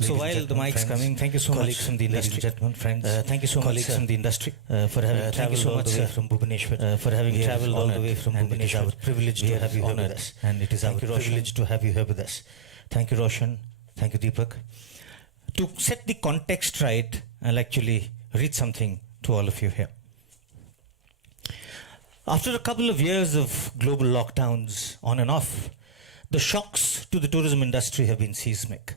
So while the mic's coming, thank you so much, from the ladies industry. and gentlemen, friends. Thank you so colleagues much, from the industry, for having traveled all the way from Bhubaneswar. for having traveled all the way from and it is our Bhubaneswar. privilege We to are have you here with honored, us. and it is our Thank you, Roshan. privilege to have you here with us. Thank you, Roshan. Thank you, Deepak. To set the context right, I'll actually read something to all of you here. After a couple of years of global lockdowns on and off, the shocks to the tourism industry have been seismic.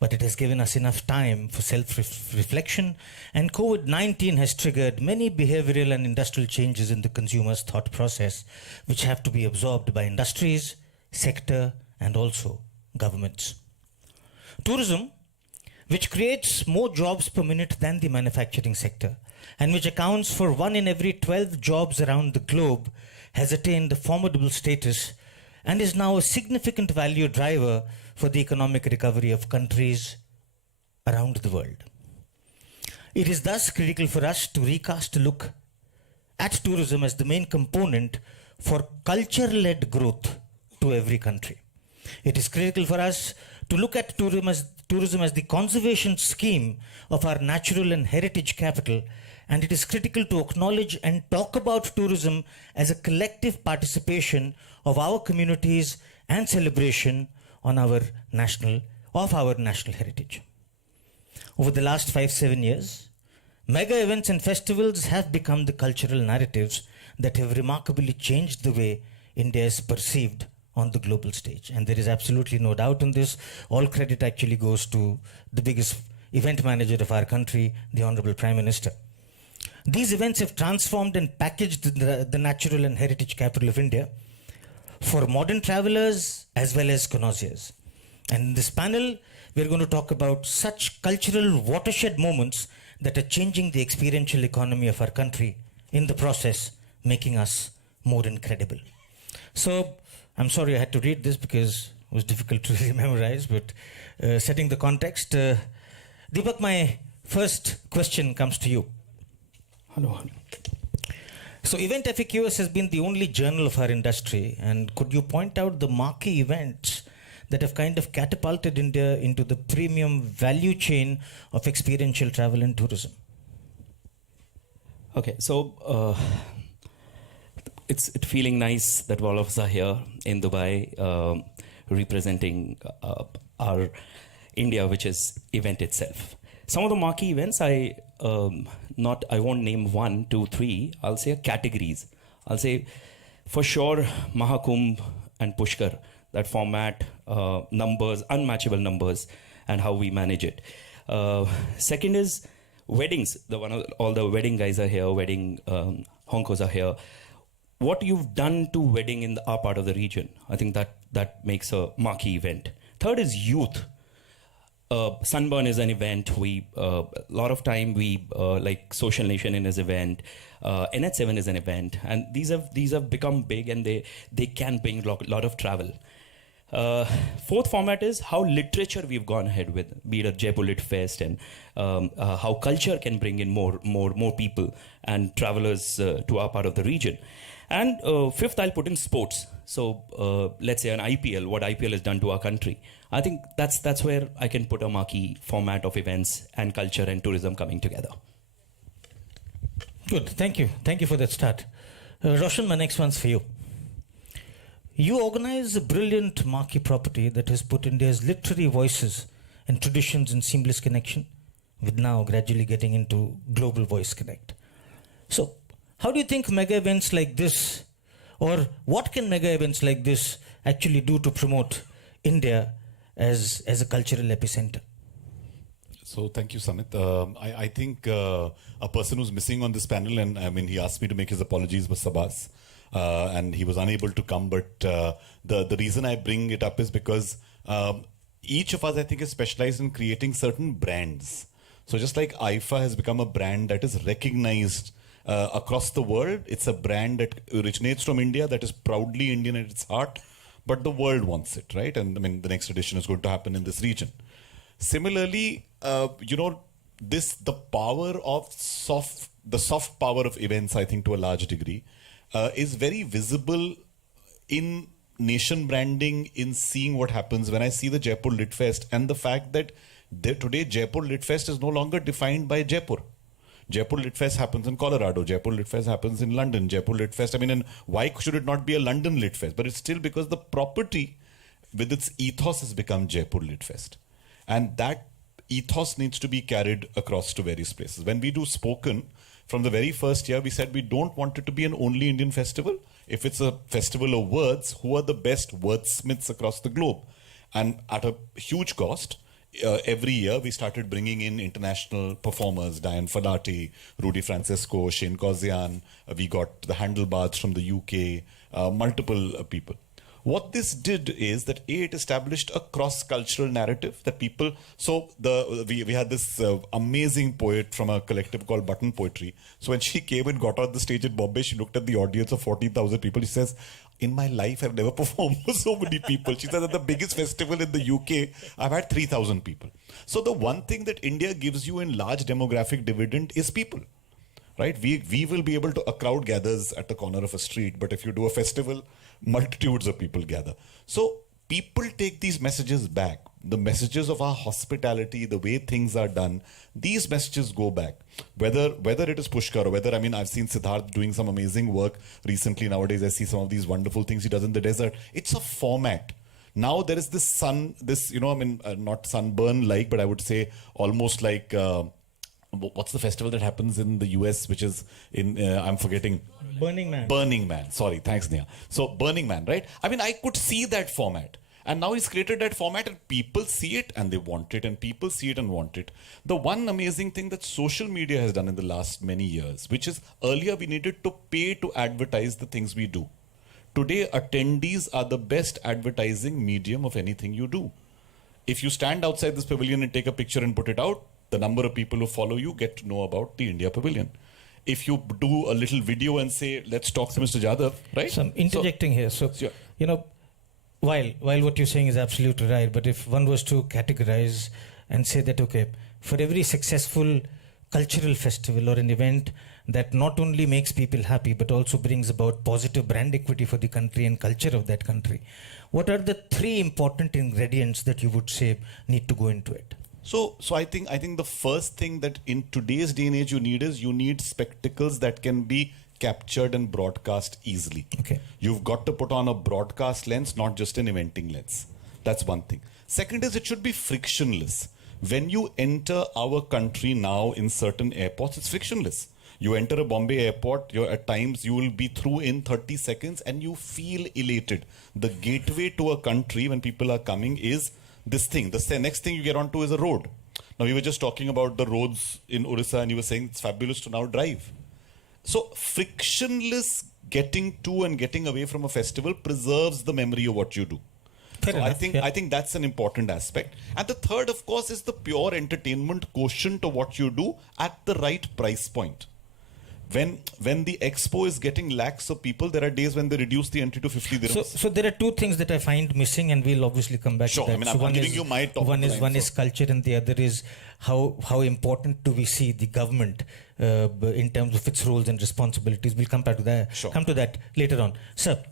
But it has given us enough time for self-reflection, and COVID-19 has triggered many behavioral and industrial changes in the consumer's thought process, which have to be absorbed by industries, sector, and also governments. Tourism, which creates more jobs per minute than the manufacturing sector, and which accounts for 1 in every 12 jobs around the globe, has attained a formidable status and is now a significant value driver for the economic recovery of countries around the world. It is thus critical for us to recast a look at tourism as the main component for culture-led growth to every country. It is critical for us to look at tourism as the conservation scheme of our natural and heritage capital, and it is critical to acknowledge and talk about tourism as a collective participation of our communities and celebration on our national heritage. Over the last 5-7 years, mega events and festivals have become the cultural narratives that have remarkably changed the way India is perceived on the global stage. And there is absolutely no doubt in this. All credit actually goes to the biggest event manager of our country, the Honorable Prime Minister. These events have transformed and packaged the natural and heritage capital of India for modern travelers as well as connoisseurs. And in this panel, we're going to talk about such cultural watershed moments that are changing the experiential economy of our country, in the process making us more incredible. So I'm sorry I had to read this because it was difficult to really memorize, but setting the context, Deepak, my first question comes to you. Hello. So Event FAQs has been the only journal of our industry, and could you point out the marquee events that have kind of catapulted India into the premium value chain of experiential travel and tourism? Okay, so it's feeling nice that all of us are here in Dubai representing our India, which is event itself. Some of the marquee events, I won't name 1, 2, 3. I'll say categories. I'll say for sure Mahakumbh and Pushkar, that format, numbers, unmatchable numbers, and how we manage it. Second is weddings. All the wedding guys are here. Wedding honkos are here. What you've done to wedding in our part of the region, I think that makes a marquee event. Third is youth. Sunburn is an event. We a lot of time we like Social Nation in his event. NH7 is an event, and these have become big, and they can bring a lot of travel. Fourth format is how literature we've gone ahead with, be it a Jaipur Lit Fest, and how culture can bring in more people and travelers to our part of the region. And fifth, I'll put in sports. So let's say an IPL, what IPL has done to our country. I think that's where I can put a marquee format of events and culture and tourism coming together. Good, thank you. Thank you for that start. Roshan, my next one's for you. You organize a brilliant marquee property that has put India's literary voices and traditions in seamless connection, with now gradually getting into global voice connect. So, how do you think mega events like this, or what can mega events like this actually do to promote India as a cultural epicenter? So thank you, Samit. I think a person who's missing on this panel, and I mean, he asked me to make his apologies, was Sabas. And he was unable to come, but the reason I bring it up is because each of us, I think, is specialized in creating certain brands. So just like IFA has become a brand that is recognized across the world, it's a brand that originates from India, that is proudly Indian at its heart, but the world wants it, right? And I mean, the next edition is going to happen in this region. Similarly, the power of the soft power of events, I think, to a large degree, is very visible in nation branding, in seeing what happens when I see the Jaipur Lit Fest and the fact that Today, Jaipur Lit Fest is no longer defined by Jaipur. Jaipur Lit Fest happens in Colorado. Jaipur Lit Fest happens in London. Jaipur Lit Fest, and why should it not be a London Lit Fest? But it's still because the property with its ethos has become Jaipur Lit Fest. And that ethos needs to be carried across to various places. When we do Spoken, from the very first year, we said we don't want it to be an only Indian festival. If it's a festival of words, who are the best wordsmiths across the globe? And at a huge cost, every year we started bringing in international performers, Diane Fadati, Rudy Francisco, Shane Kozian. We got the Handlebars from the UK, multiple people. What this did is that it established a cross-cultural narrative that people. So we had this amazing poet from a collective called Button Poetry. So when she came and got on the stage in Bombay, she looked at the audience of 40,000 people. She says, "In my life, I've never performed for so many people." She said, "At the biggest festival in the UK, I've had 3,000 people." So the one thing that India gives you in large demographic dividend is people. Right? We will be able to, a crowd gathers at the corner of a street, but if you do a festival, multitudes of people gather. So people take these messages back. The messages of our hospitality, the way things are done, these messages go back. Whether it is Pushkar or whether, I've seen Siddharth doing some amazing work recently. Nowadays, I see some of these wonderful things he does in the desert. It's a format. Now there is this not sunburn like, but I would say almost like, what's the festival that happens in the US, which is in, I'm forgetting. Burning Man. Burning Man. Sorry. Thanks, Nia. So Burning Man, right? I could see that format. And now he's created that format and people see it and they want it and people see it and want it. The one amazing thing that social media has done in the last many years, which is earlier we needed to pay to advertise the things we do. Today, attendees are the best advertising medium of anything you do. If you stand outside this pavilion and take a picture and put it out, the number of people who follow you get to know about the India Pavilion. If you do a little video and say, let's talk to Mr. Jadhav, right? So I'm interjecting here. So, Sure. While what you're saying is absolutely right, but if one was to categorize and say that, okay, for every successful cultural festival or an event that not only makes people happy, but also brings about positive brand equity for the country and culture of that country, what are the three important ingredients that you would say need to go into it? So I think the first thing that in today's day and age you need spectacles that can be captured and broadcast easily. Okay. You've got to put on a broadcast lens, not just an eventing lens. That's one thing. Second is it should be frictionless. When you enter our country now in certain airports, it's frictionless. You enter a Bombay airport, at times you will be through in 30 seconds and you feel elated. The gateway to a country when people are coming is this thing. The next thing you get onto is a road. Now, we were just talking about the roads in Orissa and you were saying it's fabulous to now drive. So, frictionless getting to and getting away from a festival preserves the memory of what you do. Fair enough, I think that's an important aspect. And the third, of course, is the pure entertainment quotient of what you do at the right price point. When the Expo is getting lakhs of people, there are days when they reduce the entry to 50 dirhams. So there are two things that I find missing, and we'll obviously come back Sure. to that. I'm giving you my top one line, is culture, and the other is how important do we see the government in terms of its roles and responsibilities. We'll come back to that. Sure. Come to that later on, sir.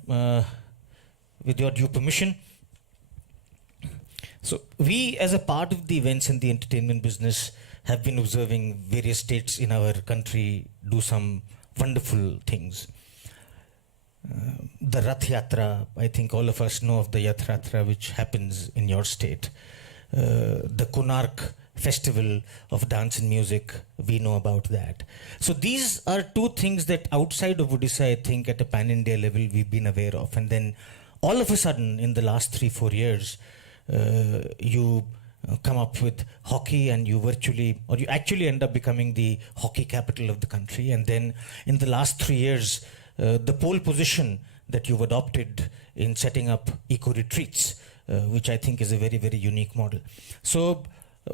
With your due permission. So we, as a part of the events and the entertainment business, have been observing various states in our country do some wonderful things. The Rath Yatra, I think all of us know of the Rath Yatra which happens in your state. The Konark Festival of Dance and Music, we know about that. So these are two things that outside of Odisha, I think at a pan-India level, we've been aware of. And then all of a sudden, in the last 3-4 years, you come up with hockey and you actually end up becoming the hockey capital of the country. And then in the last 3 years, the pole position that you've adopted in setting up eco-retreats, which I think is a very, very unique model. So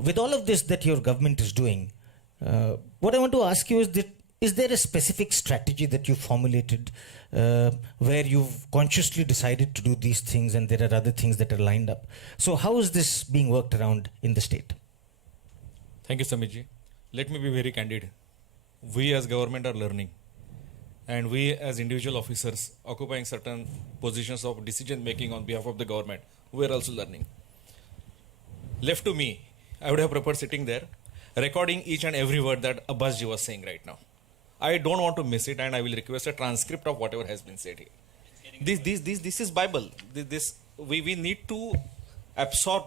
with all of this that your government is doing, what I want to ask you is that, is there a specific strategy that you formulated where you've consciously decided to do these things and there are other things that are lined up? So how is this being worked around in the state? Thank you, Samitji. Let me be very candid. We as government are learning. And we as individual officers occupying certain positions of decision making on behalf of the government, we are also learning. Left to me, I would have preferred sitting there, recording each and every word that Abbasji was saying right now. I don't want to miss it, and I will request a transcript of whatever has been said here. This is Bible. We need to absorb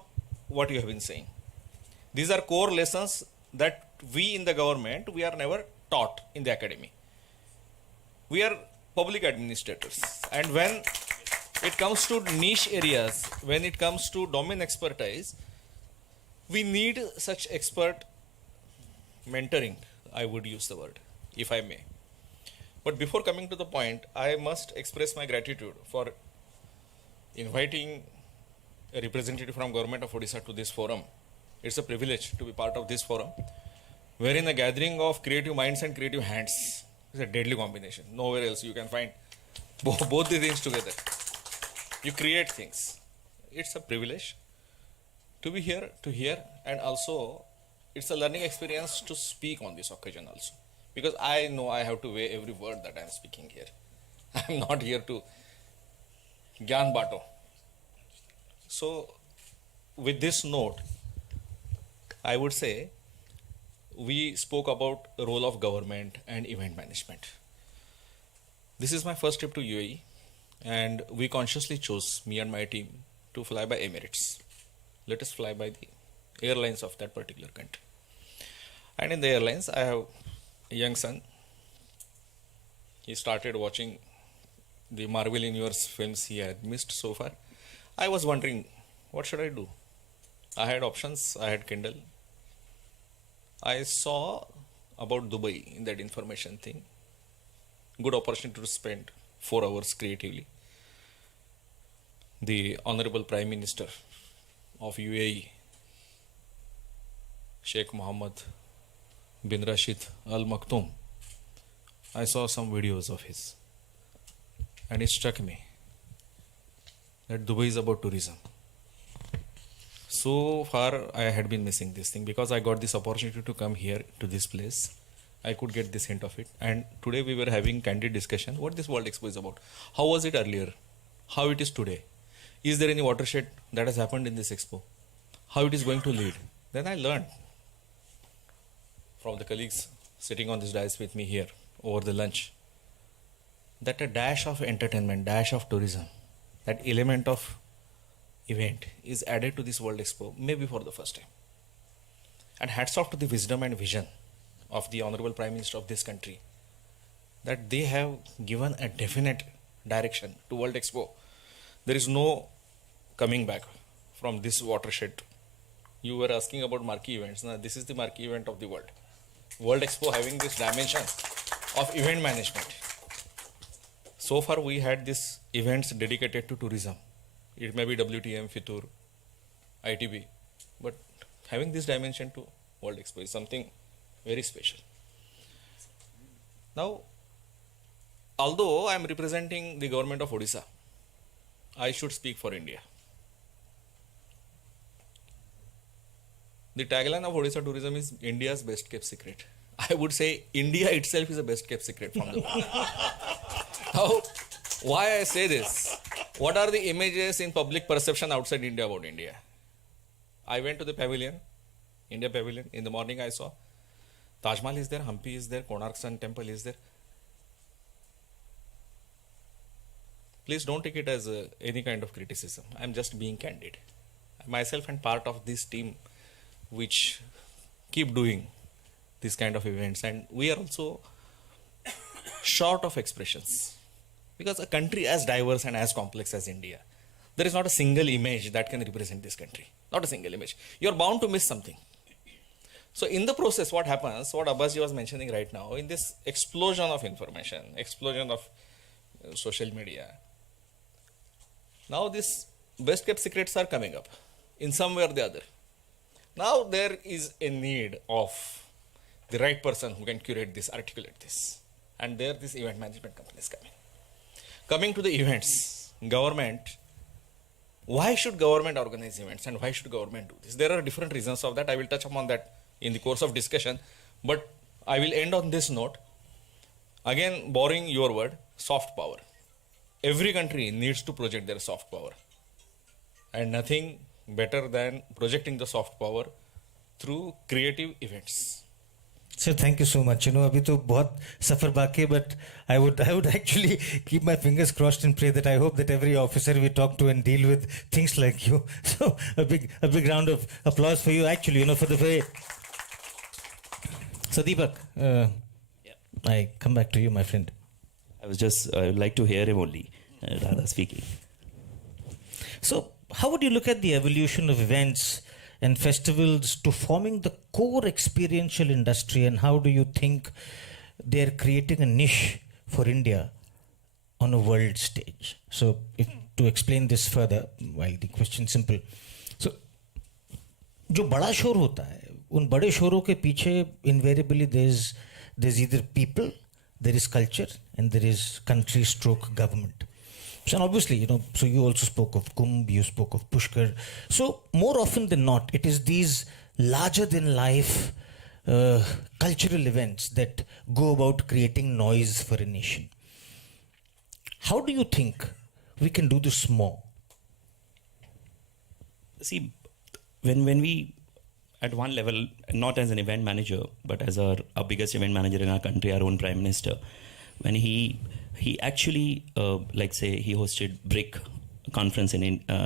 what you have been saying. These are core lessons that we in the government, we are never taught in the academy. We are public administrators, and when it comes to niche areas, when it comes to domain expertise, we need such expert mentoring, I would use the word, if I may. But before coming to the point, I must express my gratitude for inviting a representative from Government of Odisha to this forum. It's a privilege to be part of this forum, wherein a gathering of creative minds and creative hands is a deadly combination. Nowhere else you can find both the things together. You create things. It's a privilege to be here, to hear, and also it's a learning experience to speak on this occasion also. Because I know I have to weigh every word that I am speaking here. I am not here to Gyan Bato. So, with this note, I would say we spoke about the role of government and event management. This is my first trip to UAE, and we consciously chose, me and my team, to fly by Emirates. Let us fly by the airlines of that particular country. And in the airlines, I have a young son. He started watching the Marvel Universe films he had missed so far. I was wondering, what should I do? I had options, I had Kindle. I saw about Dubai in that information thing. Good opportunity to spend 4 hours creatively. The Honorable Prime Minister of UAE, Sheikh Mohammed bin Rashid Al Maktoum, I saw some videos of his, and it struck me that Dubai is about tourism. So far I had been missing this thing, because I got this opportunity to come here to this place. I could get this hint of it, and today we were having candid discussion what this World Expo is about. How was it earlier? How it is today? Is there any watershed that has happened in this expo? How it is going to lead? Then I learned from the colleagues sitting on this dais with me here over the lunch that a dash of entertainment, dash of tourism, that element of event is added to this World Expo, maybe for the first time. And hats off to the wisdom and vision of the Honorable Prime Minister of this country, that they have given a definite direction to World Expo. There is no coming back from this watershed. You were asking about marquee events. Now, this is the marquee event of the world. World Expo having this dimension of event management. So far we had these events dedicated to tourism. It may be WTM, Fitur, ITB, but having this dimension to World Expo is something very special. Now, although I am representing the government of Odisha, I should speak for India. The tagline of Odisha tourism is India's best kept secret. I would say India itself is a best kept secret from the world. Now, why I say this? What are the images in public perception outside India about India? I went to the Pavilion, India Pavilion. In the morning I saw Taj Mahal is there, Hampi is there, Konark Sun Temple is there. Please don't take it as any kind of criticism. I'm just being candid. Myself and part of this team which keep doing this kind of events, and we are also short of expressions. Because a country as diverse and as complex as India, there is not a single image that can represent this country. Not a single image. You're bound to miss something. So in the process, what happens, what Abbasji was mentioning right now, in this explosion of information, explosion of social media, now these best kept secrets are coming up in some way or the other. Now there is a need of the right person who can curate this, articulate this. And there this event management company is coming. Coming to the events, government, why should government organize events and why should government do this? There are different reasons of that. I will touch upon that in the course of discussion. But I will end on this note. Again, borrowing your word, soft power. Every country needs to project their soft power. And nothing better than projecting the soft power through creative events. So thank you so much. अभी तो बहुत सफर बाकी है, but I would actually keep my fingers crossed and pray that I hope that every officer we talk to and deal with thinks like you. So a big round of applause for you, actually, for the way. So Deepak, I come back to you, my friend. I would like to hear him only, rather speaking. So how would you look at the evolution of events and festivals to forming the core experiential industry, and how do you think they're creating a niche for India on a world stage? So to explain this further, while the question is simple, so जो बड़ा शोर होता है, उन बड़े शोरों के पीछे invariably there's either people, there is culture, and there is country stroke government. So obviously, so you also spoke of Kumbh, you spoke of Pushkar. So more often than not, it is these larger than life cultural events that go about creating noise for a nation. How do you think we can do this more? See, when we, at one level, not as an event manager, but as our biggest event manager in our country, our own Prime Minister, when he actually, he hosted BRIC conference in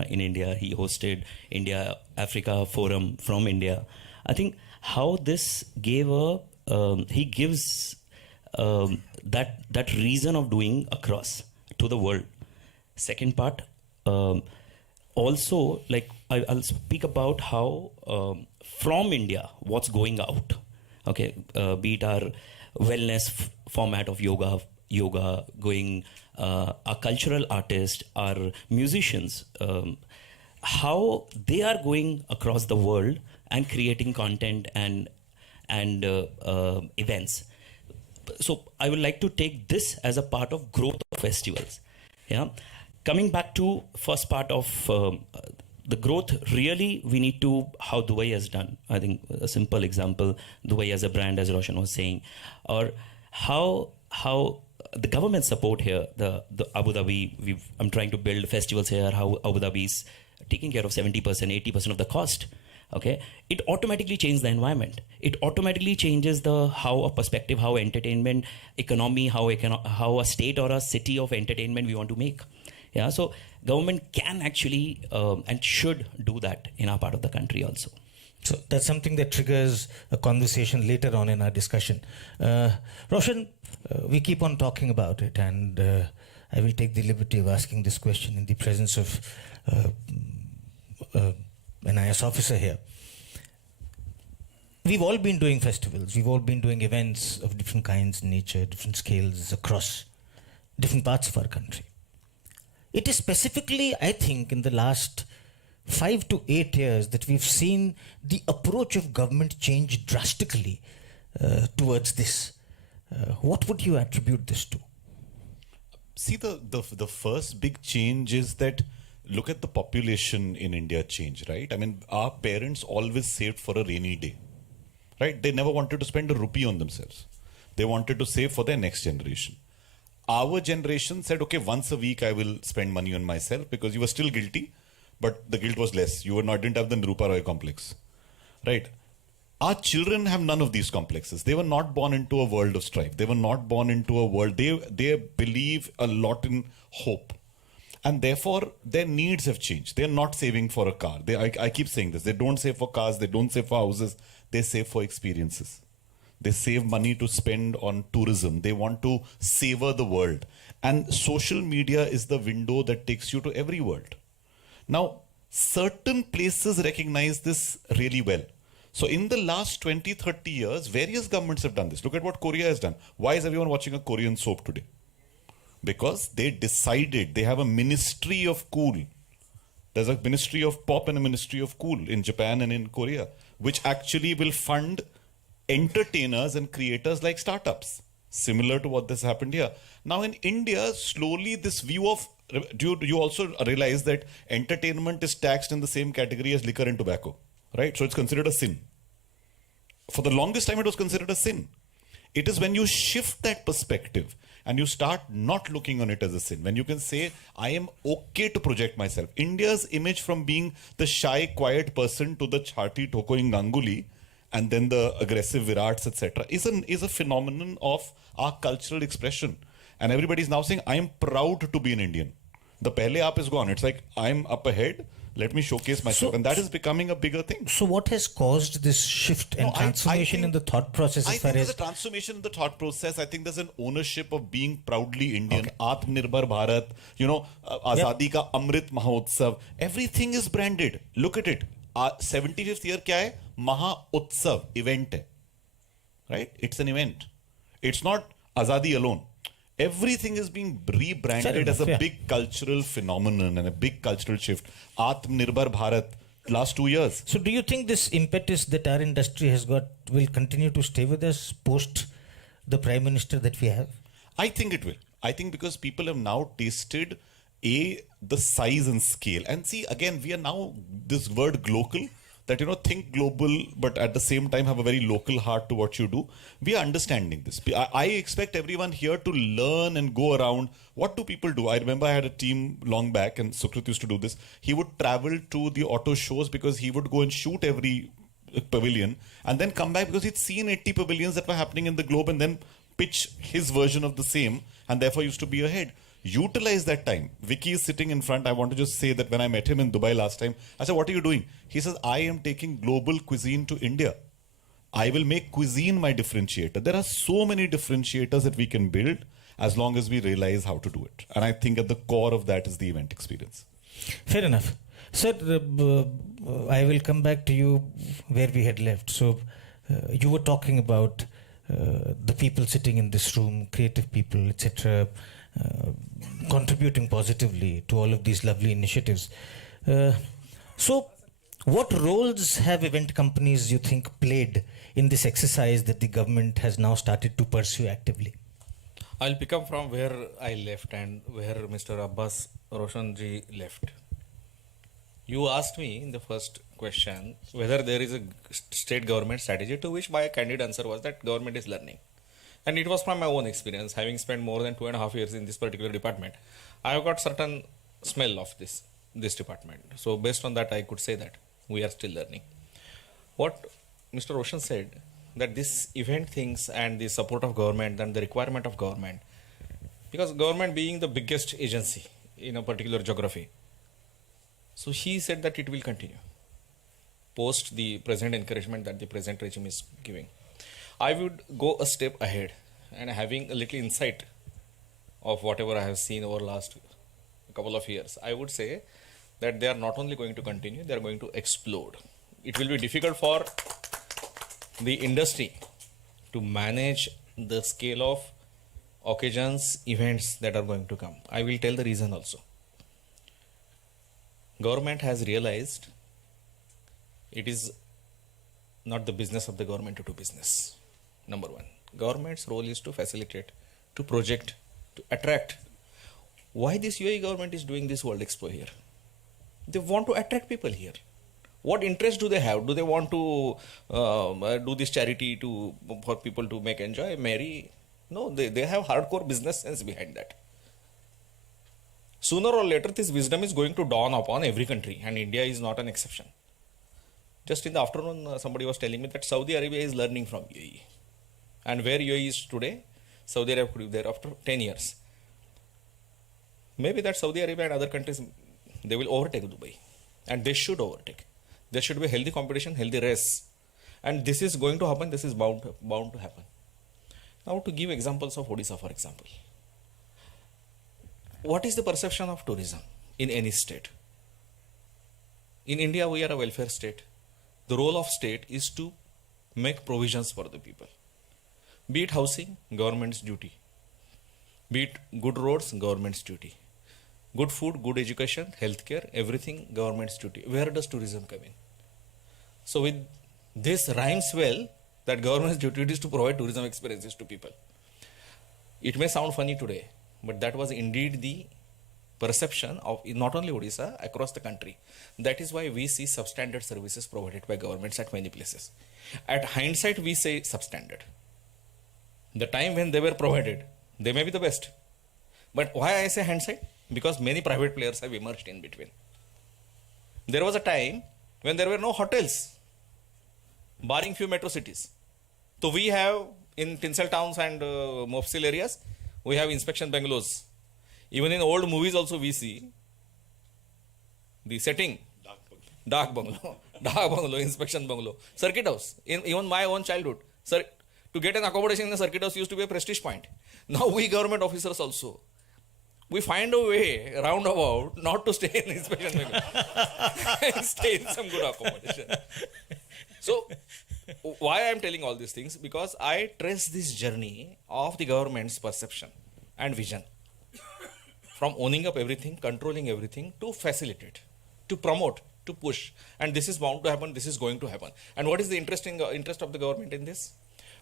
India. He hosted India Africa Forum from India. I think how this gave he gives that reason of doing across to the world. Second part, also, I'll speak about how from India what's going out. Okay, be it our wellness format of yoga going, our cultural artists, our musicians, how they are going across the world and creating content and events. So I would like to take this as a part of growth of festivals. Yeah, coming back to first part of the growth, really we need to, how Dubai has done. I think a simple example, Dubai as a brand, as Roshan was saying, or how the government support here, the Abu Dhabi, I'm trying to build festivals here, how Abu Dhabi is taking care of 70%, 80% of the cost. Okay, it automatically changes the environment. It automatically changes how a perspective, how entertainment, economy, how a state or a city of entertainment we want to make. Yeah, so government can actually and should do that in our part of the country also. So that's something that triggers a conversation later on in our discussion. Roshan, we keep on talking about it, and I will take the liberty of asking this question in the presence of an IS officer here. We've all been doing festivals, we've all been doing events of different kinds, nature, different scales across different parts of our country. It is specifically, I think, in the last 5 to 8 years that we've seen the approach of government change drastically towards this. What would you attribute this to? See, the first big change is that look at the population in India change, right? I mean, our parents always saved for a rainy day, right? They never wanted to spend a rupee on themselves. They wanted to save for their next generation. Our generation said, okay, once a week I will spend money on myself, because you were still guilty, but the guilt was less. You didn't have the Nirupa Roy complex, right? Our children have none of these complexes. They were not born into a world of strife. They were not born into a world. They believe a lot in hope. And therefore, their needs have changed. They're not saving for a car. I keep saying this. They don't save for cars. They don't save for houses. They save for experiences. They save money to spend on tourism. They want to savor the world. And social media is the window that takes you to every world. Now, certain places recognize this really well. So in the last 20, 30 years, various governments have done this. Look at what Korea has done. Why is everyone watching a Korean soap today? Because they decided, they have a ministry of cool. There's a ministry of pop and a ministry of cool in Japan and in Korea, which actually will fund entertainers and creators like startups, similar to what has happened here. Now in India, slowly this view of, do you also realize that entertainment is taxed in the same category as liquor and tobacco, right? So it's considered a sin. For the longest time, it was considered a sin. It is when you shift that perspective and you start not looking on it as a sin, when you can say, I am okay to project myself. India's image from being the shy, quiet person to the Chhati Tokoing Ganguly and then the aggressive Virats, etc., is a phenomenon of our cultural expression. And everybody's now saying, I am proud to be an Indian. The pehle aap is gone. It's like, I'm up ahead. Let me showcase myself. And that is becoming a bigger thing. So what has caused this shift and No, I transformation think- in the thought process I as far think there's as... a transformation in the thought process. I think there's an ownership of being proudly Indian. Atmanirbhar Bharat, Azadi ka Amrit Mahotsav. Everything is branded. Look at it. 75th year kya hai? Maha Utsav event hai. Right? It's an event. It's not Azadi alone. Everything is being rebranded as a big cultural phenomenon and a big cultural shift. Atmanirbhar Bharat, last 2 years. So do you think this impetus that our industry has got will continue to stay with us post the Prime Minister that we have? I think it will. I think because people have now tasted the size and scale. And see, again, we are now this word global, that, think global, but at the same time have a very local heart to what you do. We are understanding this. I expect everyone here to learn and go around. What do people do? I remember I had a team long back, and Sukrit used to do this. He would travel to the auto shows because he would go and shoot every pavilion and then come back because he'd seen 80 pavilions that were happening in the globe and then pitch his version of the same, and therefore used to be ahead. Utilize that time. Vicky is sitting in front. I want to just say that when I met him in Dubai last time, I said, what are you doing? He says, I am taking global cuisine to India. I will make cuisine my differentiator. There are so many differentiators that we can build as long as we realize how to do it. And I think at the core of that is the event experience. Fair enough. Sir, I will come back to you where we had left. So you were talking about the people sitting in this room, creative people, etc., contributing positively to all of these lovely initiatives. So what roles have event companies, you think, played in this exercise that the government has now started to pursue actively? I'll pick up from where I left and where Mr. Abbas Roshanji left. You asked me in the first question whether there is a state government strategy, to which my candid answer was that government is learning. And it was from my own experience, having spent more than 2.5 years in this particular department. I have got certain smell of this department. So based on that, I could say that we are still learning. What Mr. Roshan said, that this event things and the support of government and the requirement of government, because government being the biggest agency in a particular geography, so he said that it will continue post the present encouragement that the present regime is giving. I would go a step ahead and having a little insight of whatever I have seen over last couple of years. I would say that they are not only going to continue, they are going to explode. It will be difficult for the industry to manage the scale of occasions, events that are going to come. I will tell the reason also. Government has realized it is not the business of the government to do business. Number one, government's role is to facilitate, to project, to attract. Why this UAE government is doing this World Expo here? They want to attract people here. What interest do they have? Do they want to do this charity for people to make enjoy, marry? No, they have hardcore business sense behind that. Sooner or later, this wisdom is going to dawn upon every country, and India is not an exception. Just in the afternoon, somebody was telling me that Saudi Arabia is learning from UAE. And where UAE is today, Saudi Arabia could be there after 10 years. Maybe that Saudi Arabia and other countries, they will overtake Dubai. And they should overtake. There should be healthy competition, healthy race. And this is going to happen, this is bound to happen. Now to give examples of Odisha, for example. What is the perception of tourism in any state? In India, we are a welfare state. The role of state is to make provisions for the people. Be it housing, government's duty. Be it good roads, government's duty. Good food, good education, healthcare, everything, government's duty. Where does tourism come in? So with this rhymes well that government's duty is to provide tourism experiences to people. It may sound funny today, but that was indeed the perception of not only Odisha, across the country. That is why we see substandard services provided by governments at many places. At hindsight, we say substandard. The time when they were provided, they may be the best. But why I say hindsight? Because many private players have emerged in between. There was a time when there were no hotels. barring few metro cities. So we have in tinsel towns and mofsil areas, we have inspection bungalows. Even in old movies also we see the setting, dark bungalow, inspection bungalow, circuit house. In even my own childhood, sir, to get an accommodation in a circuit house used to be a prestige point. Now we government officers also, we find a way roundabout not to stay in inspection bungalow and stay in some good accommodation. So why I am telling all these things? Because I trace this journey of the government's perception and vision. From owning up everything, controlling everything, to facilitate, to promote, to push. And this is bound to happen, this is going to happen. And what is the interest of the government in this?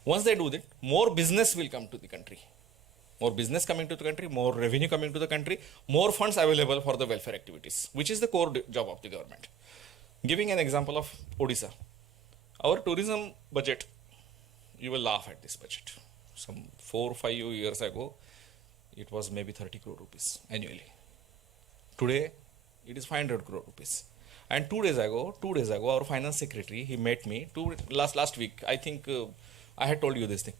Once they do that, more business will come to the country. More business coming to the country, more revenue coming to the country, more funds available for the welfare activities, which is the core job of the government. Giving an example of Odisha. Our tourism budget, you will laugh at this budget. Some 4 or 5 years ago, it was maybe 30 crore rupees annually. Today, it is 500 crore rupees. And 2 days ago, our finance secretary, he met me last week. I think I had told you this thing.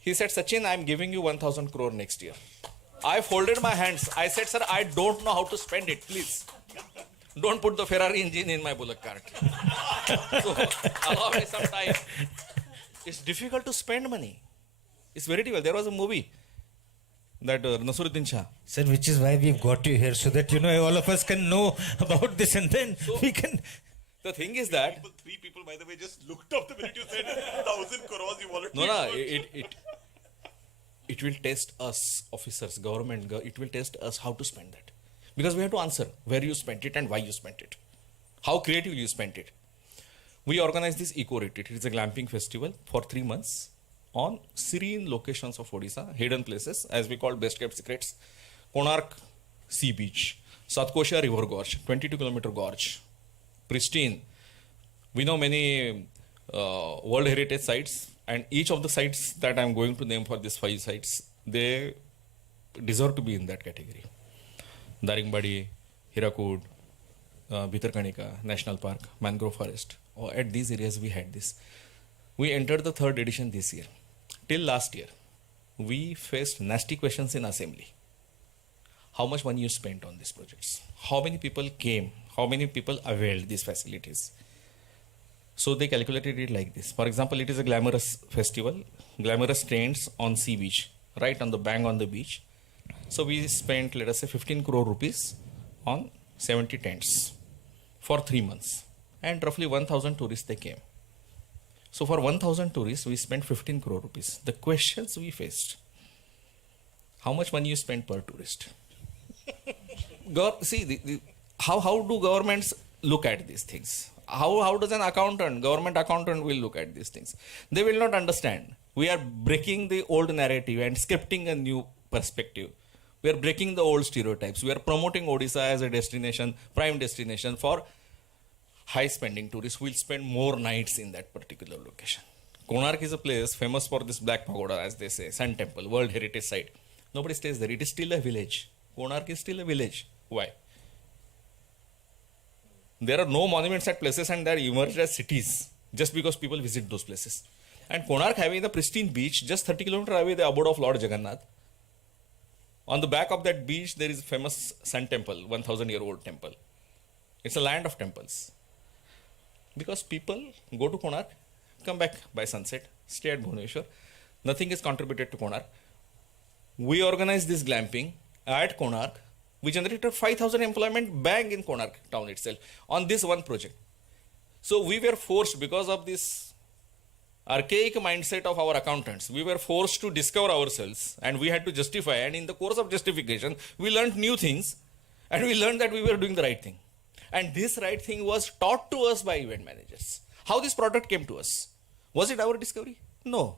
He said, Sachin, I am giving you 1,000 crore next year. I folded my hands. I said, sir, I don't know how to spend it, please. Don't put the Ferrari engine in my bullock cart. So, allow me some time. It's difficult to spend money. It's very difficult. There was a movie that Nasuruddin Shah. Sir, which is why we've got you here, so that, all of us can know about this, and then we can... The thing is that... Three people, by the way, just looked up the minute you said 1,000 crores you wanted to... No, it will test us, officers, government, it will test us how to spend that. Because we have to answer where you spent it and why you spent it. How creatively you spent it. We organized this Eco Retreat. It is a glamping festival for 3 months on serene locations of Odisha, hidden places, as we call best kept secrets. Konark Sea Beach, Satkosha River Gorge, 22-kilometer gorge, pristine. We know many World Heritage sites, and each of the sites that I am going to name for these 5 sites, they deserve to be in that category. Daringbadi, Hirakud, Bhitarkanika National Park, Mangrove Forest. At these areas we had this. We entered the 3rd edition this year. Till last year, we faced nasty questions in assembly. How much money you spent on these projects? How many people came? How many people availed these facilities? So they calculated it like this. For example, it is a glamorous festival, glamorous tents on sea beach, right on the bank on the beach. So we spent, let us say, 15 crore rupees on 70 tents for 3 months. And roughly 1,000 tourists they came. So for 1,000 tourists, we spent 15 crore rupees. The questions we faced: how much money you spend per tourist? See, how do governments look at these things? How does an accountant, government accountant will look at these things? They will not understand. We are breaking the old narrative and scripting a new perspective. We are breaking the old stereotypes. We are promoting Odisha as a destination, prime destination for high-spending tourists. Will spend more nights in that particular location. Konark is a place famous for this Black Pagoda, as they say, Sun Temple, World Heritage Site. Nobody stays there. It is still a village. Konark is still a village. Why? There are no monuments at places, and they are emerged as cities just because people visit those places. And Konark, having the pristine beach, just 30 kilometers away, the abode of Lord Jagannath. On the back of that beach, there is a famous Sun Temple, 1,000-year-old temple. It's a land of temples. Because people go to Konark, come back by sunset, stay at Bhubaneswar. Nothing is contributed to Konark. We organized this glamping at Konark. We generated 5,000 employment bang in Konark town itself on this one project. So we were forced, because of this archaic mindset of our accountants, we were forced to discover ourselves, and we had to justify. And in the course of justification, we learned new things, and we learned that we were doing the right thing. And this right thing was taught to us by event managers. How this product came to us? Was it our discovery? No.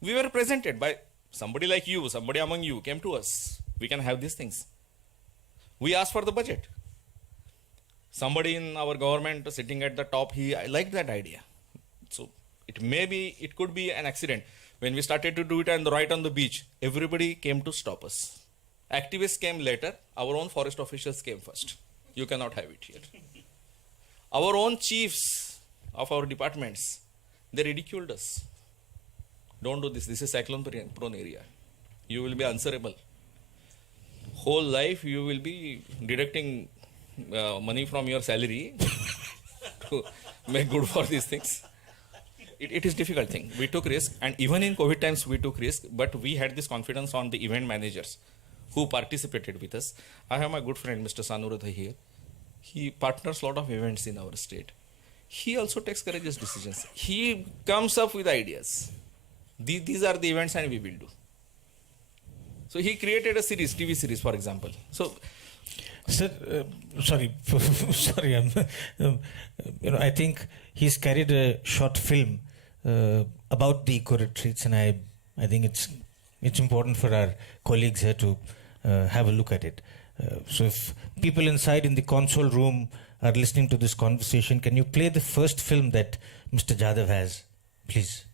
We were presented by somebody like you, somebody among you came to us. We can have these things. We asked for the budget. Somebody in our government sitting at the top, he liked that idea. So it could be an accident. When we started to do it and right on the beach, everybody came to stop us. Activists came later. Our own forest officials came first. You cannot have it here. Our own chiefs of our departments, they ridiculed us. Don't do this. This is cyclone prone area. You will be answerable. Whole life you will be deducting money from your salary to make good for these things. It is difficult thing. We took risk, and even in COVID times we took risk, but we had this confidence on the event managers who participated with us. I have my good friend Mr. Sanuradha here. He partners a lot of events in our state. He also takes courageous decisions. He comes up with ideas. These are the events and we will do. So he created a series, TV series, for example. So, Sir, sorry, sorry. I think he's carried a short film about the eco retreats, and I think it's important for our colleagues here to have a look at it. So, if people inside in the console room are listening to this conversation, can you play the first film that Mr. Jadhav has, please?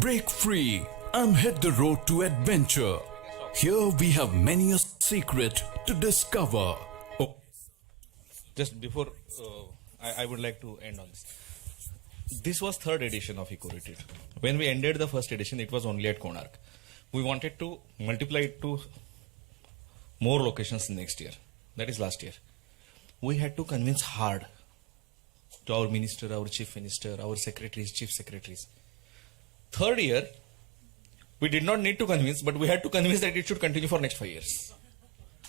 Break free and hit the road to adventure. Here we have many a secret to discover. Oh. just before I would like to end on this. This was third edition of Eco Retreat. When we ended the first edition, it was only at Konark. We wanted to multiply it to more locations next year. That is last year. We had to convince hard to our minister, our chief minister, our secretaries, chief secretaries. Third year, we did not need to convince, but we had to convince that it should continue for next 5 years.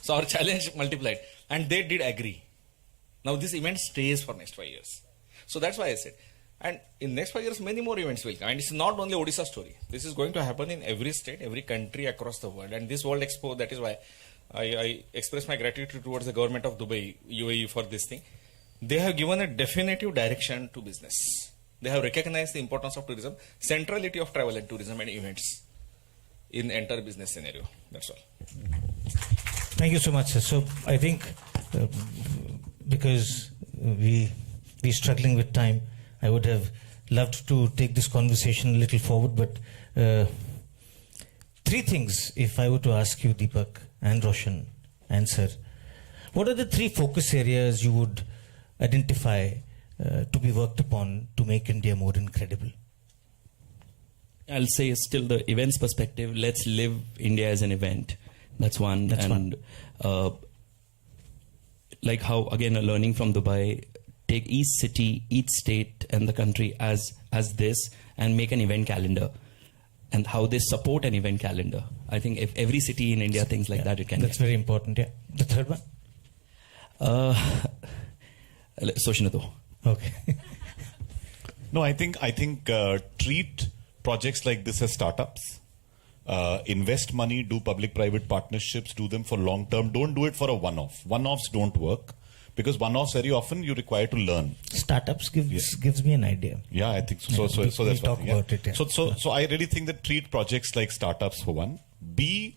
So our challenge multiplied, and they did agree. Now this event stays for next 5 years. So that's why I said, and in next 5 years, many more events will come. And it's not only Odisha story. This is going to happen in every state, every country across the world. And this World Expo, that is why I express my gratitude towards the government of Dubai, UAE for this thing. They have given a definitive direction to business. They have recognized the importance of tourism, centrality of travel and tourism and events in entire business scenario. That's all. Thank you so much, sir. So I think because we're struggling with time, I would have loved to take this conversation a little forward, but three things, if I were to ask you, Deepak and Roshan and sir, what are the three focus areas you would identify to be worked upon to make India more incredible? I'll say still the events perspective, let's live India as an event. That's one. That's and like how, again, learning from Dubai, take each city, each state and the country as this and make an event calendar. And how they support an event calendar. I think if every city in India thinks like that, it can. That's very important, yeah. The third one? Soshinato. Okay. No, I think treat projects like this as startups. Invest money, do public-private partnerships, do them for long term. Don't do it for a one-off. One-offs don't work. because one-offs very often you require to learn. Startups gives me an idea. Yeah, I think so. So that's we'll one talk thing, about it, yeah. So I really think that treat projects like startups for one. B,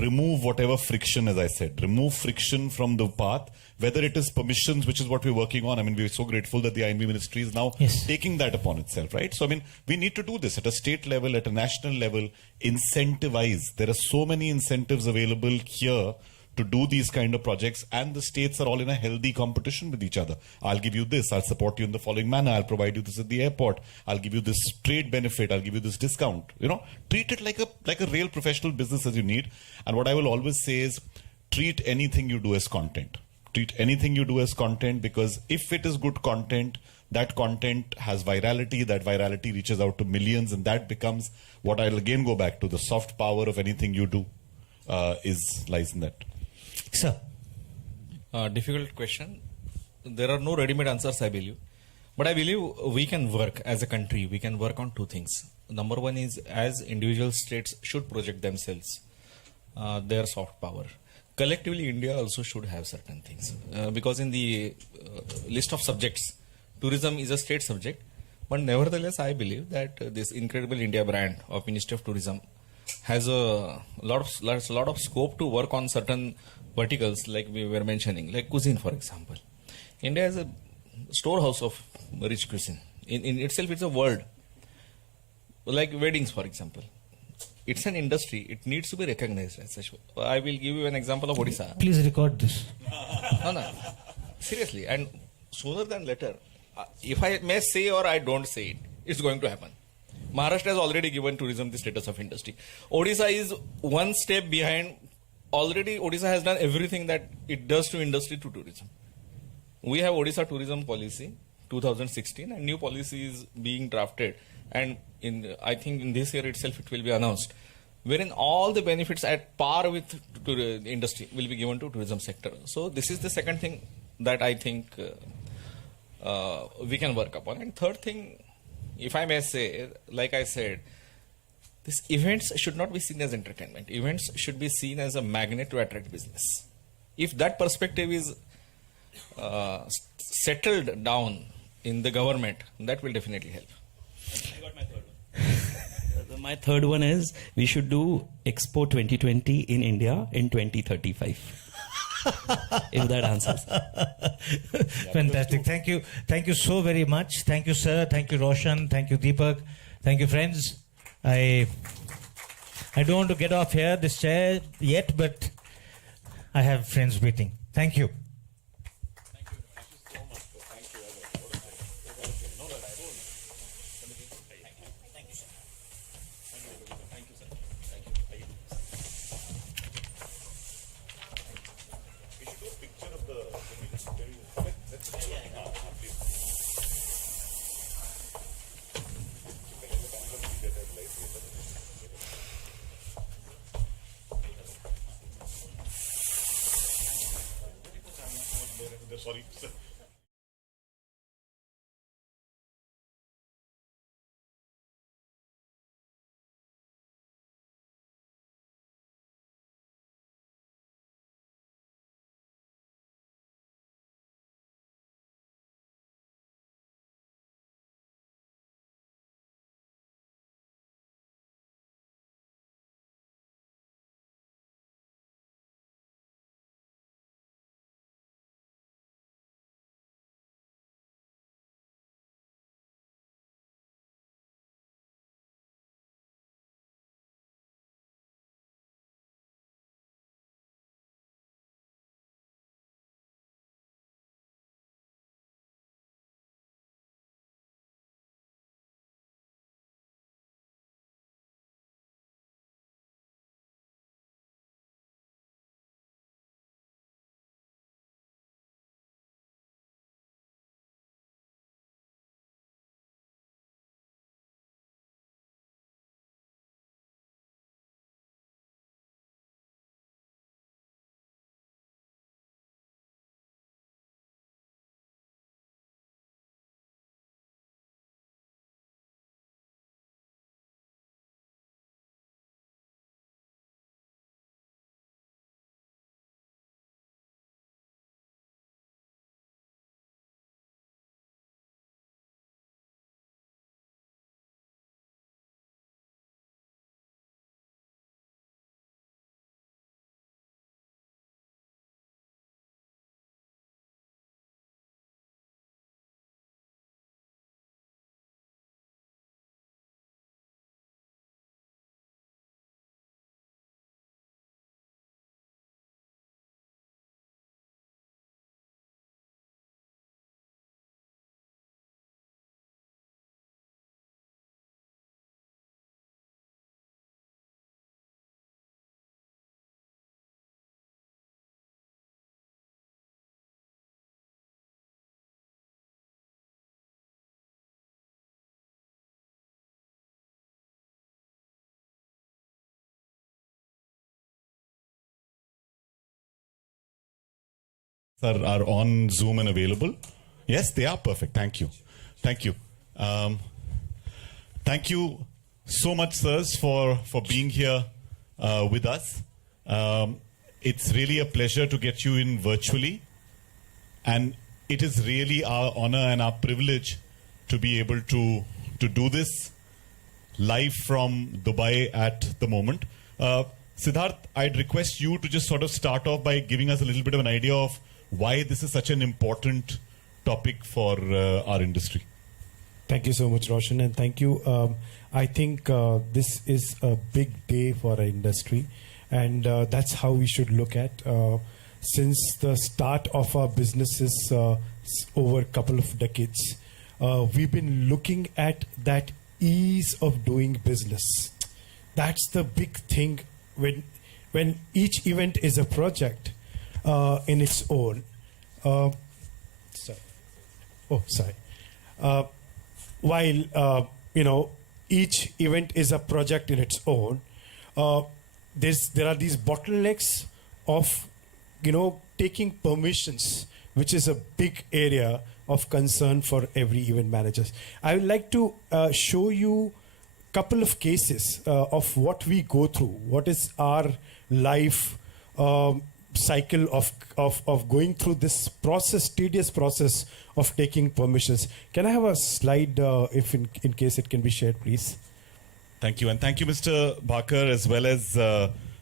remove whatever friction, as I said. Remove friction from the path, whether it is permissions, which is what we're working on. I mean, we're so grateful that the INB ministry is now Yes. taking that upon itself, right? So, I mean, we need to do this at a state level, at a national level, incentivize. There are so many incentives available here to do these kind of projects, and the states are all in a healthy competition with each other. I'll give you this, I'll support you in the following manner, I'll provide you this at the airport, I'll give you this trade benefit, I'll give you this discount. You know, treat it like a real professional business as you need. And what I will always say is, treat anything you do as content. Treat anything you do as content, because if it is good content, that content has virality, that virality reaches out to millions, and that becomes what I'll again go back to, the soft power of anything you do lies in that. Sir, Difficult question. There are no ready-made answers, I believe. But I believe we can work as a country. We can work on two things. Number one is, as individual states should project themselves, their soft power. Collectively, India also should have certain things. Because in the list of subjects, tourism is a state subject. But nevertheless, I believe that this incredible India brand of Ministry of Tourism has a lot of scope to work on certain verticals, like we were mentioning, like cuisine, for example. India is a storehouse of rich cuisine. In itself, it's a world. Like weddings, for example. It's an industry. It needs to be recognized as such. I will give you an example of Odisha. please record this. No. Seriously. And sooner than later, if I may say or I don't say it, it's going to happen. Maharashtra has already given tourism the status of industry. Odisha is one step behind. Already Odisha has done everything that it does to industry to tourism. We have Odisha tourism policy 2016, and new policy is being drafted, and I think in this year itself it will be announced, wherein all the benefits at par with the industry will be given to tourism sector. So this is the second thing that I think we can work upon. And third thing, if I may say, like I said, these events should not be seen as entertainment. Events should be seen as a magnet to attract business. If that perspective is settled down in the government, that will definitely help. I got my third one. My third one is, we should do Expo 2020 in India in 2035. If that answers. Fantastic. Thank you so very much. Thank you, sir. Thank you, Roshan. Thank you, Deepak. Thank you, friends. I don't want to get off here, this chair yet, but I have friends waiting. Thank you. are on Zoom and available. Yes, they are perfect. Thank you. Thank you. Thank you so much, sirs, for being here with us. It's really a pleasure to get you in virtually. And it is really our honor and our privilege to be able to do this live from Dubai at the moment. Siddharth, I'd request you to just sort of start off by giving us a little bit of an idea of why this is such an important topic for our industry. Thank you so much, Roshan, and thank you. I think this is a big day for our industry, and that's how we should look at. Since the start of our businesses over a couple of decades, we've been looking at that ease of doing business. That's the big thing when each event is a project in its own. While each event is a project in its own, there are these bottlenecks of taking permissions, which is a big area of concern for every event managers. I would like to show you a couple of cases of what we go through. What is our life cycle of going through this process, tedious process of taking permissions. Can I have a slide, if in case it can be shared, please? Thank you. And thank you, Mr. Bhakar, as well as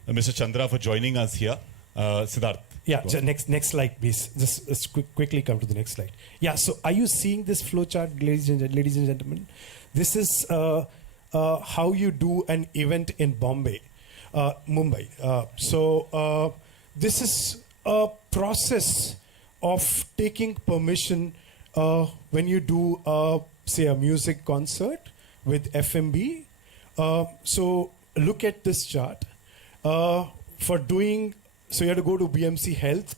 Mr. Chandra for joining us here. Siddharth. Yeah, next slide, please. Just quickly come to the next slide. Yeah, so are you seeing this flowchart, ladies and gentlemen? This is how you do an event in Mumbai. This is a process of taking permission when you do, say, a music concert with FMB. So look at this chart. For doing, so you have to go to BMC Health,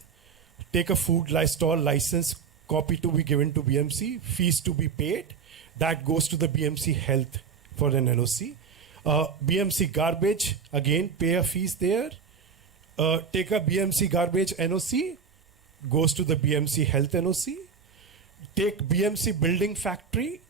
take a food stall license, copy to be given to BMC, fees to be paid. That goes to the BMC Health for an NOC. BMC Garbage, again, pay a fees there. Take a BMC Garbage NOC, goes to the BMC Health NOC. Take BMC Building Factory.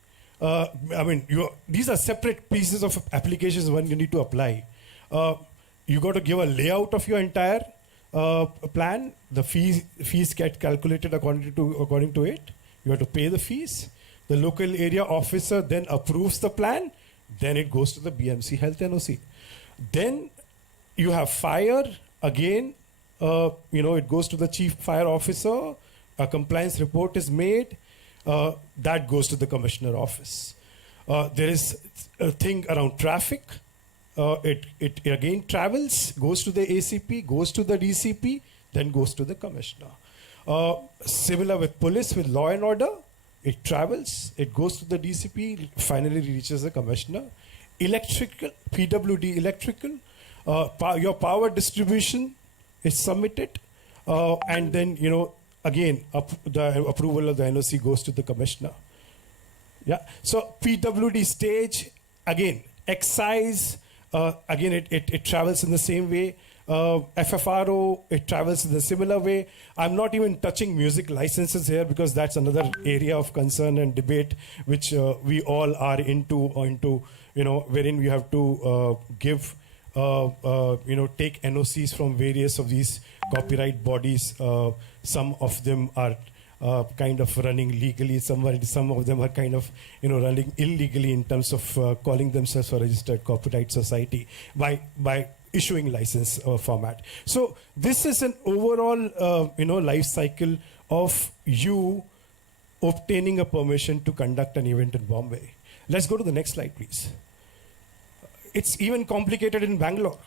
These are separate pieces of applications when you need to apply. You got to give a layout of your entire plan. The fees get calculated according to it. You have to pay the fees. The local area officer then approves the plan. Then it goes to the BMC Health NOC. Then you have fire. Again, it goes to the chief fire officer. A compliance report is made. That goes to the commissioner office. There is a thing around traffic. It again travels, goes to the ACP, goes to the DCP, then goes to the commissioner. Similar with police, with law and order, it travels, it goes to the DCP, finally reaches the commissioner. Electrical, PWD electrical, your power distribution is submitted, and then again the approval of the NOC goes to the commissioner. Yeah. So PWD stage, again excise, again it travels in the same way. FFRO, it travels in the similar way. I'm not even touching music licenses here because that's another area of concern and debate which we all are into, wherein we have to give, take NOCs from various of these copyright bodies. Some of them are kind of running legally. Some of them are kind of running illegally in terms of calling themselves a registered copyright society by issuing license format. So this is an overall life cycle of you obtaining a permission to conduct an event in Bombay. Let's go to the next slide, please. It's even complicated in Bangalore.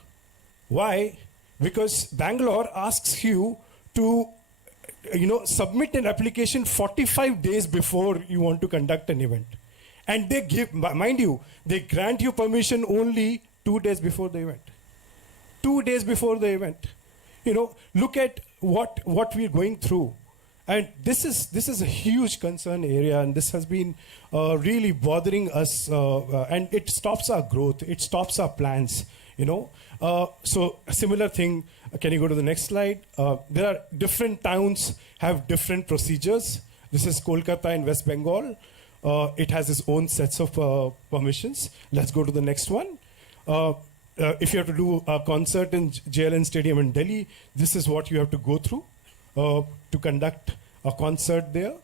Why? Because Bangalore asks you to submit an application 45 days before you want to conduct an event. And they give, mind you, they grant you permission only 2 days before the event. 2 days before the event. Look at what we're going through. And this is a huge concern area, and this has been really bothering us, and it stops our growth, it stops our plans. So a similar thing, Can you go to the next slide? There are different towns have different procedures. This is Kolkata in West Bengal. It has its own sets of permissions. Let's go to the next one. If you have to do a concert in JLN Stadium in Delhi, this is what you have to go through to conduct a concert there.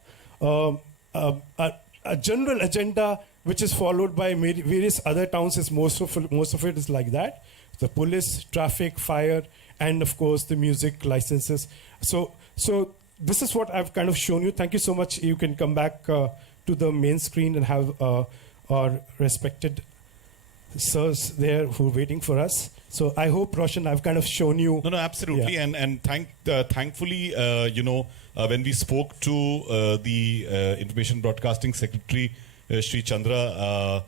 A general agenda which is followed by various other towns is most of it is like that. The police, traffic, fire, and of course the music licenses. So this is what I've kind of shown you. Thank you so much. You can come back to the main screen and have our respected sirs there who are waiting for us. So I hope, Roshan, I've kind of shown you. No, absolutely. Yeah. And thankfully, when we spoke to the Information Broadcasting Secretary, Sri Chandra,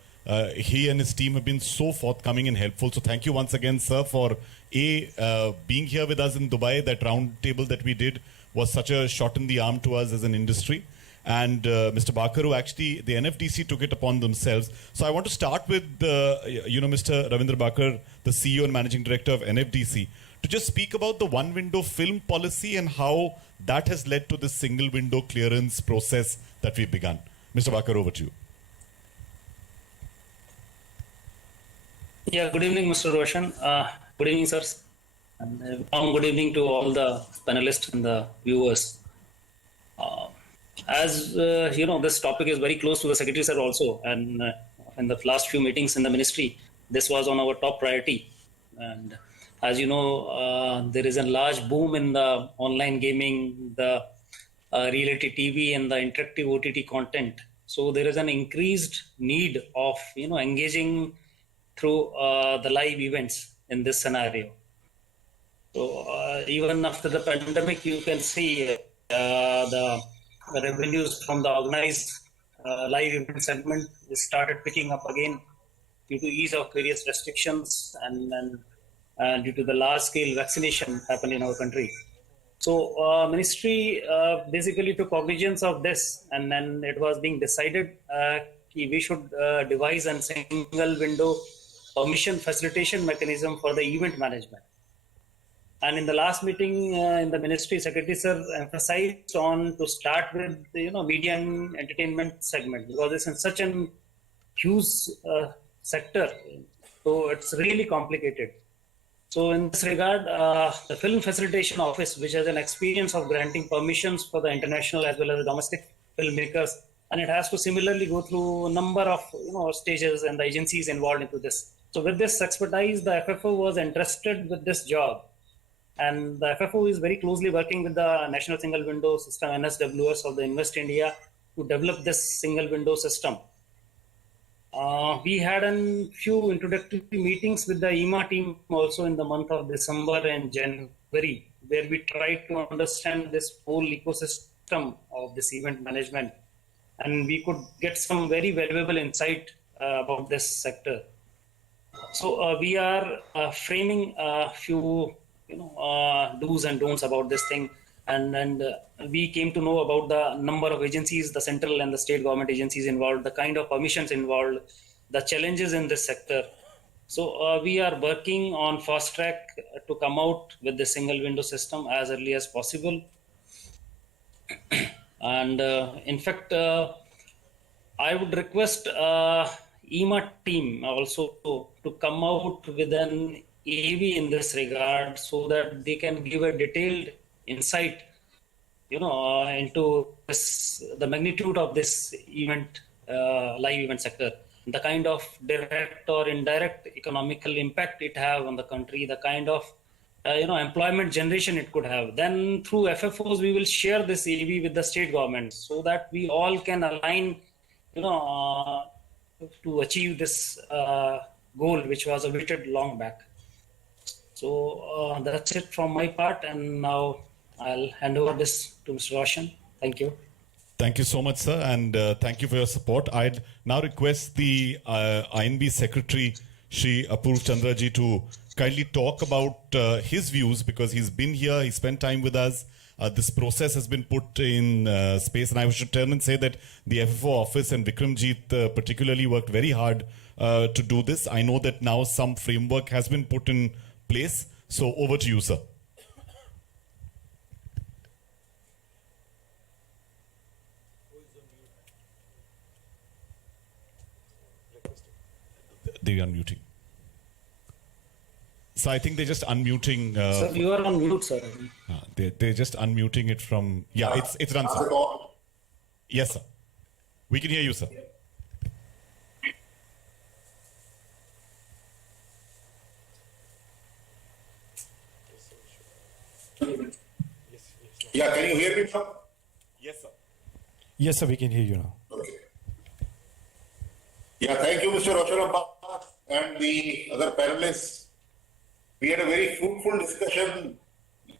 he and his team have been so forthcoming and helpful. So thank you once again, sir, for being here with us in Dubai. That round table that we did was such a shot in the arm to us as an industry. And Mr. Bakar, who actually, the NFDC took it upon themselves. So I want to start with, Mr. Ravindra Bakar, the CEO and Managing Director of NFDC, to just speak about the one-window film policy and how that has led to this single-window clearance process that we've begun. Mr. Bakar, over to you. Yeah, good evening, Mr. Roshan. Good evening, sirs. And good evening to all the panelists and the viewers. As this topic is very close to the Secretary Sir also, and in the last few meetings in the ministry, this was on our top priority. And as you know, there is a large boom in the online gaming, the reality TV, and the interactive OTT content. So there is an increased need of engaging through the live events in this scenario. So even after the pandemic, you can see the revenues from the organized live event segment started picking up again due to ease of various restrictions and due to the large-scale vaccination happened in our country. So ministry basically took cognizance of this, and then it was being decided we should devise a single window permission facilitation mechanism for the event management. And in the last meeting in the ministry, Secretary Sir emphasized on to start with media and entertainment segment, because it's in such a huge sector, so it's really complicated. So in this regard, the Film Facilitation Office, which has an experience of granting permissions for the international as well as the domestic filmmakers, and it has to similarly go through a number of stages and the agencies involved into this. So with this expertise, the FFO was entrusted with this job. And the FFO is very closely working with the National Single Window System, NSWS, of the Invest India to develop this single window system. We had a few introductory meetings with the EMA team also in the month of December and January, where we tried to understand this whole ecosystem of this event management. And we could get some very valuable insight about this sector. So we are framing a few do's and don'ts about this thing, and we came to know about the number of agencies, the central and the state government agencies involved, the kind of permissions involved, the challenges in this sector. So we are working on fast track to come out with the single window system as early as possible. And in fact, I would request EMA team also to come out with an AV in this regard, so that they can give a detailed insight, into the magnitude of this event, live event sector, the kind of direct or indirect economical impact it have on the country, the kind of employment generation it could have. Then through FFOs, we will share this AV with the state government, so that we all can align, to achieve this goal, which was awaited long back. So that's it from my part, and now I'll hand over this to Mr. Roshan. Thank you. Thank you so much, sir, and thank you for your support. I'd now request the INB Secretary, Shri Apurv Chandraji, to kindly talk about his views, because he's been here, he spent time with us. This process has been put in space, and I should turn and say that the FFO office and Vikramjit particularly worked very hard to do this. I know that now some framework has been put in place. So over to you, sir. They're unmuting. So I think they're just unmuting. Sir, you are on mute, sir. They're just unmuting it from. Yeah, it's done, sir. Yes, sir. We can hear you, sir. Yeah, can you hear me now? Yes, sir. Yes, sir, we can hear you now. Okay. Yeah, thank you, Mr. Roshan and the other panelists. We had a very fruitful discussion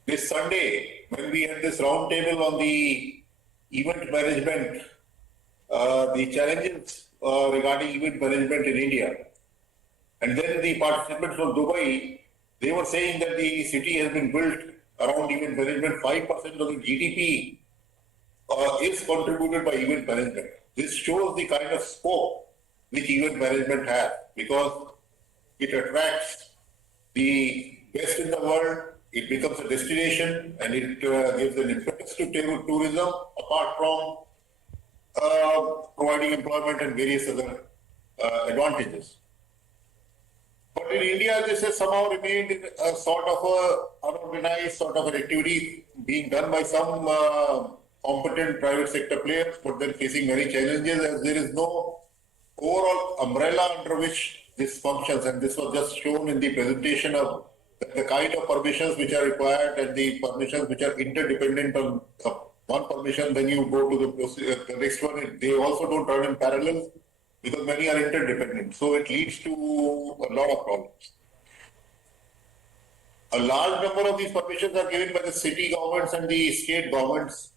this Sunday when we had this round table on the event management, the challenges regarding event management in India. And then the participants from Dubai, they were saying that the city has been built around event management. 5% of the GDP is contributed by event management. This shows the kind of scope which event management has, because it attracts the best in the world, it becomes a destination, and it gives an impetus to tourism, apart from providing employment and various other advantages. But in India, this has somehow remained a sort of a unorganized sort of an activity being done by some competent private sector players, but then facing many challenges as there is no overall umbrella under which this functions. And this was just shown in the presentation of the kind of permissions which are required and the permissions which are interdependent on one permission, then you go to the next one. They also don't run in parallel because many are interdependent. So it leads to a lot of problems. A large number of these permissions are given by the city governments and the state governments.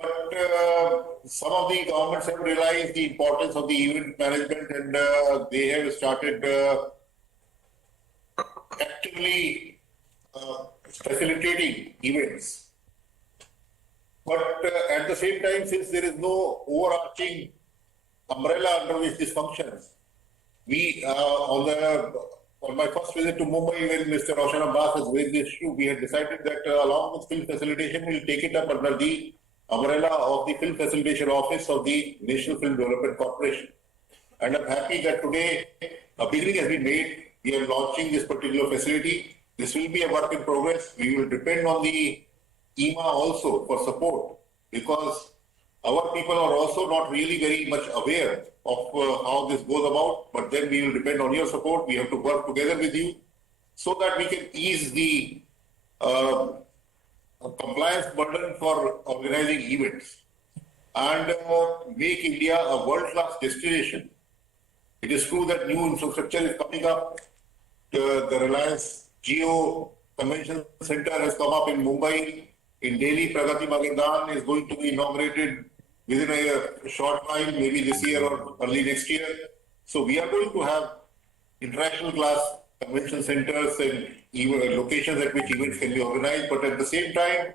But some of the governments have realized the importance of the event management, and they have started actively facilitating events. But at the same time, since there is no overarching umbrella under which this functions, we on my first visit to Mumbai, when Mr. Roshan Abbas has raised this issue, we had decided that along with film facilitation, we'll take it up under the umbrella of the Film Facilitation Office of the National Film Development Corporation. And I'm happy that today a beginning has been made. We are launching this particular facility. This will be a work in progress. We will depend on the EMA also for support, because our people are also not really very much aware of how this goes about. But then we will depend on your support. We have to work together with you so that we can ease the compliance burden for organizing events and make India a world-class destination. It is true that new infrastructure is coming up. The Reliance Jio Convention Center has come up in Mumbai. In Delhi, Pragati Magadan is going to be inaugurated within a short while, maybe this year or early next year. So we are going to have international class convention centers and even locations at which events can be organized. But at the same time,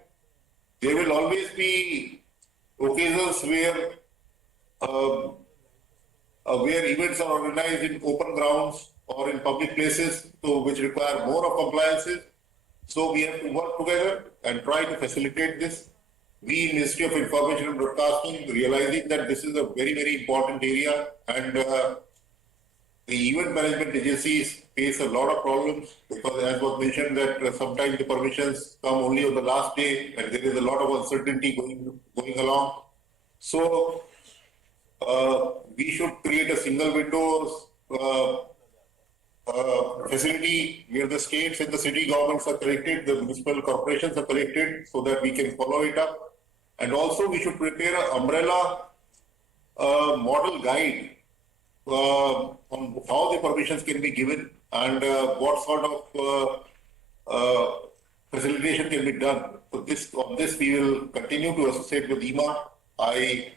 there will always be occasions where events are organized in open grounds or in public places, so which require more of compliances. So we have to work together and try to facilitate this. We in Ministry of Information and Broadcasting, realizing that this is a very, very important area, and the event management agencies face a lot of problems, because as was mentioned that sometimes the permissions come only on the last day and there is a lot of uncertainty going along. So we should create a single windows facility where the states and the city governments are connected, the municipal corporations are connected, so that we can follow it up. And also we should prepare an umbrella model guide on how the permissions can be given and what sort of facilitation can be done. So on this we will continue to associate with EMA. I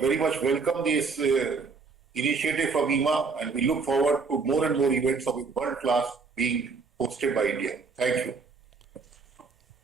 very much welcome this initiative from EMA, and we look forward to more and more events of world class being hosted by India. Thank you.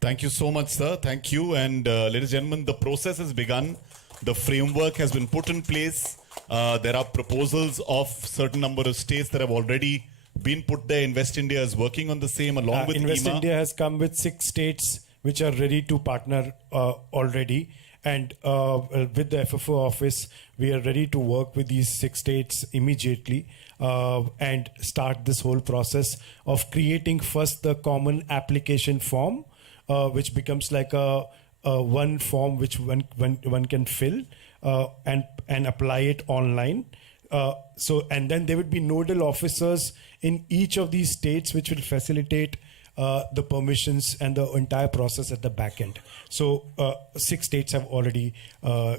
Thank you so much, sir. Thank you. And ladies and gentlemen, the process has begun. The framework has been put in place. There are proposals of certain number of states that have already been put there. Invest India is working on the same along with Invest EMA. India has come with 6 states which are ready to partner already. And with the FFO office, we are ready to work with these 6 states immediately and start this whole process of creating first the common application form, which becomes like a one form which one can fill and apply it online. And then there would be nodal officers in each of these states which will facilitate the permissions and the entire process at the back end. So 6 states have already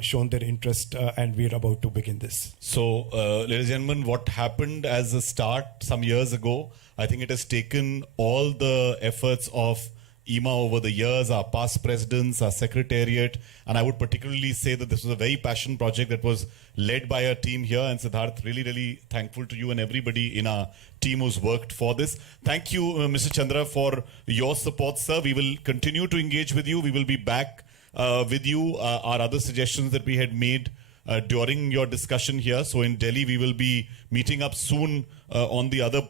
shown their interest and we're about to begin this. So, ladies and gentlemen, what happened as a start some years ago, I think it has taken all the efforts of EMA over the years, our past presidents, our secretariat, and I would particularly say that this was a very passionate project that was led by our team here. And Siddharth, really, really thankful to you and everybody in our team who's worked for this. Thank you, Mr. Chandra, for your support, sir. We will continue to engage with you. We will be back with you. Our other suggestions that we had made during your discussion here. So in Delhi, we will be meeting up soon on the other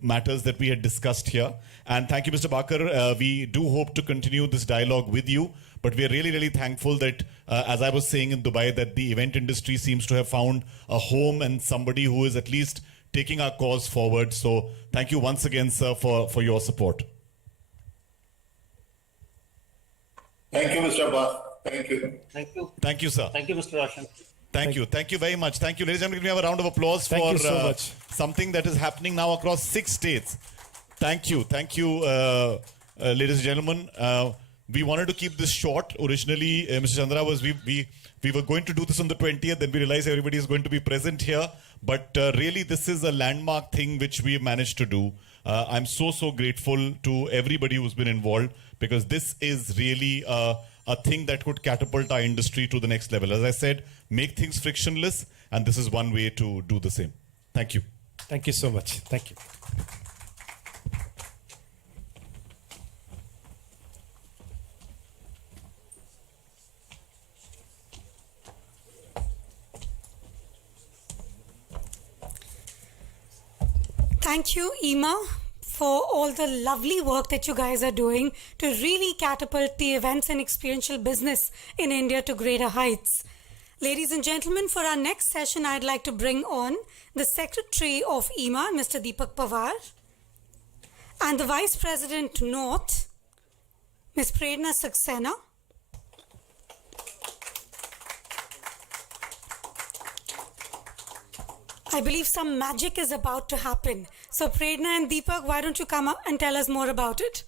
matters that we had discussed here. And thank you, Mr. Bakar. We do hope to continue this dialogue with you. But we are really, really thankful that, as I was saying in Dubai, that the event industry seems to have found a home and somebody who is at least taking our cause forward. So thank you once again, sir, for your support. Thank you, Mr. Abbas. Thank you. Thank you. Thank you, sir. Thank you, Mr. Roshan. Thank you. Thank you very much. Thank you. Ladies and gentlemen, can we have a round of applause Thank for you so much. something that is happening now across 6 states. Thank you. Thank you, ladies and gentlemen. We wanted to keep this short. Originally, Mr. Chandra, we were going to do this on the 20th, then we realized everybody is going to be present here. But really, this is a landmark thing which we managed to do. I'm so grateful to everybody who's been involved, because this is really a thing that could catapult our industry to the next level. As I said, make things frictionless, and this is one way to do the same. Thank you. Thank you so much. Thank you. Thank you, Ema, for all the lovely work that you guys are doing to really catapult the events and experiential business in India to greater heights. Ladies and gentlemen, for our next session, I'd like to bring on the Secretary of EMA, Mr. Deepak Pawar, and the Vice President North, Ms. Prerna Saxena. I believe some magic is about to happen. So Prerna and Deepak, why don't you come up and tell us more about it?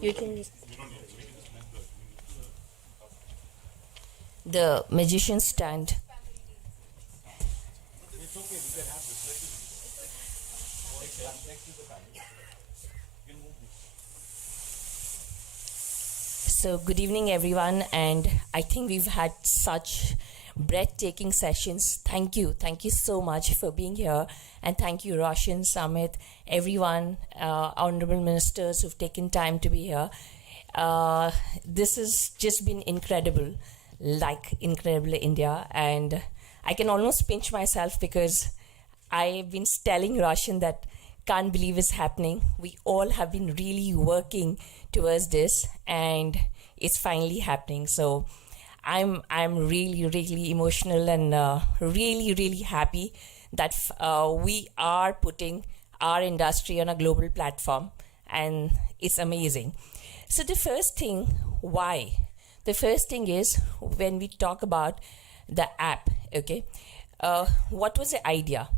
You can the magician stand. So good evening everyone, and I think we've had such breathtaking sessions. Thank you so much for being here, and thank you Roshan, Samit, everyone, honorable ministers who've taken time to be here. This has just been incredible, like Incredible India, and I can almost pinch myself because I've been telling Roshan that can't believe it's happening. We all have been really working towards this, and it's finally happening. So I'm really emotional and really happy that we are putting our industry on a global platform, and it's amazing. So the first thing, why? The first thing is when we talk about the app, okay? What was the idea?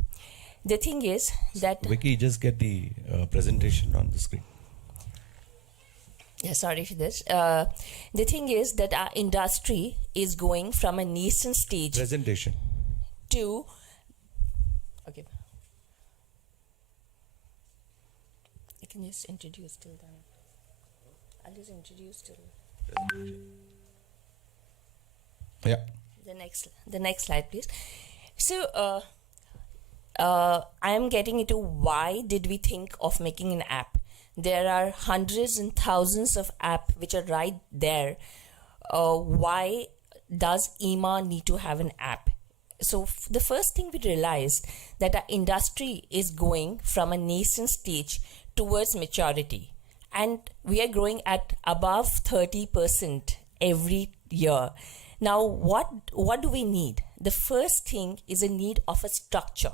The thing is that... Vicky, just get the presentation on the screen. Yeah, sorry for this. The thing is that our industry is going from a nascent stage... Presentation. ...to... Okay. I can just introduce till then. I'll just introduce till... Yeah. The next slide, please. So, I am getting into why did we think of making an app. There are hundreds and thousands of apps which are right there. Why does EMA need to have an app? So the first thing we realized that our industry is going from a nascent stage towards maturity, and we are growing at above 30% every year. Now, what do we need? The first thing is a need of a structure.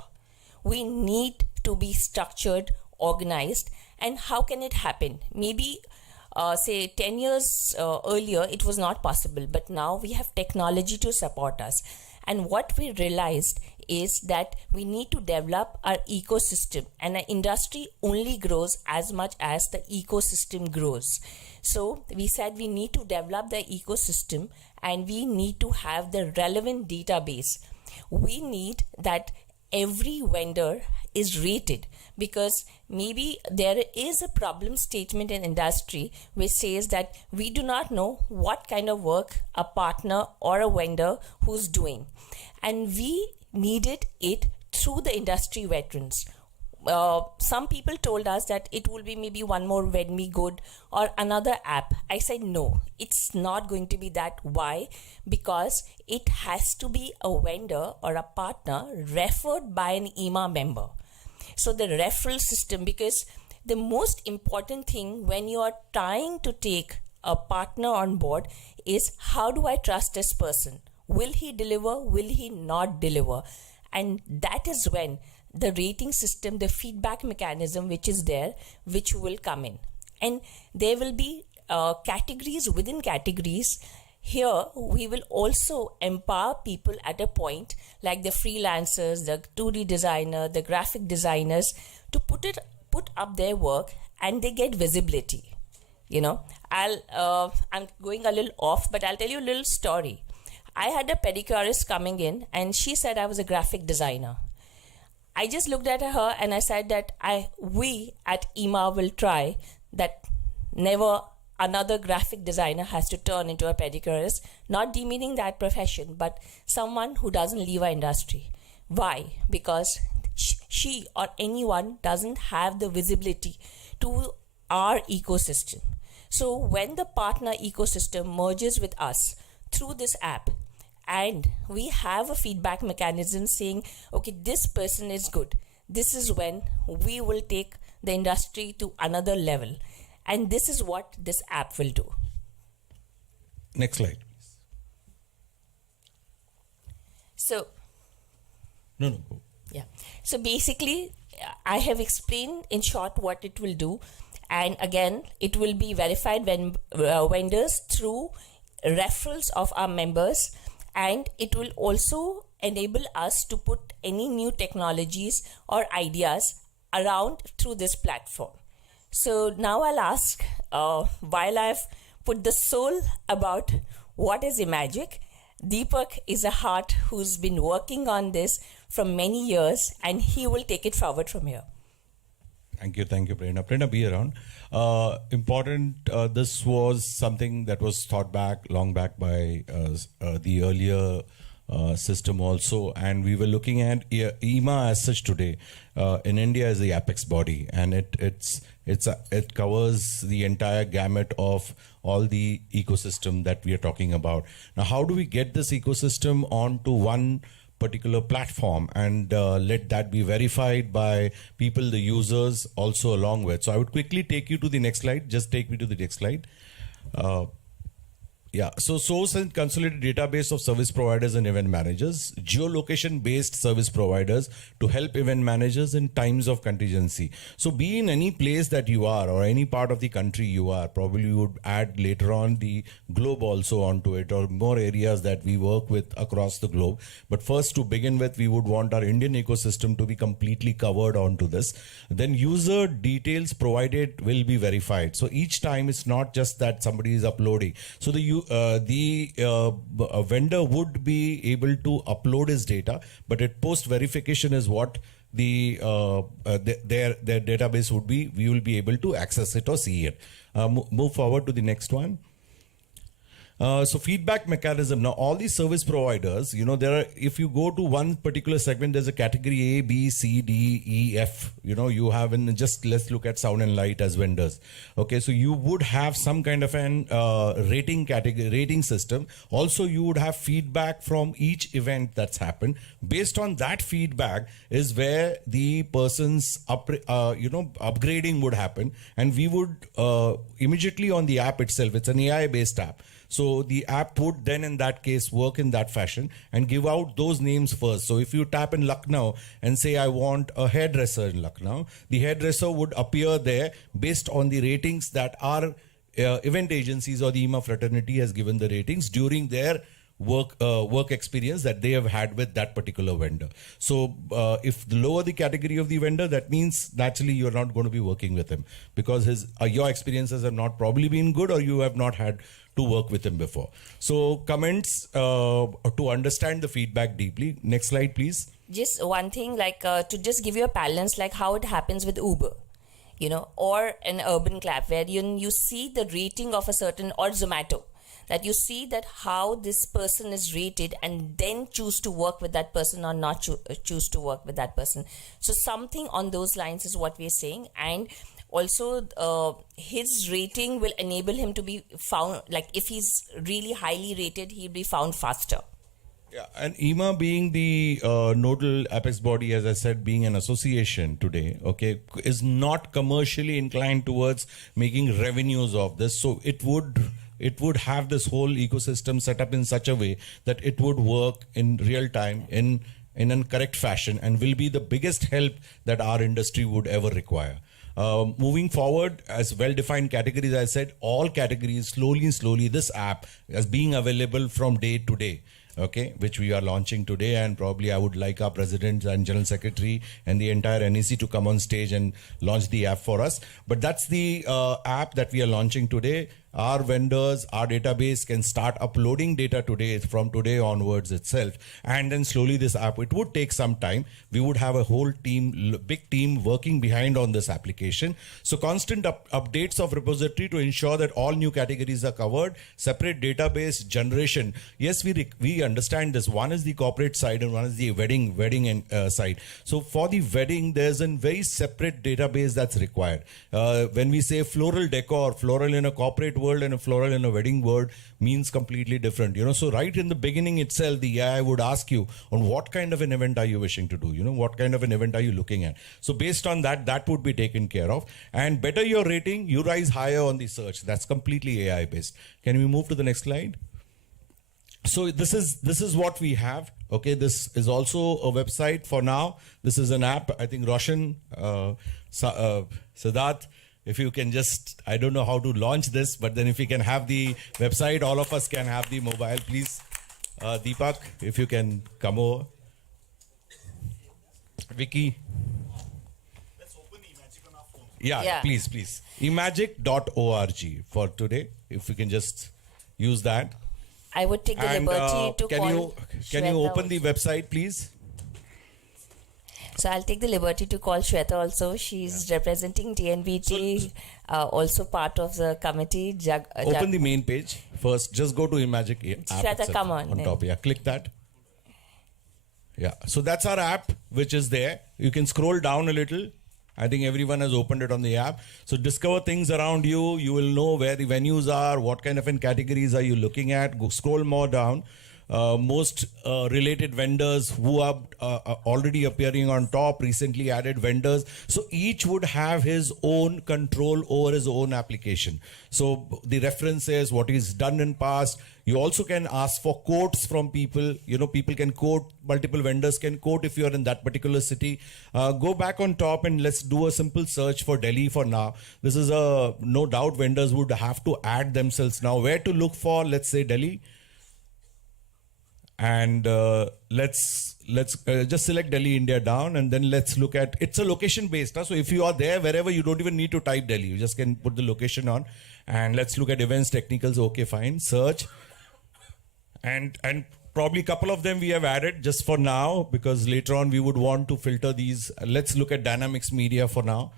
We need to be structured, organized, and how can it happen? Maybe say 10 years earlier it was not possible, but now we have technology to support us. And what we realized is that we need to develop our ecosystem, and our industry only grows as much as the ecosystem grows. So we said we need to develop the ecosystem, and we need to have the relevant database. We need that every vendor is rated, because maybe there is a problem statement in industry which says that we do not know what kind of work a partner or a vendor who's doing, and we needed it through the industry veterans. Some people told us that it will be maybe one more Vedme Good or another app. I said no, it's not going to be that. Why? Because it has to be a vendor or a partner referred by an EMA member. So the referral system, because the most important thing when you are trying to take a partner on board is, how do I trust this person? Will he deliver? Will he not deliver? And that is when the rating system, the feedback mechanism which is there, which will come in. And there will be categories within categories. Here we will also empower people at a point, like the freelancers, the 2D designer, the graphic designers, to put up their work, and they get visibility. I'm going a little off, but I'll tell you a little story. I had a pedicurist coming in, and she said I was a graphic designer. I just looked at her and I said that we at EMA will try that never another graphic designer has to turn into a pedicurist, not demeaning that profession, but someone who doesn't leave our industry. Why? Because she or anyone doesn't have the visibility to our ecosystem. So when the partner ecosystem merges with us through this app, and we have a feedback mechanism saying, okay, this person is good, this is when we will take the industry to another level. And this is what this app will do. Next slide, please. So, No. yeah. So basically, I have explained in short what it will do. And again, it will be verified when vendors through referrals of our members. And it will also enable us to put any new technologies or ideas around through this platform. So now I'll ask, while I've put the soul about what is Imagic, Deepak is a heart who's been working on this for many years, and he will take it forward from here. Thank you, Prerna. Prerna, be around. Important, this was something that was thought long back by the earlier system also, and we were looking at EMA as such today. In India is the apex body, and it covers the entire gamut of all the ecosystem that we are talking about. Now, how do we get this ecosystem onto one particular platform and let that be verified by people, the users, also along with? So I would quickly take you to the next slide. Just take me to the next slide. So source and consolidated database of service providers and event managers, geolocation based service providers to help event managers in times of contingency. So be in any place that you are or any part of the country you are, probably you would add later on the globe also onto it, or more areas that we work with across the globe. But first, to begin with, we would want our Indian ecosystem to be completely covered onto this. Then user details provided will be verified. So each time it's not just that somebody is uploading. So the vendor would be able to upload his data, but at post verification is what their database would be. We will be able to access it or see it. Move forward to the next one. So feedback mechanism. Now, all these service providers, there are, if you go to one particular segment, there's a category A, B, C, D, E, F. You have just let's look at sound and light as vendors. Okay, so you would have some kind of an rating system. Also, you would have feedback from each event that's happened. Based on that feedback is where the person's upgrading would happen, and we would immediately on the app itself. It's an AI-based app. So the app would then in that case work in that fashion and give out those names first. So if you tap in Lucknow and say, I want a hairdresser in Lucknow, the hairdresser would appear there based on the ratings that our event agencies or the IMA fraternity has given the ratings during their work experience that they have had with that particular vendor. So if the lower the category of the vendor, that means naturally you're not going to be working with him because your experiences have not probably been good, or you have not had to work with him before. So comments to understand the feedback deeply. Next slide, please. Just one thing, to just give you a balance, like how it happens with Uber, or an urban club where you see the rating of a certain, or Zomato, that you see that how this person is rated and then choose to work with that person or not choose to work with that person. So something on those lines is what we're saying. And also his rating will enable him to be found, like if he's really highly rated, he'll be found faster. Yeah, and IMA being the nodal apex body, as I said, being an association today, okay, is not commercially inclined towards making revenues of this. So it would have this whole ecosystem set up in such a way that it would work in real time in a correct fashion, and will be the biggest help that our industry would ever require. Moving forward, as well-defined categories, I said, all categories, slowly, this app is being available from day to day. Okay, which we are launching today, and probably I would like our president and general secretary and the entire NEC to come on stage and launch the app for us. But that's the app that we are launching today. Our vendors, our database can start uploading data today, from today onwards itself, and then slowly this app, it would take some time. We would have a whole team, big team working behind on this application. So constant updates of repository to ensure that all new categories are covered, separate database generation. Yes, we understand this. One is the corporate side and one is the wedding side. So for the wedding, there's a very separate database that's required. When we say floral decor, floral in a corporate world and a floral in a wedding world means completely different. So right in the beginning itself, the AI would ask you on what kind of an event are you wishing to do? What kind of an event are you looking at? So based on that would be taken care of. And better your rating, you rise higher on the search. That's completely AI based. Can we move to the next slide? So this is what we have. Okay, this is also a website for now. This is an app. I think Roshan, Siddharth, if you can just, I don't know how to launch this, but then if you can have the website, all of us can have the mobile, please. Deepak, if you can come over. Vicky. Let's open eMagic on our phone. Yeah, please. eMagic.org for today. If you can just use that. I would take the liberty to call Can you open the website, please? So I'll take the liberty to call Shweta also. She's representing TNBT, also part of the committee. Open the main page first. Just go to eMagic app. Shweta, come on top. Yeah, click that. Yeah, so that's our app, which is there. You can scroll down a little. I think everyone has opened it on the app. So discover things around you. You will know where the venues are, what kind of categories are you looking at. Go scroll more down. Most related vendors who are already appearing on top, recently added vendors. So each would have his own control over his own application. So the references, what he's done in past. You also can ask for quotes from people. People can quote, multiple vendors can quote if you're in that particular city. Go back on top and let's do a simple search for Delhi for now. This is no doubt vendors would have to add themselves now. Where to look for, let's say Delhi. And let's just select Delhi, India down, and then let's look at, it's a location based. So if you are there, wherever, you don't even need to type Delhi. You just can put the location on, and let's look at events, technicals. Okay, fine. Search. And probably a couple of them we have added just for now, because later on we would want to filter these. Let's look at Dynamics Media for now.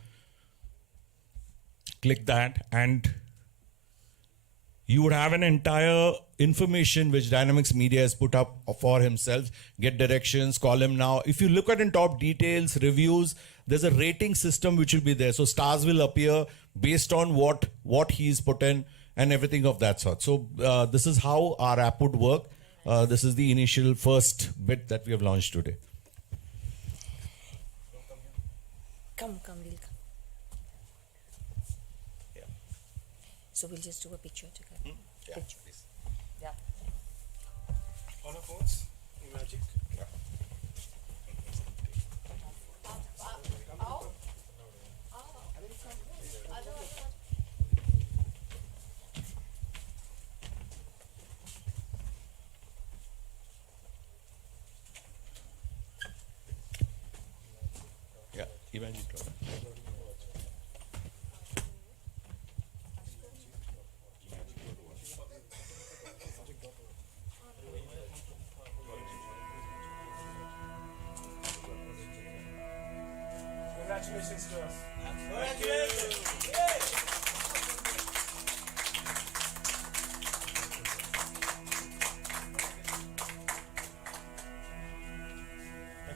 Click that, and you would have an entire information which Dynamics Media has put up for himself, get directions, call him now. If you look at in top details, reviews, there's a rating system which will be there. So stars will appear based on what he's put in and everything of that sort. So this is how our app would work. This is the initial first bit that we have launched today. Come, we'll come. Yeah. So we'll just do a picture together. Yeah, Picture. please. Yeah. On our phones, magic. Yeah, imagine. Congratulations to us.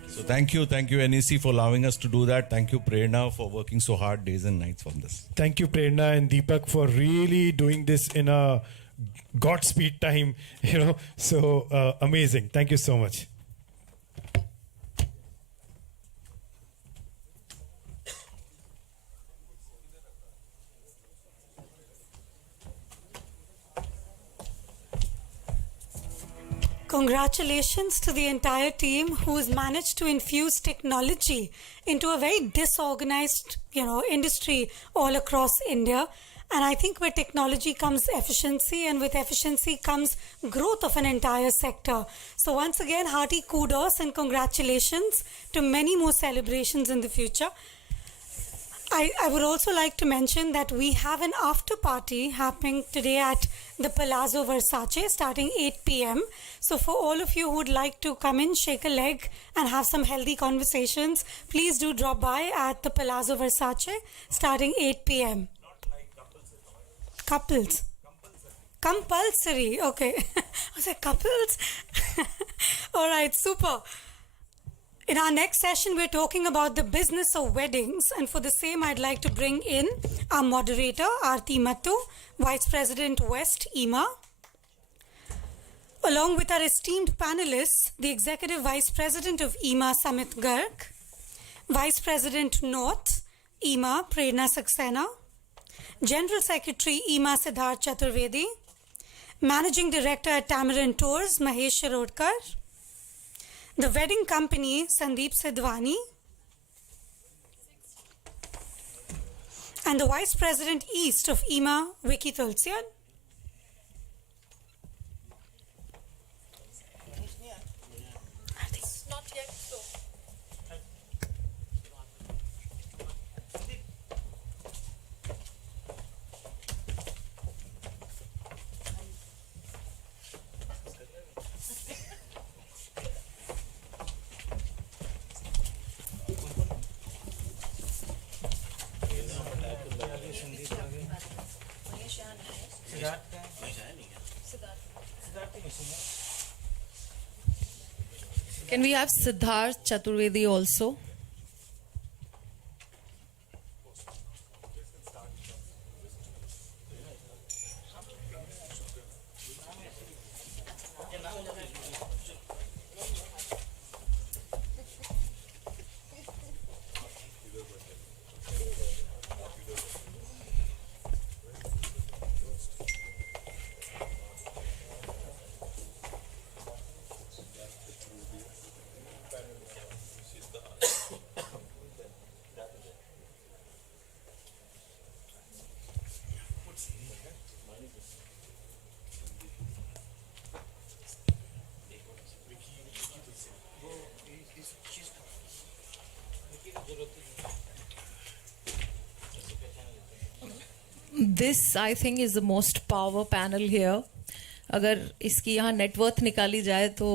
So thank you NEC for allowing us to do that. Thank you Prerna for working so hard days and nights on this. Thank you, Prerna and Deepak, for really doing this in a Godspeed time. So amazing. Thank you so much. Congratulations to the entire team who's managed to infuse technology into a very disorganized, industry all across India. And I think with technology comes efficiency, and with efficiency comes growth of an entire sector. So once again, hearty kudos and congratulations to many more celebrations in the future. I would also like to mention that we have an after party happening today at the Palazzo Versace starting 8 p.m. So for all of you who would like to come in, shake a leg and have some healthy conversations, please do drop by at the Palazzo Versace starting 8 p.m. Not like Couples. Compulsory. Okay. I was like, couples? All right, super. In our next session, we're talking about the business of weddings. And for the same, I'd like to bring in our moderator, Aarti Mattu, Vice President West, EMA. Along with our esteemed panelists, the Executive Vice President of EMA, Samit Garg, Vice President North, EMA, Prerna Saxena, General Secretary, EMA, Siddharth Chaturvedi, Managing Director at Tamarind Tours, Mahesh Shirodkar, the wedding company, Sandeep Sidhwani, and the Vice President East of EMA, Vicky Tulsian. Not yet, so. Can we have Siddharth Chaturvedi also? This, I think, is the most power panel here. अगर इसकी यहाँ net worth निकाली जाए तो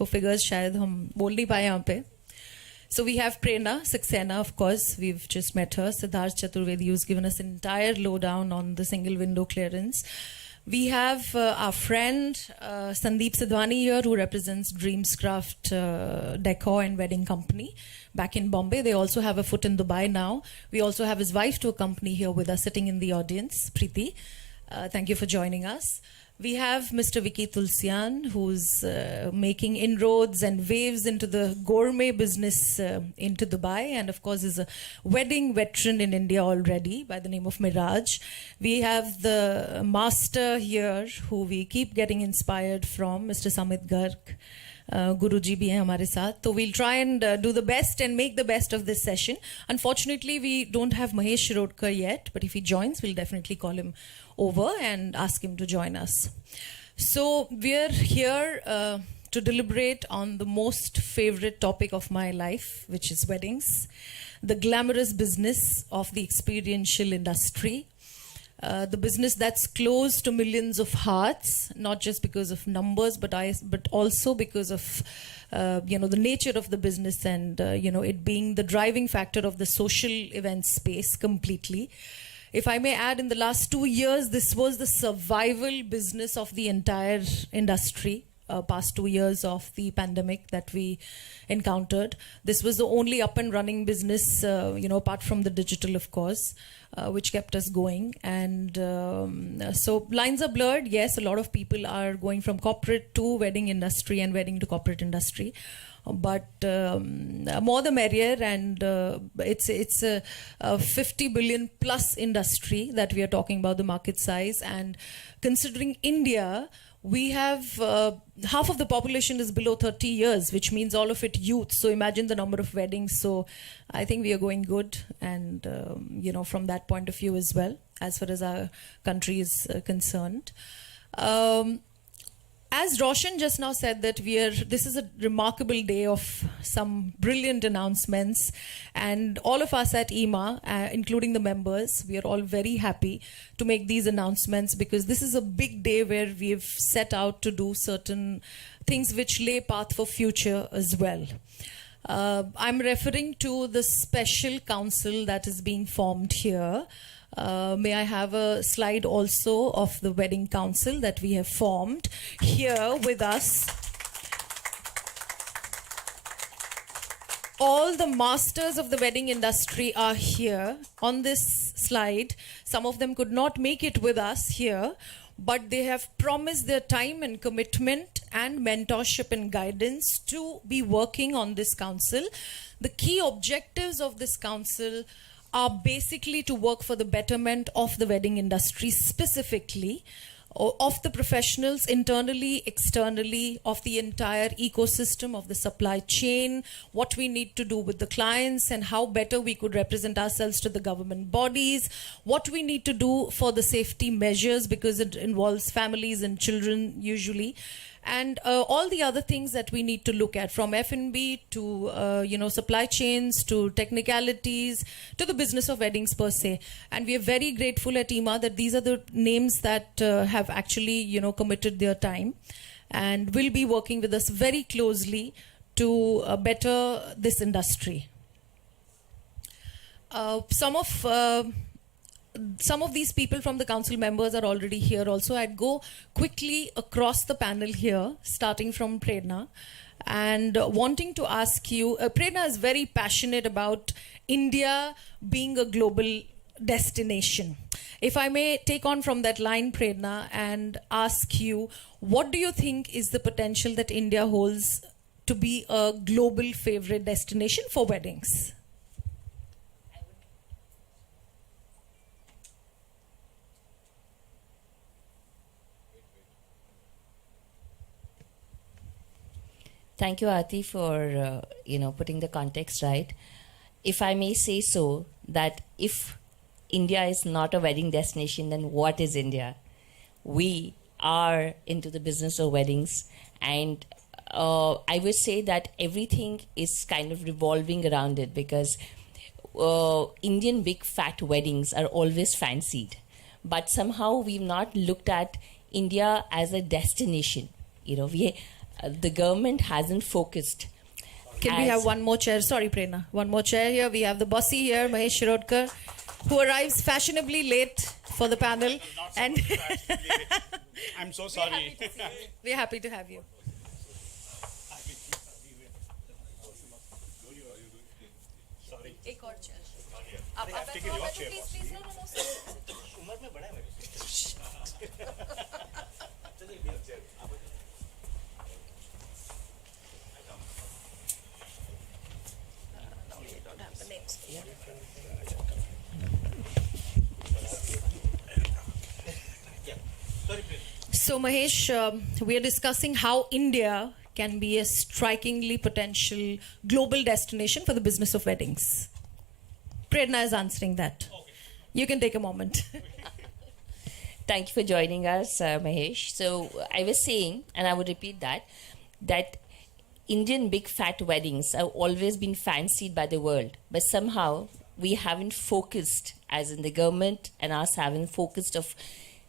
वो figures शायद हम बोल नहीं पाए यहाँ पे. So we have Prerna Saxena, of course. We've just met her. Siddharth Chaturvedi, who's given us an entire lowdown on the single window clearance. We have our friend Sandeep Sidhwani here, who represents Dreamscraft Decor and Wedding Company back in Bombay. They also have a foot in Dubai now. We also have his wife to accompany here with us, sitting in the audience, Preeti. Thank you for joining us. We have Mr. Vicky Tulsian, who's making inroads and waves into the gourmet business into Dubai, and of course is a wedding veteran in India already by the name of Miraj. We have the master here who we keep getting inspired from, Mr. Samit Garg. Guruji bhi hai hamare saath. So we'll try and do the best and make the best of this session. Unfortunately, we don't have Mahesh Shirodkar yet, but if he joins, we'll definitely call him over and ask him to join us. So we're here to deliberate on the most favorite topic of my life, which is weddings, the glamorous business of the experiential industry. The business that's close to millions of hearts, not just because of numbers, but also because of the nature of the business and it being the driving factor of the social event space completely. If I may add, in the last 2 years, this was the survival business of the entire industry. Past 2 years of the pandemic that we encountered. This was the only up and running business, apart from the digital, of course, which kept us going. And so lines are blurred. Yes, a lot of people are going from corporate to wedding industry and wedding to corporate industry. But more the merrier, and it's a 50 billion plus industry that we are talking about, the market size. And considering India, we have half of the population is below 30 years, which means all of it youth. So imagine the number of weddings. So I think we are going good, and from that point of view as well, as far as our country is concerned. As Roshan just now said, that this is a remarkable day of some brilliant announcements, and all of us at EMA, including the members, we are all very happy to make these announcements, because this is a big day where we've set out to do certain things which lay path for future as well. I'm referring to the special council that is being formed here. May I have a slide also of the wedding council that we have formed here with us. All the masters of the wedding industry are here on this slide. Some of them could not make it with us here, but they have promised their time and commitment and mentorship and guidance to be working on this council. The key objectives of this council are basically to work for the betterment of the wedding industry, specifically of the professionals internally, externally, of the entire ecosystem of the supply chain, what we need to do with the clients and how better we could represent ourselves to the government bodies, what we need to do for the safety measures, because it involves families and children usually, and all the other things that we need to look at, from F&B to supply chains to technicalities to the business of weddings per se. And we are very grateful at EMA that these are the names that have actually committed their time and will be working with us very closely to better this industry. Some of these people from the council members are already here also. I'd go quickly across the panel here, starting from Prerna, and wanting to ask you, Prerna is very passionate about India being a global destination. If I may take on from that line, Prerna, and ask you, what do you think is the potential that India holds to be a global favorite destination for weddings? Thank you, Aarti, for putting the context right. If I may say so, that if India is not a wedding destination, then what is India? We are into the business of weddings, and I would say that everything is kind of revolving around it, because Indian big fat weddings are always fancied, but somehow we've not looked at India as a destination. The government hasn't focused. Can we have one more chair? Sorry, Prerna. One more chair here. We have the bossy here, Mahesh Shirodkar, who arrives fashionably late for the panel. And I'm so sorry. We're happy to have you. एक और chair. आप बैठो, please. No, sir. So, Mahesh, we are discussing how India can be a strikingly potential global destination for the business of weddings. Prerna is answering that. You can take a moment. Thank you for joining us, Mahesh. So I was saying, and I would repeat that Indian big fat weddings have always been fancied by the world, but somehow we haven't focused, as in the government and us haven't focused of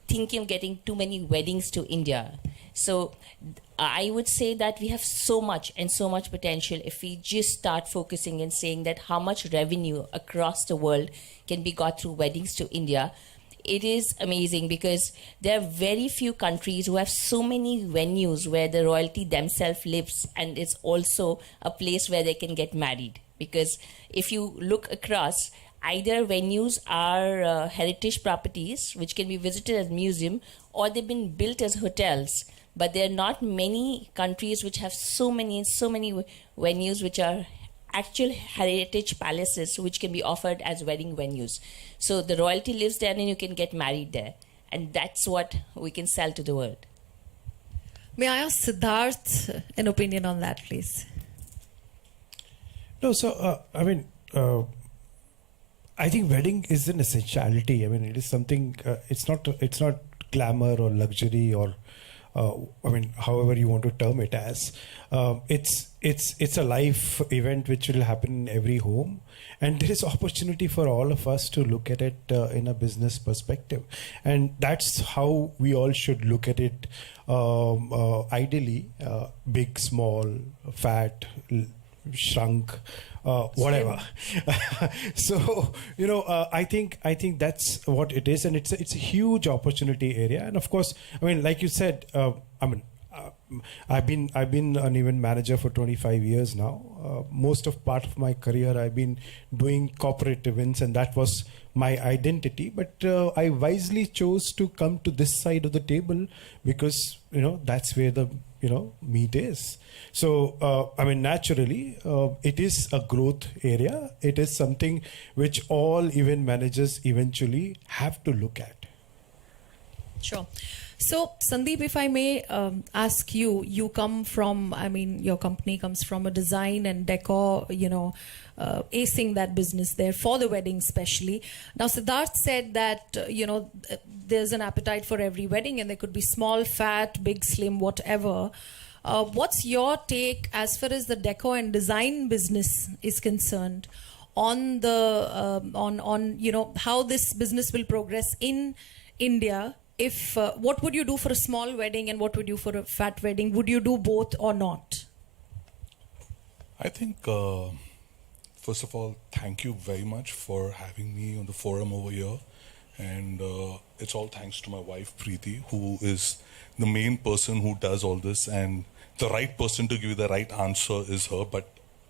thinking of getting too many weddings to India. So I would say that we have so much potential if we just start focusing and saying that how much revenue across the world can be got through weddings to India. It is amazing because there are very few countries who have so many venues where the royalty themselves lives, and it's also a place where they can get married. Because if you look across, either venues are heritage properties which can be visited as museum, or they've been built as hotels. But there are not many countries which have so many venues which are actual heritage palaces which can be offered as wedding venues. So the royalty lives there and you can get married there. And that's what we can sell to the world. May I ask Siddharth an opinion on that, please? No, so, I think wedding is an essentiality. I mean, it is something, it's not glamour or luxury or, however you want to term it as. It's a life event which will happen in every home, and there is opportunity for all of us to look at it in a business perspective, and that's how we all should look at it. Ideally, big, small, fat, shrunk, whatever. So I think that's what it is, and it's a huge opportunity area. And of course, like you said, I've been an event manager for 25 years now. Part of my career I've been doing corporate events, and that was my identity. But I wisely chose to come to this side of the table because that's where the meat is. So naturally, it is a growth area. It is something which all event managers eventually have to look at. Sure. So, Sandeep, if I may ask you, you come from, your company comes from a design and decor, acing that business there for the wedding especially. Now, Siddharth said that, there's an appetite for every wedding and there could be small, fat, big, slim, whatever. What's your take as far as the decor and design business is concerned on the, how this business will progress in India? If what would you do for a small wedding and what would you do for a fat wedding? Would you do both or not? I think, first of all, thank you very much for having me on the forum over here. And it's all thanks to my wife, Preeti, who is the main person who does all this. And the right person to give you the right answer is her. But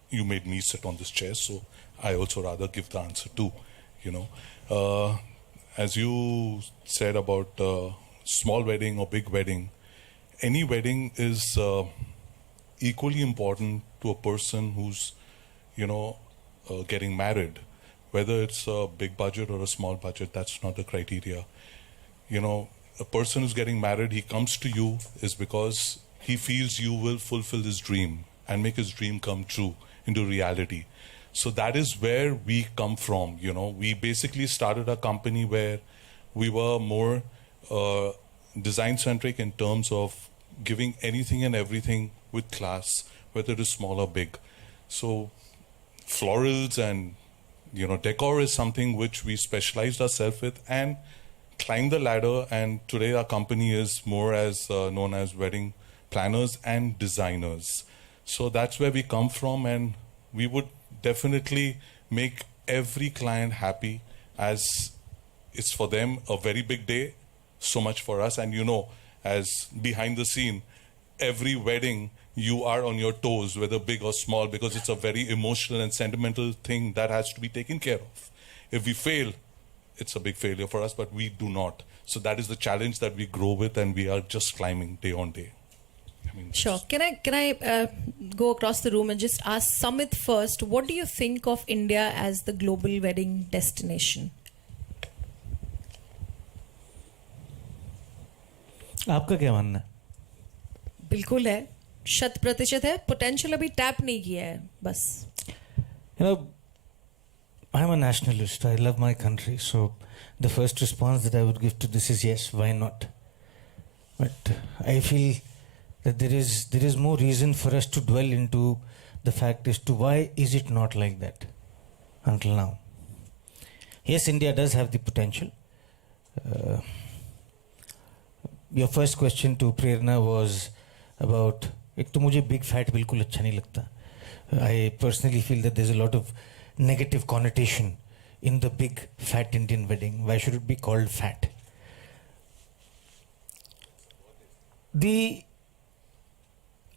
you made me sit on this chair, so I also rather give the answer too, As you said about small wedding or big wedding, any wedding is equally important to a person who's, getting married. Whether it's a big budget or a small budget, that's not the criteria. A person who's getting married, he comes to you is because he feels you will fulfill his dream and make his dream come true into reality. So that is where we come from. We basically started a company where we were more design-centric in terms of giving anything and everything with class, whether it is small or big. So florals and decor is something which we specialized ourselves with and climbed the ladder. And today our company is more as known as wedding planners and designers. So that's where we come from, and we would definitely make every client happy, as it's for them a very big day, so much for us. And as behind the scene, every wedding you are on your toes, whether big or small, because it's a very emotional and sentimental thing that has to be taken care of. If we fail, it's a big failure for us, but we do not. So that is the challenge that we grow with, and we are just climbing day on day. Sure. Can I go across the room and just ask Samit first? What do you think of India as the global wedding destination? आपका क्या मानना है? बिल्कुल है, 100% है. Potential अभी tap नहीं किया है, बस. You know, I'm a nationalist. I love my country. So the first response that I would give to this is yes, why not? But I feel that there is more reason for us to dwell into the fact as to why is it not like that until now. Yes, India does have the potential. Your first question to Prerna was about, एक तो मुझे big fat बिल्कुल अच्छा नहीं लगता. I personally feel that there's a lot of negative connotation in the big fat Indian wedding. Why should it be called fat?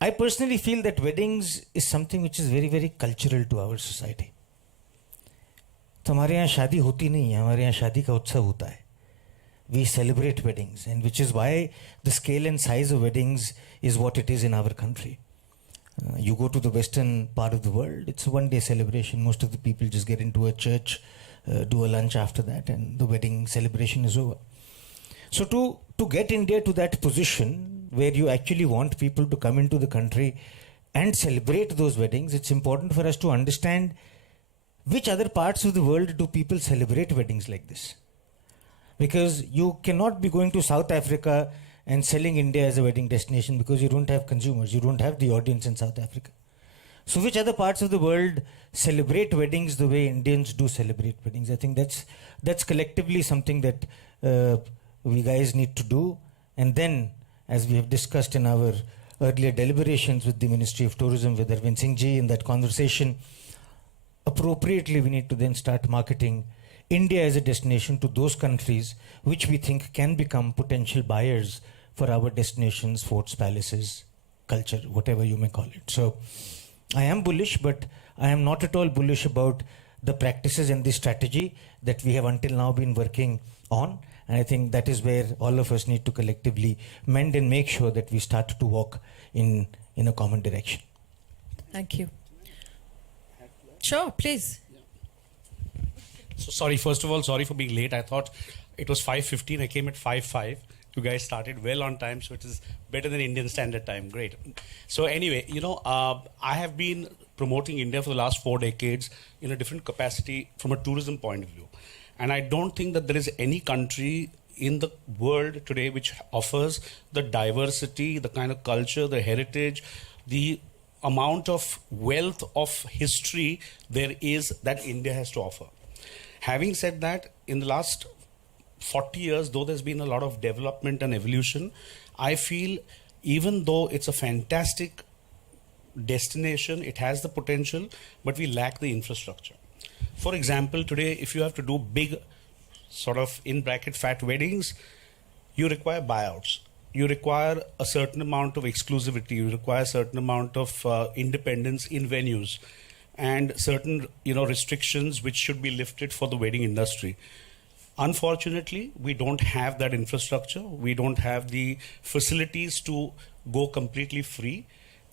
I personally feel that weddings is something which is very, very cultural to our society. तो हमारे यहाँ शादी होती नहीं है, हमारे यहाँ शादी का उत्सव होता है. We celebrate weddings, and which is why the scale and size of weddings is what it is in our country. You go to the western part of the world, it's a one-day celebration. Most of the people just get into a church, do a lunch after that, and the wedding celebration is over. So to get India to that position where you actually want people to come into the country and celebrate those weddings, it's important for us to understand which other parts of the world do people celebrate weddings like this. Because you cannot be going to South Africa and selling India as a wedding destination because you don't have consumers, you don't have the audience in South Africa. So which other parts of the world celebrate weddings the way Indians do celebrate weddings? I think that's collectively something that we guys need to do. And then, as we have discussed in our earlier deliberations with the Ministry of Tourism, with Arvind Singh Ji in that conversation, appropriately we need to then start marketing India as a destination to those countries which we think can become potential buyers for our destinations, forts, palaces, culture, whatever you may call it. So I am bullish, but I am not at all bullish about the practices and the strategy that we have until now been working on. And I think that is where all of us need to collectively mend and make sure that we start to walk in a common direction. Thank you. Sure, please. So sorry, first of all, sorry for being late. I thought it was 5:15. I came at 5:05. You guys started well on time, so it is better than Indian Standard Time. Great. So anyway, I have been promoting India for the last 4 decades in a different capacity from a tourism point of view. And I don't think that there is any country in the world today which offers the diversity, the kind of culture, the heritage, the amount of wealth of history there is that India has to offer. Having said that, in the last 40 years, though there's been a lot of development and evolution, I feel even though it's a fantastic destination, it has the potential, but we lack the infrastructure. For example, today, if you have to do big sort of in bracket fat weddings, you require buyouts. You require a certain amount of exclusivity. You require a certain amount of independence in venues, and certain restrictions which should be lifted for the wedding industry. Unfortunately, we don't have that infrastructure. We don't have the facilities to go completely free,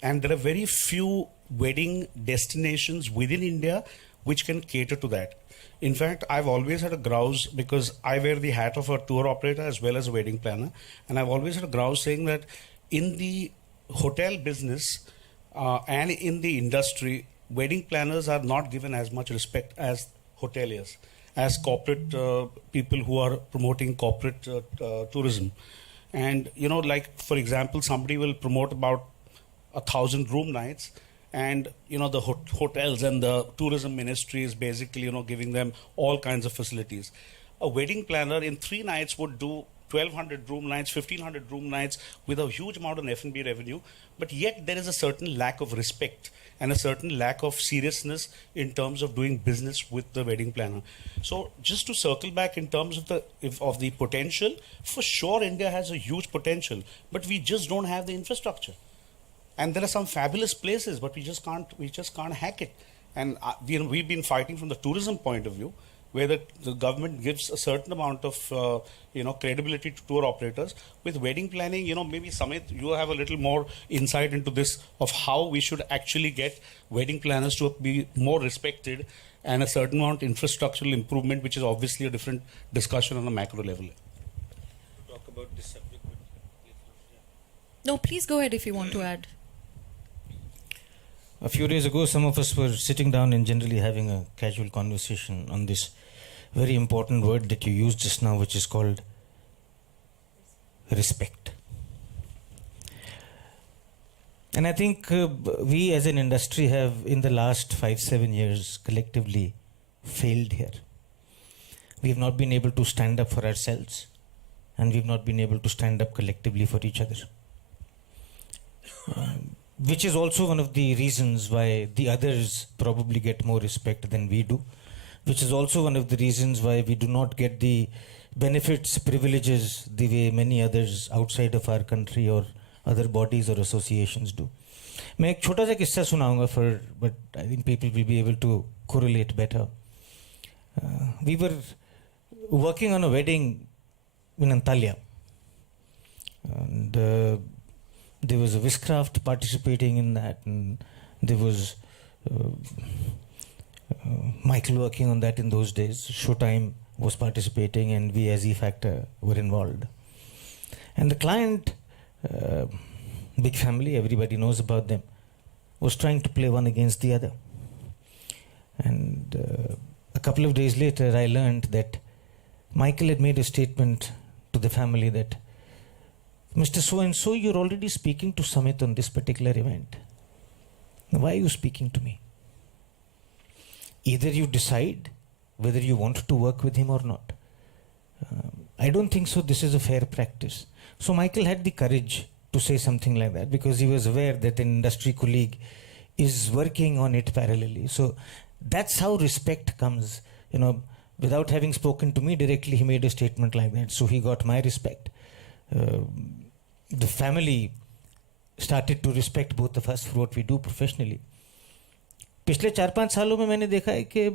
and there are very few wedding destinations within India which can cater to that. In fact, I've always had a grouse, because I wear the hat of a tour operator as well as a wedding planner, and I've always had a grouse saying that in the hotel business and in the industry, wedding planners are not given as much respect as hoteliers, as corporate people who are promoting corporate tourism. And, like, for example, somebody will promote about 1,000 room nights, and, the hotels and the tourism ministry is basically, giving them all kinds of facilities. A wedding planner in 3 nights would do 1,200 room nights, 1,500 room nights with a huge amount of F&B revenue, but yet there is a certain lack of respect and a certain lack of seriousness in terms of doing business with the wedding planner. So just to circle back in terms of the potential, for sure India has a huge potential, but we just don't have the infrastructure. And there are some fabulous places, but we just can't hack it. And we've been fighting from the tourism point of view, where the government gives a certain amount of credibility to tour operators. With wedding planning, maybe Samit, you have a little more insight into this of how we should actually get wedding planners to be more respected, and a certain amount of infrastructural improvement, which is obviously a different discussion on a macro level. Talk about this subject. No, please go ahead if you want to add. A few days ago, some of us were sitting down and generally having a casual conversation on this very important word that you used just now, which is called respect. And I think we as an industry have, in the last 5-7 years, collectively failed here. We have not been able to stand up for ourselves, and we've not been able to stand up collectively for each other. Which is also one of the reasons why the others probably get more respect than we do. Which is also one of the reasons why we do not get the benefits, privileges the way many others outside of our country or other bodies or associations do. मैं एक छोटा सा किस्सा सुनाऊंगा but I think people will be able to correlate better. We were working on a wedding in Antalya, and there was a Wishcraft participating in that, and there was Michael working on that in those days. Showtime was participating, and we as E-Factor were involved. And the client, big family, everybody knows about them, was trying to play one against the other. And a couple of days later, I learned that Michael had made a statement to the family that, Mr. So-and-so, you're already speaking to Samit on this particular event. Why are you speaking to me? Either you decide whether you want to work with him or not. I don't think so. This is a fair practice. So Michael had the courage to say something like that, because he was aware that an industry colleague is working on it parallelly. So that's how respect comes. Without having spoken to me directly, he made a statement like that. So he got my respect. The family started to respect both of us for what we do professionally. पिछले 4-5 सालों में मैंने देखा है कि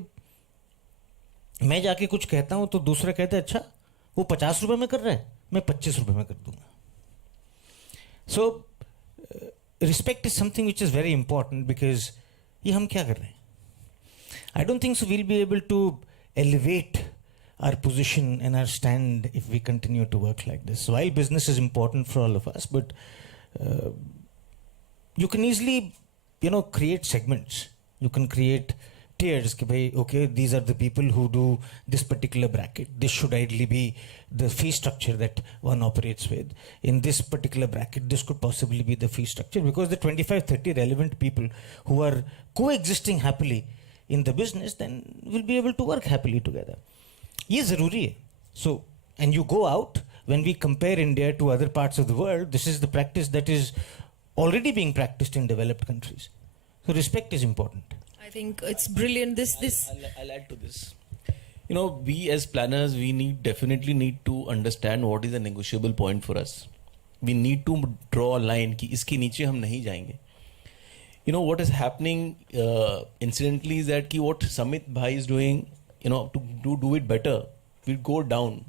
मैं जाके कुछ कहता हूँ तो दूसरा कहता है अच्छा वो 50 रुपए में कर रहा है मैं 25 रुपए में कर दूंगा. So respect is something which is very important, because ये हम क्या कर रहे हैं? I don't think so we'll be able to elevate our position and our stand if we continue to work like this. So while business is important for all of us, but you can easily, create segments. You can create tiers. Okay, these are the people who do this particular bracket. This should ideally be the fee structure that one operates with. In this particular bracket, this could possibly be the fee structure, because the 25-30 relevant people who are coexisting happily in the business then will be able to work happily together. ये ज़रूरी है. So, and you go out, when we compare India to other parts of the world, this is the practice that is already being practiced in developed countries. So respect is important. I think it's brilliant. I'll add to this. We as planners, definitely need to understand what is a negotiable point for us. We need to draw a line कि इसके नीचे हम नहीं जाएंगे. What is happening incidentally is that what Samit Bhai is doing, to do it better, will go down.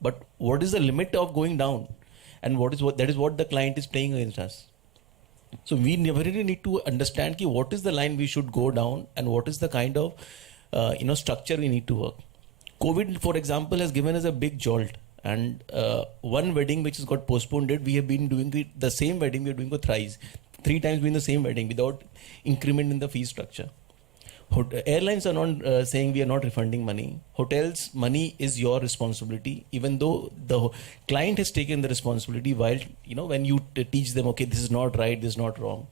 But what is the limit of going down? And that is what the client is playing against us. So we really need to understand what is the line we should go down, and what is the kind of structure we need to work. COVID, for example, has given us a big jolt. And one wedding which has got postponed, we have been doing the same wedding we are doing for thrice. 3 times doing the same wedding without increment in the fee structure. Airlines are not saying we are not refunding money. Hotels, money is your responsibility, even though the client has taken the responsibility, while when you teach them, okay, this is not right, this is not wrong,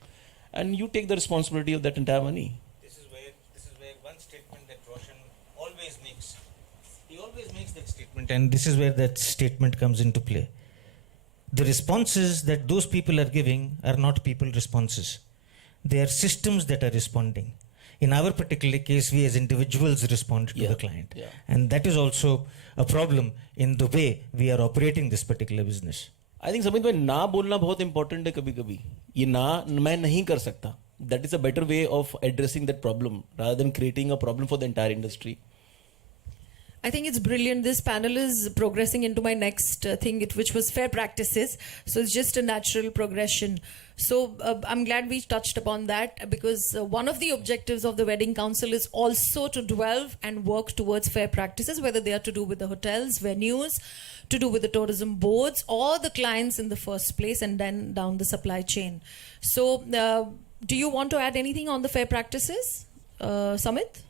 and you take the responsibility of that entire money. This is where one statement that Roshan always makes. He always makes that statement. And this is where that statement comes into play. The responses that those people are giving are not people responses. They are systems that are responding. In our particular case, we as individuals respond to the client. Yeah. And that is also a problem in the way we are operating this particular business. I think Samit भाई ना बोलना बहुत important है कभी कभी ये ना मैं नहीं कर सकता that is a better way of addressing that problem rather than creating a problem for the entire industry I think it's brilliant. This panel is progressing into my next thing, which was fair practices. So it's just a natural progression. So I'm glad we touched upon that because one of the objectives of the Wedding Council is also to delve and work towards fair practices, whether they are to do with the hotels, venues, to do with the tourism boards or the clients in the first place and then down the supply chain. So do you want to add anything on the fair practices, Samit?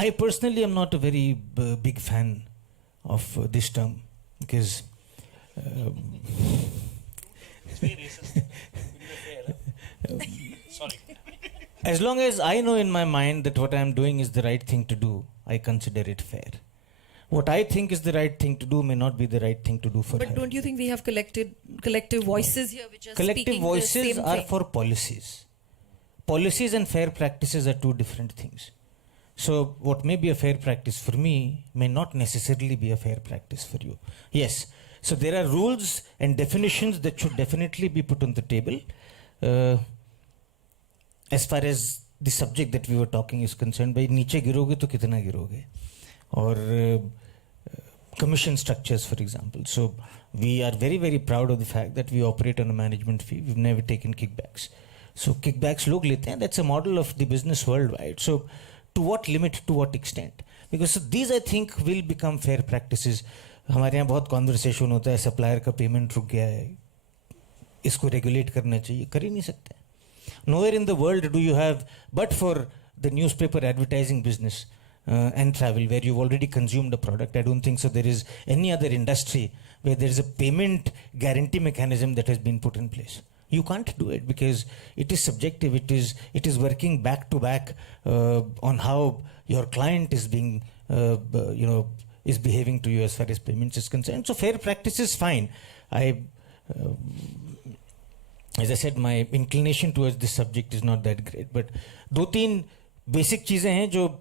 I personally am not a very big fan of this term because It's very racist. Sorry. as long as I know in my mind that what I am doing is the right thing to do, I consider it fair. What I think is the right thing to do may not be the right thing to do for But her. don't you think we have collective voices here which are Collective speaking the voices same are thing? for policies. Policies and fair practices are two different things. So what may be a fair practice for me may not necessarily be a fair practice for you. Yes. So there are rules and definitions that should definitely be put on the table. As far as the subject that we were talking is concerned, by नीचे गिरोगे तो कितना गिरोगे? Or commission structures, for example. So we are very, very proud of the fact that we operate on a management fee. We've never taken kickbacks. So kickbacks लोग लेते हैं. That's a model of the business worldwide. So to what limit, to what extent? Because so these I think will become fair practices. हमारे यहाँ बहुत conversation होता है supplier का payment रुक गया है इसको रेगुलेट करना चाहिए कर ही नहीं सकते nowhere in the world do you have but for the newspaper advertising business and travel where you've already consumed a product. I don't think so there is any other industry where there is a payment guarantee mechanism that has been put in place. You can't do it because it is subjective. It is working back to back on how your client is being, is behaving to you as far as payments is concerned. So fair practice is fine. As I said, my inclination towards this subject is not that great. But दो तीन basic चीजें हैं जो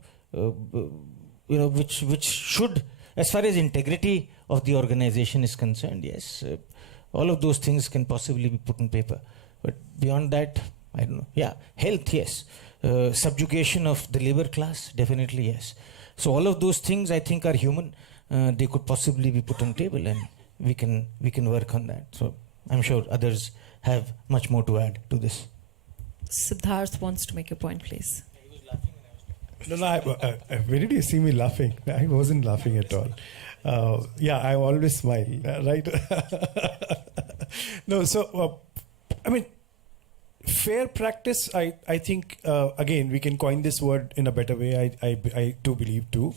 which should, as far as integrity of the organization is concerned, yes. All of those things can possibly be put on paper. But beyond that, I don't know. Yeah, health, yes. Subjugation of the labor class, definitely yes. So all of those things I think are human. They could possibly be put on table and we can work on that. So I'm sure others have much more to add to this. Siddharth wants to make a point, please. No, where did you see me laughing? I wasn't laughing at all. Yeah, I always smile, right? No, so, I mean, fair practice, I think, again, we can coin this word in a better way, I do believe too.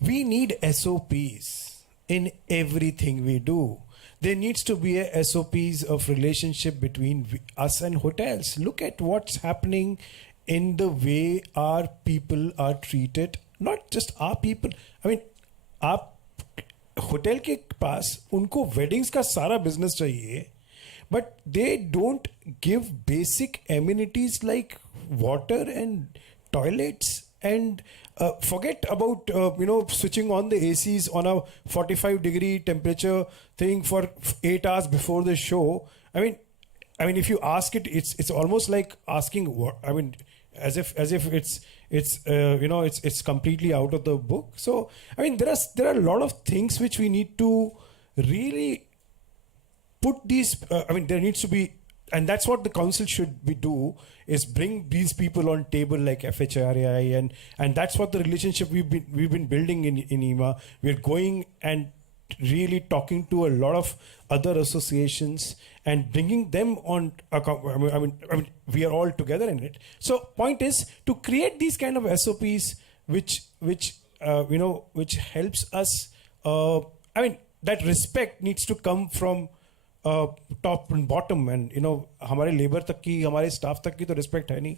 We need SOPs in everything we do. There needs to be a SOPs of relationship between us and hotels. Look at what's happening in the way our people are treated. Not just our people. I mean, आप hotel के पास उनको weddings का सारा business चाहिए but they don't give basic amenities like water and toilets and forget about switching on the ACs on a 45-degree temperature thing for 8 hours before the show. I mean, if you ask it, it's almost like asking what. I mean, as if it's completely out of the book. So I mean, there are a lot of things which we need to really put these. I mean, there needs to be. And that's what the council should do, is bring these people on table like FHRAI, and that's what the relationship we've been building in IMA. We're going and really talking to a lot of other associations and bringing them on. I mean, we are all together in it. So, point is to create these kind of SOPs, which helps us. I mean, that respect needs to come from top and bottom and हमारे labour तक की हमारे staff तक की तो respect है नहीं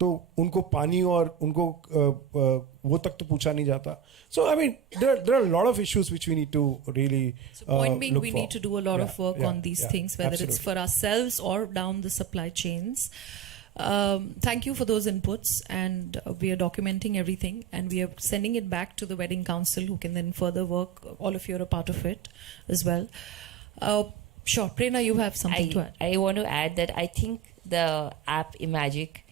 तो उनको पानी और उनको वो तक तो पूछा नहीं जाता. So I mean there are a lot of issues which we need to really Point being, look we for. need to do a lot of work on these things, whether it's for ourselves or down the supply chains. Thank you for those inputs, and we are documenting everything, and we are sending it back to the wedding council, who can then further work. All of you are a part of it as well. Sure, Prerna, you have something to add. I want to add that I think the app Imagic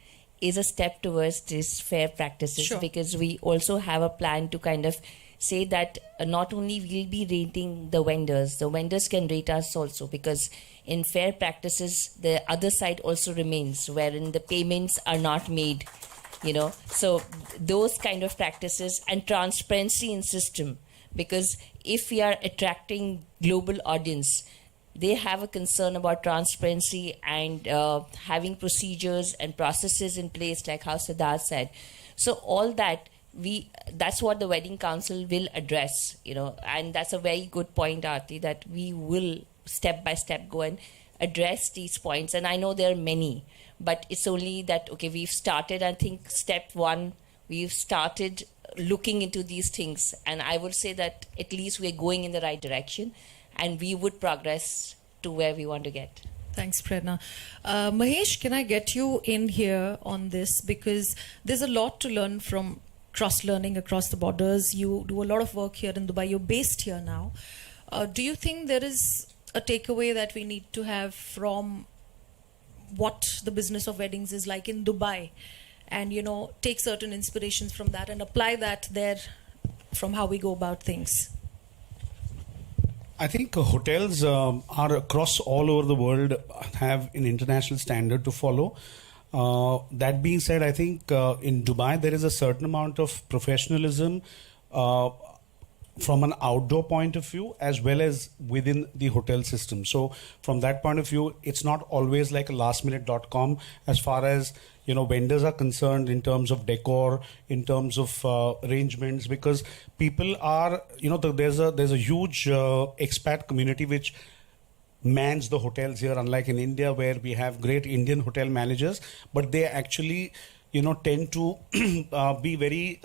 is a step towards these fair practices, because we also have a plan to kind of say that not only we'll be rating the vendors can rate us also, because in fair practices the other side also remains, wherein the payments are not made, so those kind of practices and transparency in system, because if we are attracting global audience, they have a concern about transparency and having procedures and processes in place, like how Siddharth said. So all that, that's what the wedding council will address, and that's a very good point, Aarti, that we will step by step go and address these points. And I know there are many, but it's only that, okay, we've started, I think step one, we've started looking into these things, and I would say that at least we're going in the right direction, and we would progress to where we want to get. Thanks, Prerna. Mahesh, can I get you in here on this? Because there's a lot to learn from cross-learning across the borders. You do a lot of work here in Dubai. You're based here now. Do you think there is a takeaway that we need to have from what the business of weddings is like in Dubai, and take certain inspirations from that and apply that there from how we go about things? I think hotels are across all over the world have an international standard to follow. That being said, I think in Dubai there is a certain amount of professionalism from an outdoor point of view as well as within the hotel system. So from that point of view, it's not always like a lastminute.com as far as vendors are concerned, in terms of decor, in terms of arrangements, because people are, there's a huge expat community which mans the hotels here, unlike in India where we have great Indian hotel managers, but they actually, tend to be very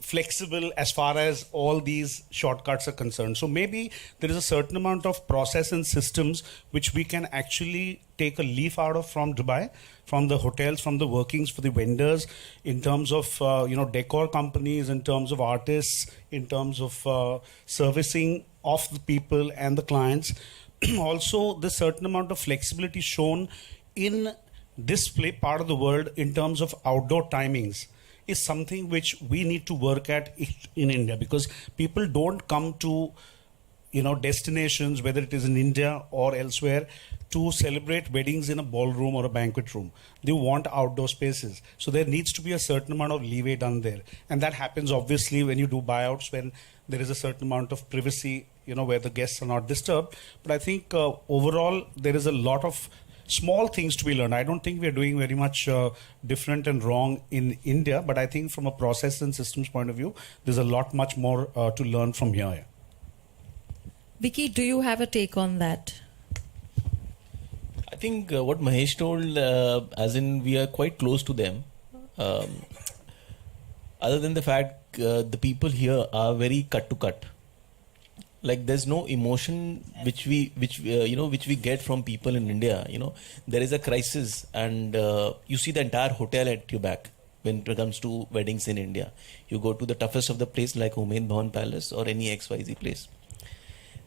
flexible as far as all these shortcuts are concerned. So maybe there is a certain amount of process and systems which we can actually take a leaf out of from Dubai, from the hotels, from the workings for the vendors, in terms of decor companies, in terms of artists, in terms of servicing of the people and the clients. Also, the certain amount of flexibility shown in this part of the world in terms of outdoor timings is something which we need to work at in India, because people don't come to destinations, whether it is in India or elsewhere, to celebrate weddings in a ballroom or a banquet room. They want outdoor spaces. So there needs to be a certain amount of leeway done there. And that happens obviously when you do buyouts, when there is a certain amount of privacy, where the guests are not disturbed. But I think overall there is a lot of small things to be learned. I don't think we are doing very much different and wrong in India, but I think from a process and systems point of view, there's a lot much more to learn from here. Yeah. Vicky, do you have a take on that? I think what Mahesh told, as in we are quite close to them. Other than the fact the people here are very cut to cut. Like there's no emotion which we get from people in India. There is a crisis, and you see the entire hotel at your back when it comes to weddings in India. You go to the toughest of the place like Umaid Bhawan Palace or any XYZ place.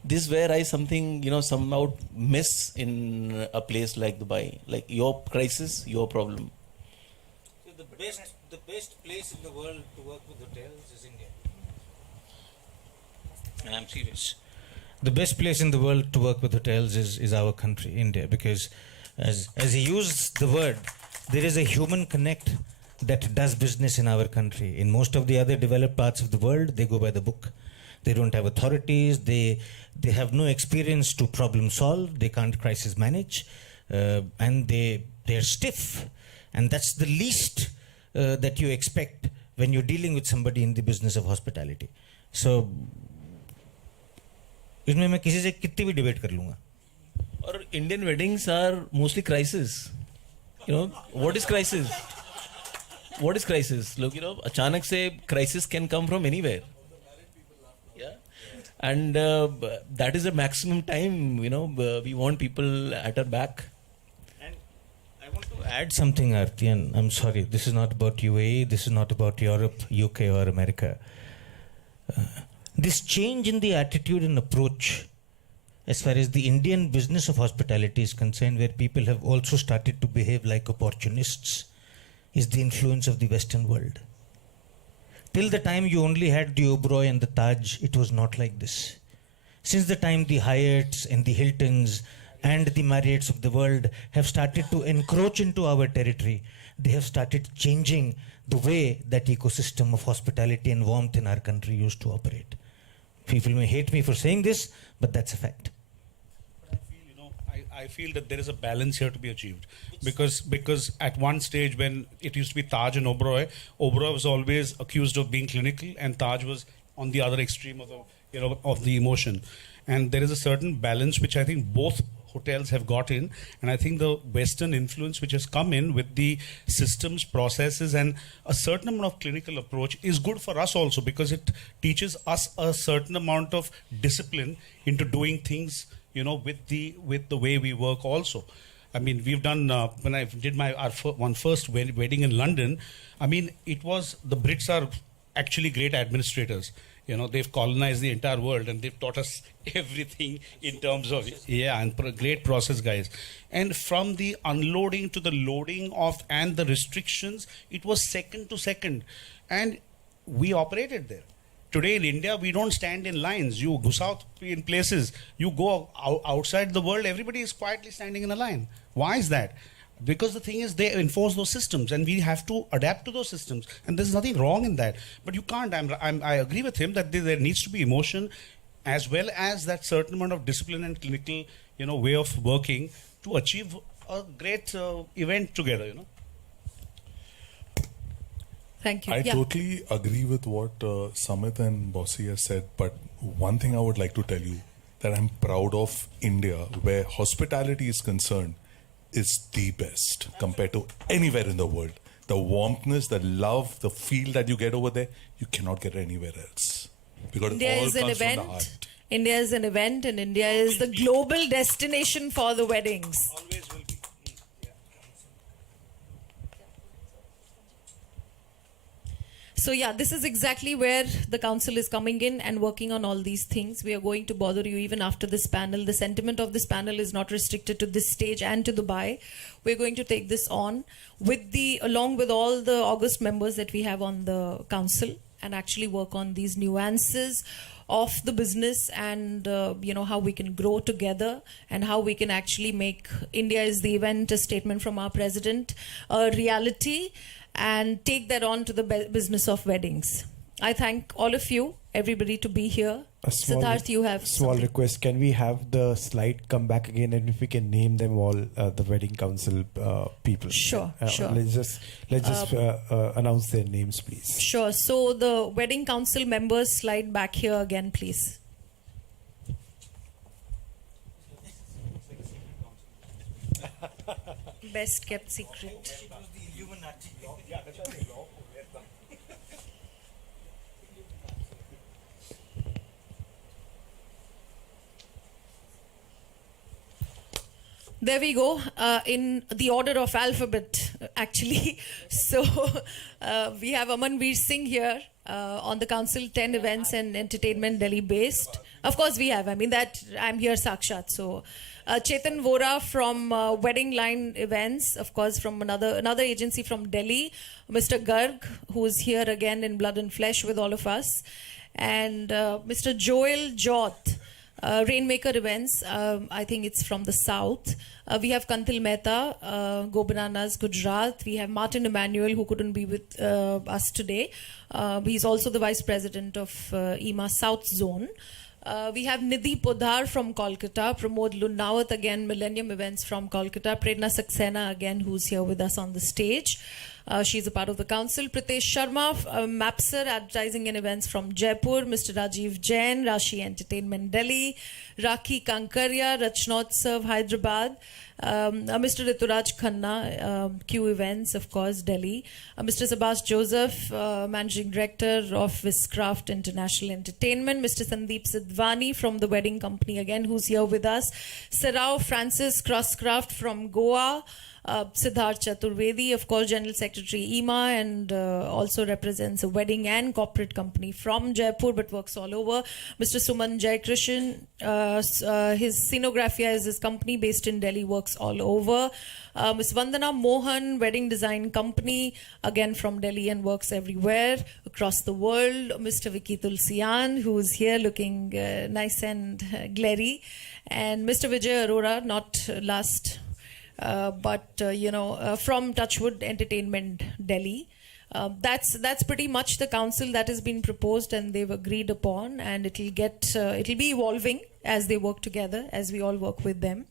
This is where I somehow miss in a place like Dubai. Like your crisis, your problem. The best place in the world to work with hotels is India. And I'm serious. The best place in the world to work with hotels is our country, India, because as he used the word, there is a human connect that does business in our country. In most of the other developed parts of the world, they go by the book. They don't have authorities. They have no experience to problem solve. They can't crisis manage, and they're stiff. And that's the least that you expect when you're dealing with somebody in the business of hospitality. So इसमें मैं किसी से कितनी भी debate कर लूँगा. और Indian weddings are mostly crisis. What is crisis? what is crisis? Look, achanak se crisis can come from anywhere. Yeah. And that is the maximum time, we want people at our back. I want to add something, Aarti, and I'm sorry, this is not about UAE, this is not about Europe, UK, or America. This change in the attitude and approach, as far as the Indian business of hospitality is concerned, where people have also started to behave like opportunists, is the influence of the Western world. Till the time you only had the Oberoi and the Taj, it was not like this. Since the time the Hyatts and the Hiltons and the Marriotts of the world have started to encroach into our territory, they have started changing the way that ecosystem of hospitality and warmth in our country used to operate. People may hate me for saying this, but that's a fact. I feel that there is a balance here to be achieved, because at one stage when it used to be Taj and Oberoi was always accused of being clinical, and Taj was on the other extreme of the emotion. And there is a certain balance which I think both hotels have got in, and I think the Western influence which has come in with the systems, processes, and a certain amount of clinical approach is good for us also, because it teaches us a certain amount of discipline into doing things, with the way we work also. I mean, we've done, when I did our first wedding in London, I mean, the Brits are actually great administrators. They've colonized the entire world, and they've taught us everything in terms of, and great process guys. And from the unloading to the loading and the restrictions, it was second to second. And we operated there. Today in India, we don't stand in lines. You go south in places, you go outside the world, everybody is quietly standing in a line. Why is that? Because the thing is, they enforce those systems, and we have to adapt to those systems. And there's nothing wrong in that. But you can't. I agree with him that there needs to be emotion, as well as that certain amount of discipline and clinical, way of working to achieve a great event together. Thank you. I totally agree with what Samit and Bossy has said, but one thing I would like to tell you that I'm proud of India, where hospitality is concerned, is the best compared to anywhere in the world. The warmthness, the love, the feel that you get over there, you cannot get anywhere else. Because India it all is an comes from the event. heart. India is an event, and India is the global destination for the weddings. Always will be. So this is exactly where the council is coming in and working on all these things. We are going to bother you even after this panel. The sentiment of this panel is not restricted to this stage and to Dubai. We're going to take this on along with all the August members that we have on the council, and actually work on these nuances of the business, and how we can grow together, and how we can actually make India is the event, a statement from our president, a reality, and take that on to the business of weddings. I thank all of you, everybody, to be here. Siddharth, you have small something. request. Can we have the slide come back again, and if we can name them all, the wedding council people? Sure, sure. Let's just announce their names, please. Sure. So the wedding council members, slide back here again, please. Best kept secret. There we go, in the order of alphabet, actually. So we have Amanveer Singh here on the council, 10 events and entertainment, Delhi based. Of course we have, I'm here Sakshat. So Chetan Vora from Wedding Line Events, of course from another agency from Delhi. Mr. Garg, who is here again in blood and flesh with all of us. And Mr. Joel Jot, Rainmaker Events, I think it's from the south. We have Kantil Mehta, Go Bananas, Gujarat. We have Martin Emmanuel, who couldn't be with us today. He's also the Vice President of EMA South Zone. We have Nidhi Podhar from Kolkata, Pramod Lundawat, again, Millennium Events from Kolkata, Prerna Saxena, again, who's here with us on the stage. She's a part of the council. Pritesh Sharma, Mapser Advertising and Events from Jaipur. Mr. Rajiv Jain, Rashi Entertainment Delhi. Rakhi Kankaria, Rachnotsav Hyderabad. Mr. Rituraj Khanna, Q Events, of course, Delhi. Mr. Sabas Joseph, Managing Director of Viscraft International Entertainment. Mr. Sandeep Sidhwani from the wedding company again, who's here with us. Sarao Francis Crosscraft from Goa. Siddharth Chaturvedi, of course, General Secretary EMA, and also represents a wedding and corporate company from Jaipur but works all over. Mr. Suman Jaikrishan, his Scenographia is his company based in Delhi, works all over. Ms. Vandana Mohan, Wedding Design Company, again from Delhi and works everywhere across the world. Mr. Vicky Tulsian, who is here looking nice and glary. And Mr. Vijay Arora, not last from Touchwood Entertainment Delhi. That's pretty much the council that has been proposed and they've agreed upon, and it'll be evolving as they work together, as we all work with them,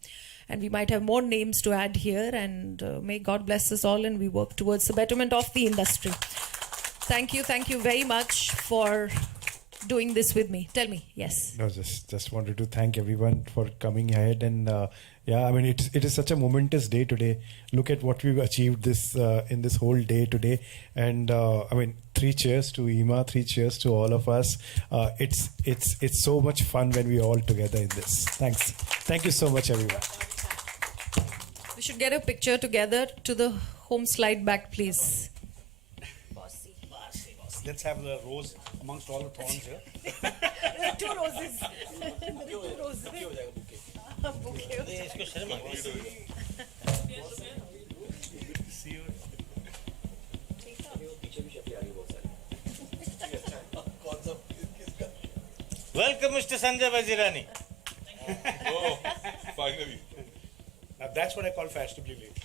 and we might have more names to add here, and may God bless us all and we work towards the betterment of the industry. Thank you very much for doing this with me. Tell me. Yes. No, just wanted to thank everyone for coming ahead, and it is such a momentous day today. Look at what we've achieved in this whole day today, and 3 cheers to EMA, 3 cheers to all of us. It's so much fun when we're all together in this. Thank you so much, everyone. We should get a picture together. To the home slide back, please. Let's have the rose amongst all the thorns here. 2 roses. 2 roses. Welcome, Mr. Sanjay Vazirani. Oh, finally. Now that's what I call fashionably late.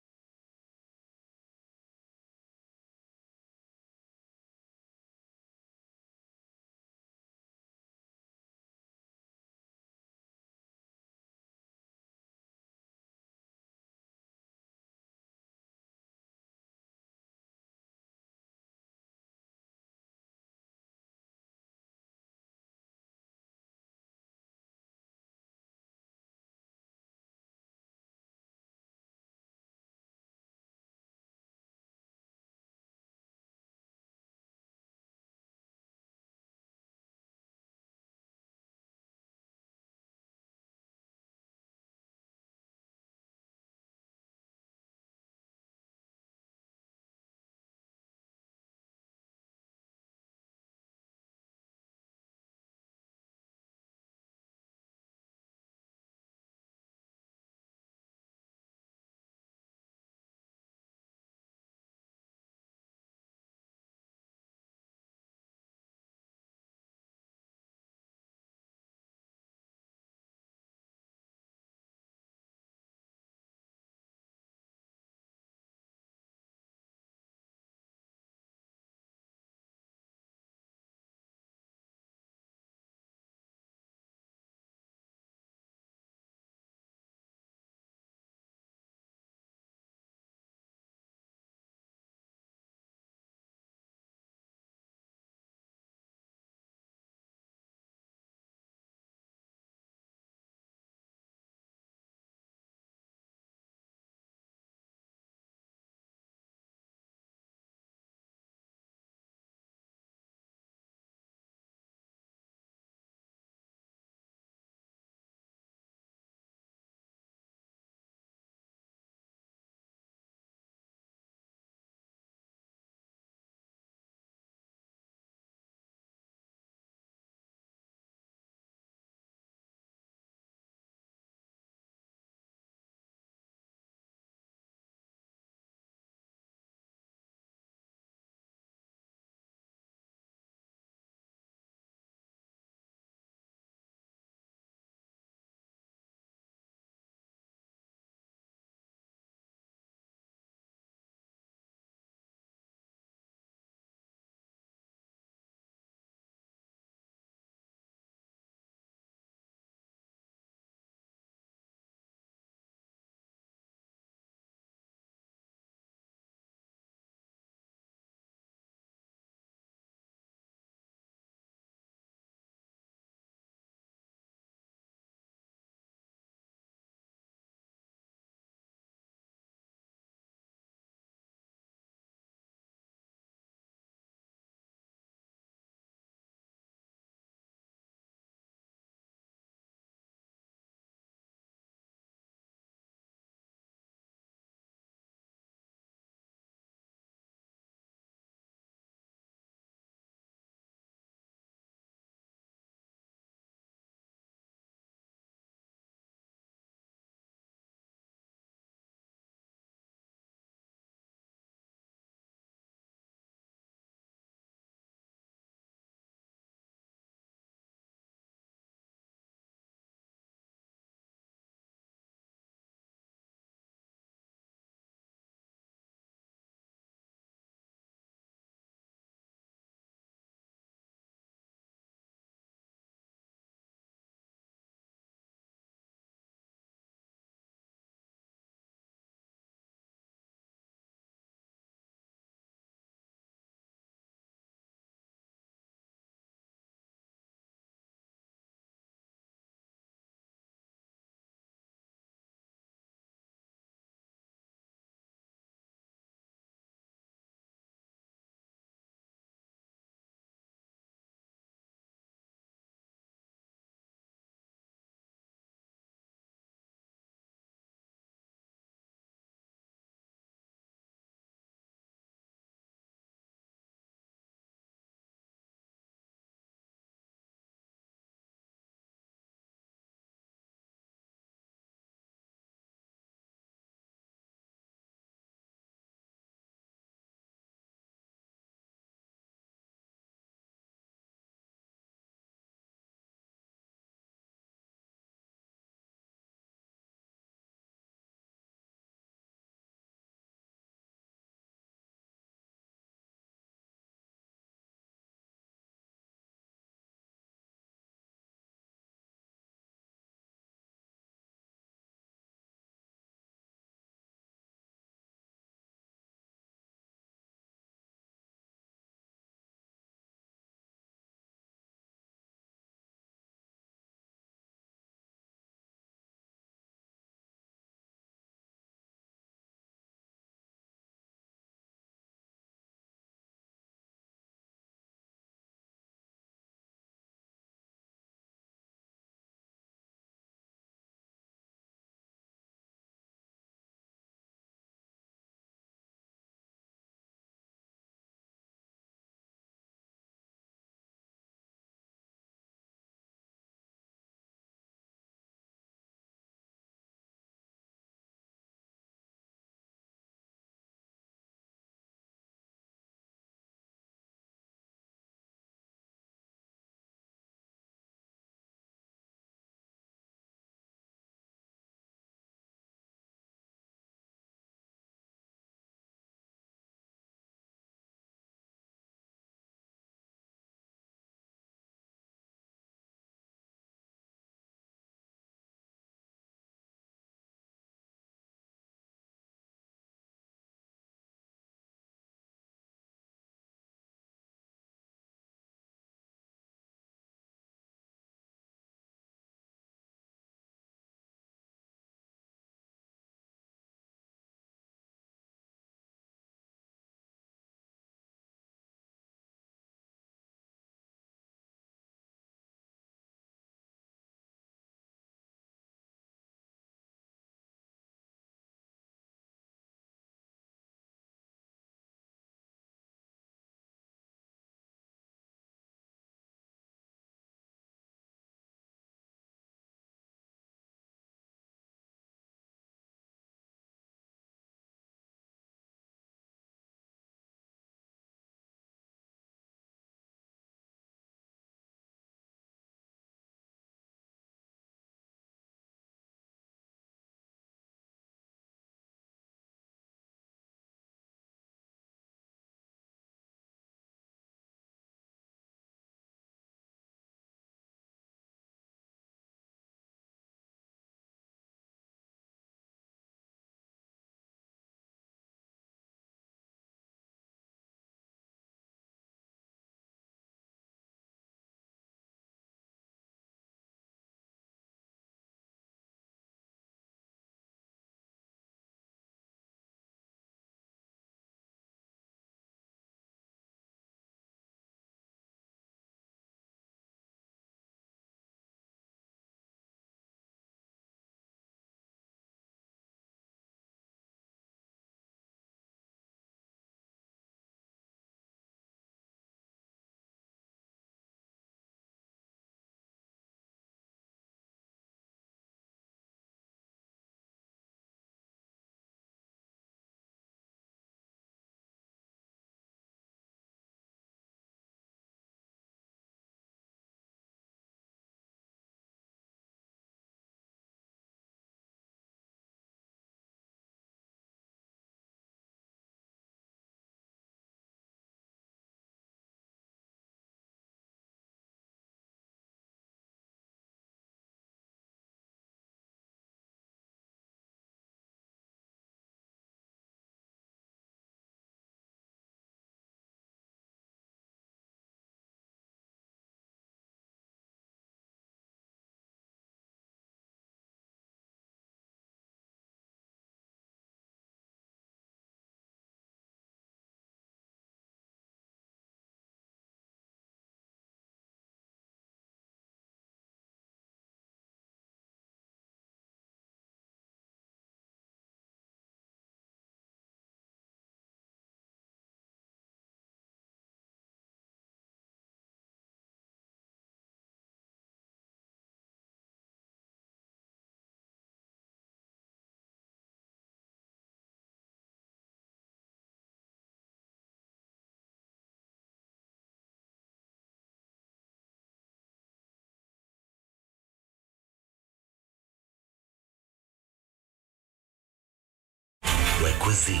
where cuisine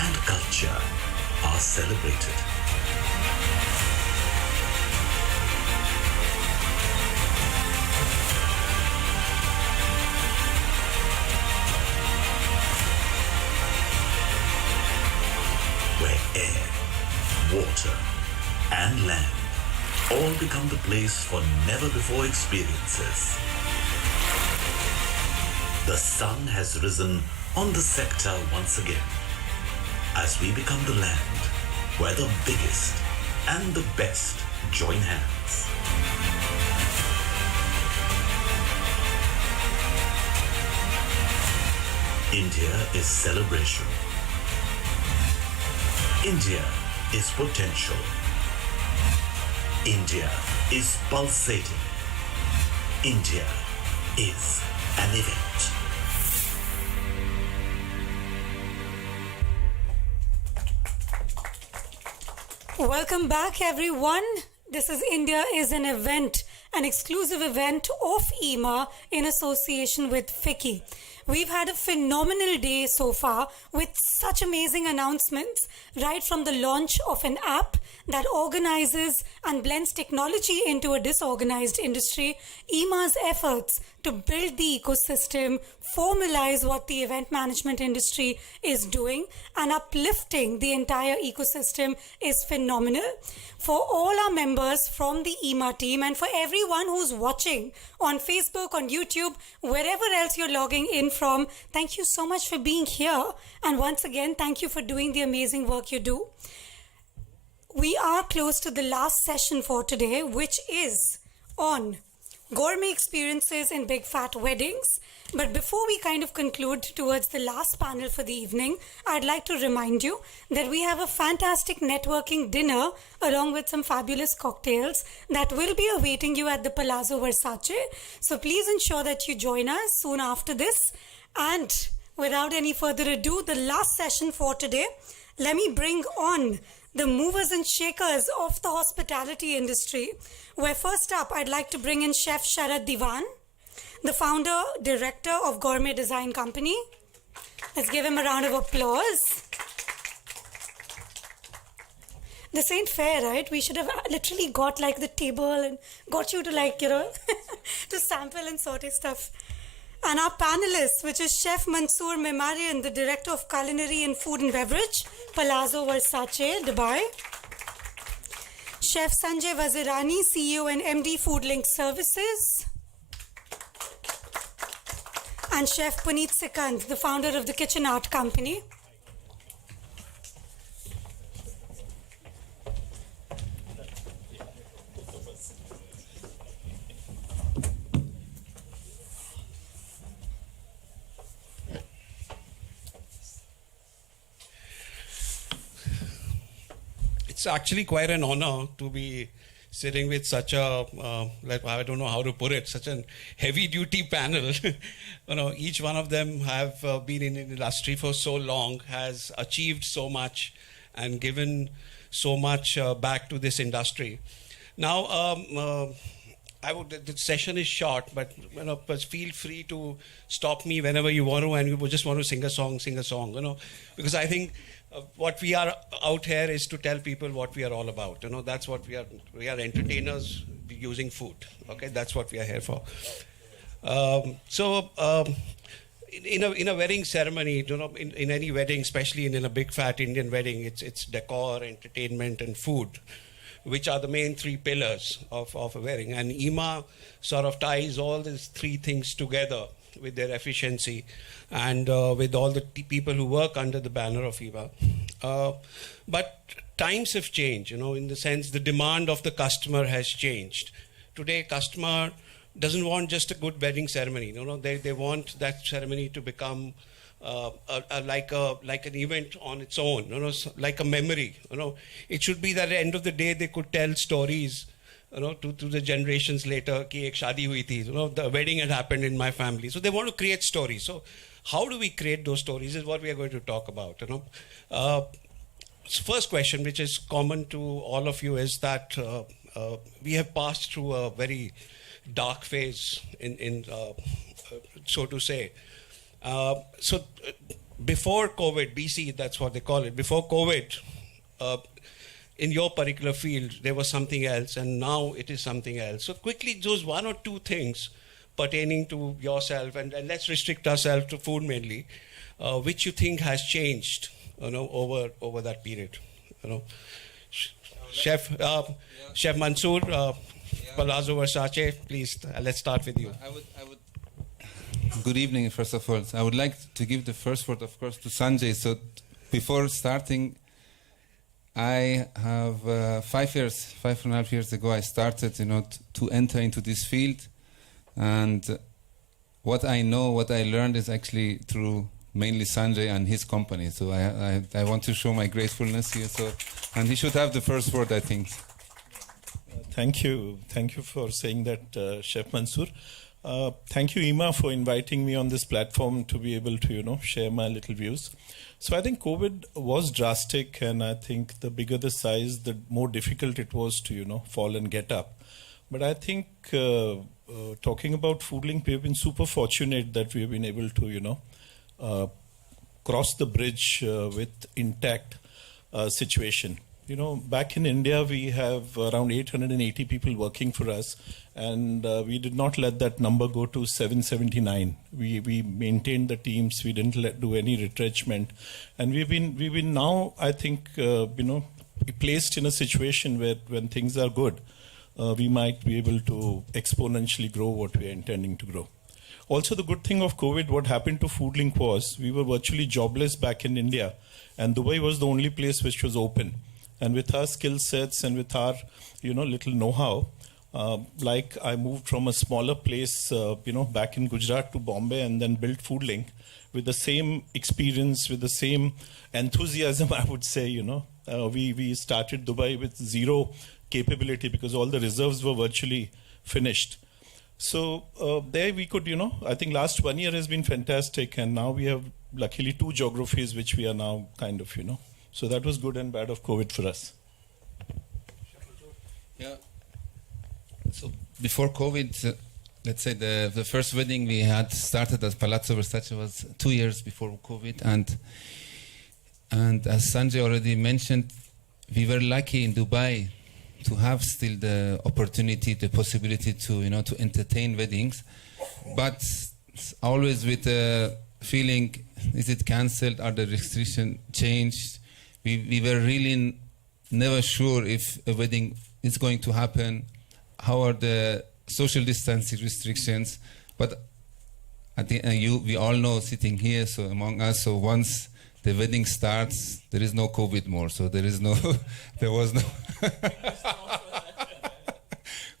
and culture are celebrated. Where air, water, and land all become the place for never-before experiences. The sun has risen on the sector once again as we become the land where the biggest and the best join hands. India is celebration. India is potential. India is pulsating. India is an event. Welcome back, everyone. This is India is an event, an exclusive event of EMA in association with FICCI. We've had a phenomenal day so far with such amazing announcements, right from the launch of an app that organizes and blends technology into a disorganized industry, EMA's efforts to build the ecosystem, formalize what the event management industry is doing, and uplifting the entire ecosystem is phenomenal. For all our members from the EMA team and for everyone who's watching on Facebook, on YouTube, wherever else you're logging in from, thank you so much for being here. And once again, thank you for doing the amazing work you do. We are close to the last session for today, which is on gourmet experiences in big fat weddings. But before we kind of conclude towards the last panel for the evening, I'd like to remind you that we have a fantastic networking dinner along with some fabulous cocktails that will be awaiting you at the Palazzo Versace. So please ensure that you join us soon after this. And without any further ado, the last session for today, let me bring on the movers and shakers of the hospitality industry, where first up I'd like to bring in Chef Sharad Diwan, the founder, director of Gourmet Design Company. Let's give him a round of applause. This ain't fair, right? We should have literally got like the table and got you to like, to sample and saute stuff. And our panelists, which is Chef Mansoor Memarian, the Director of Culinary and Food and Beverage, Palazzo Versace, Dubai. Chef Sanjay Vazirani, CEO and MD Food Link Services. And Chef Puneet Sikand, the founder of the Kitchen Art Company. It's actually quite an honor to be sitting with such a, I don't know how to put it, such a heavy-duty panel. Each one of them have been in the industry for so long, has achieved so much, and given so much back to this industry. Now, the session is short, but feel free to stop me whenever you want to, and you just want to sing a song, because I think what we are out here is to tell people what we are all about. That's what we are. We are entertainers using food. Okay, that's what we are here for. In a wedding ceremony, in any wedding, especially in a big fat Indian wedding, it's decor, entertainment, and food, which are the main three pillars of a wedding. And EMA sort of ties all these three things together with their efficiency and with all the people who work under the banner of EMA. But times have changed, in the sense the demand of the customer has changed. Today, customer doesn't want just a good wedding ceremony. They want that ceremony to become like an event on its own, like a memory. It should be that at the end of the day they could tell stories, to the generations later. Ki ek shaadi hui thi, the wedding had happened in my family. So they want to create stories. So how do we create those stories is what we are going to talk about. First question, which is common to all of you, is that we have passed through a very dark phase, so to say. before COVID, BC, that's what they call it, before COVID, in your particular field, there was something else, and now it is something else. So quickly, those one or two things pertaining to yourself, and let's restrict ourselves to food mainly, which you think has changed, over that period, Chef Mansoor, Palazzo Versace, please, let's start with you. I would. Good evening, first of all. I would like to give the first word, of course, to Sanjay. So before starting, I have 5.5 years ago, I started, to enter into this field. And what I know, what I learned is actually through mainly Sanjay and his company. So I want to show my gratefulness here. So, and he should have the first word, I think. Thank you. Thank you for saying that, Chef Mansoor. Thank you, Ima, for inviting me on this platform to be able to, share my little views. So I think COVID was drastic, and I think the bigger the size, the more difficult it was to, fall and get up. But I think talking about Foodlink, we have been super fortunate that we have been able to, cross the bridge with intact situation. Back in India, we have around 880 people working for us, and we did not let that number go to 779. We maintained the teams. We didn't do any retrenchment, and we've been now, I think, placed in a situation where when things are good, we might be able to exponentially grow what we are intending to grow. Also, the good thing of COVID, what happened to Foodlink was we were virtually jobless back in India, and Dubai was the only place which was open. And with our skill sets and with our, little know-how, like I moved from a smaller place, back in Gujarat to Bombay, and then built Foodlink with the same experience, with the same enthusiasm, I would say, we started Dubai with zero capability because all the reserves were virtually finished. So there we could, I think last 1 year has been fantastic, and now we have luckily 2 geographies which we are now kind of, So that was good and bad of COVID for us. Yeah. So before COVID, let's say the first wedding we had started at Palazzo Versace was 2 years before COVID, and as Sanjay already mentioned, we were lucky in Dubai to have still the opportunity, the possibility to to entertain weddings, but always with the feeling: is it cancelled? Are the restrictions changed? We were really never sure if a wedding is going to happen. How are the social distancing restrictions? But I think we all know sitting here, so among us, so once the wedding starts, there is no COVID more. So there is no, there was no.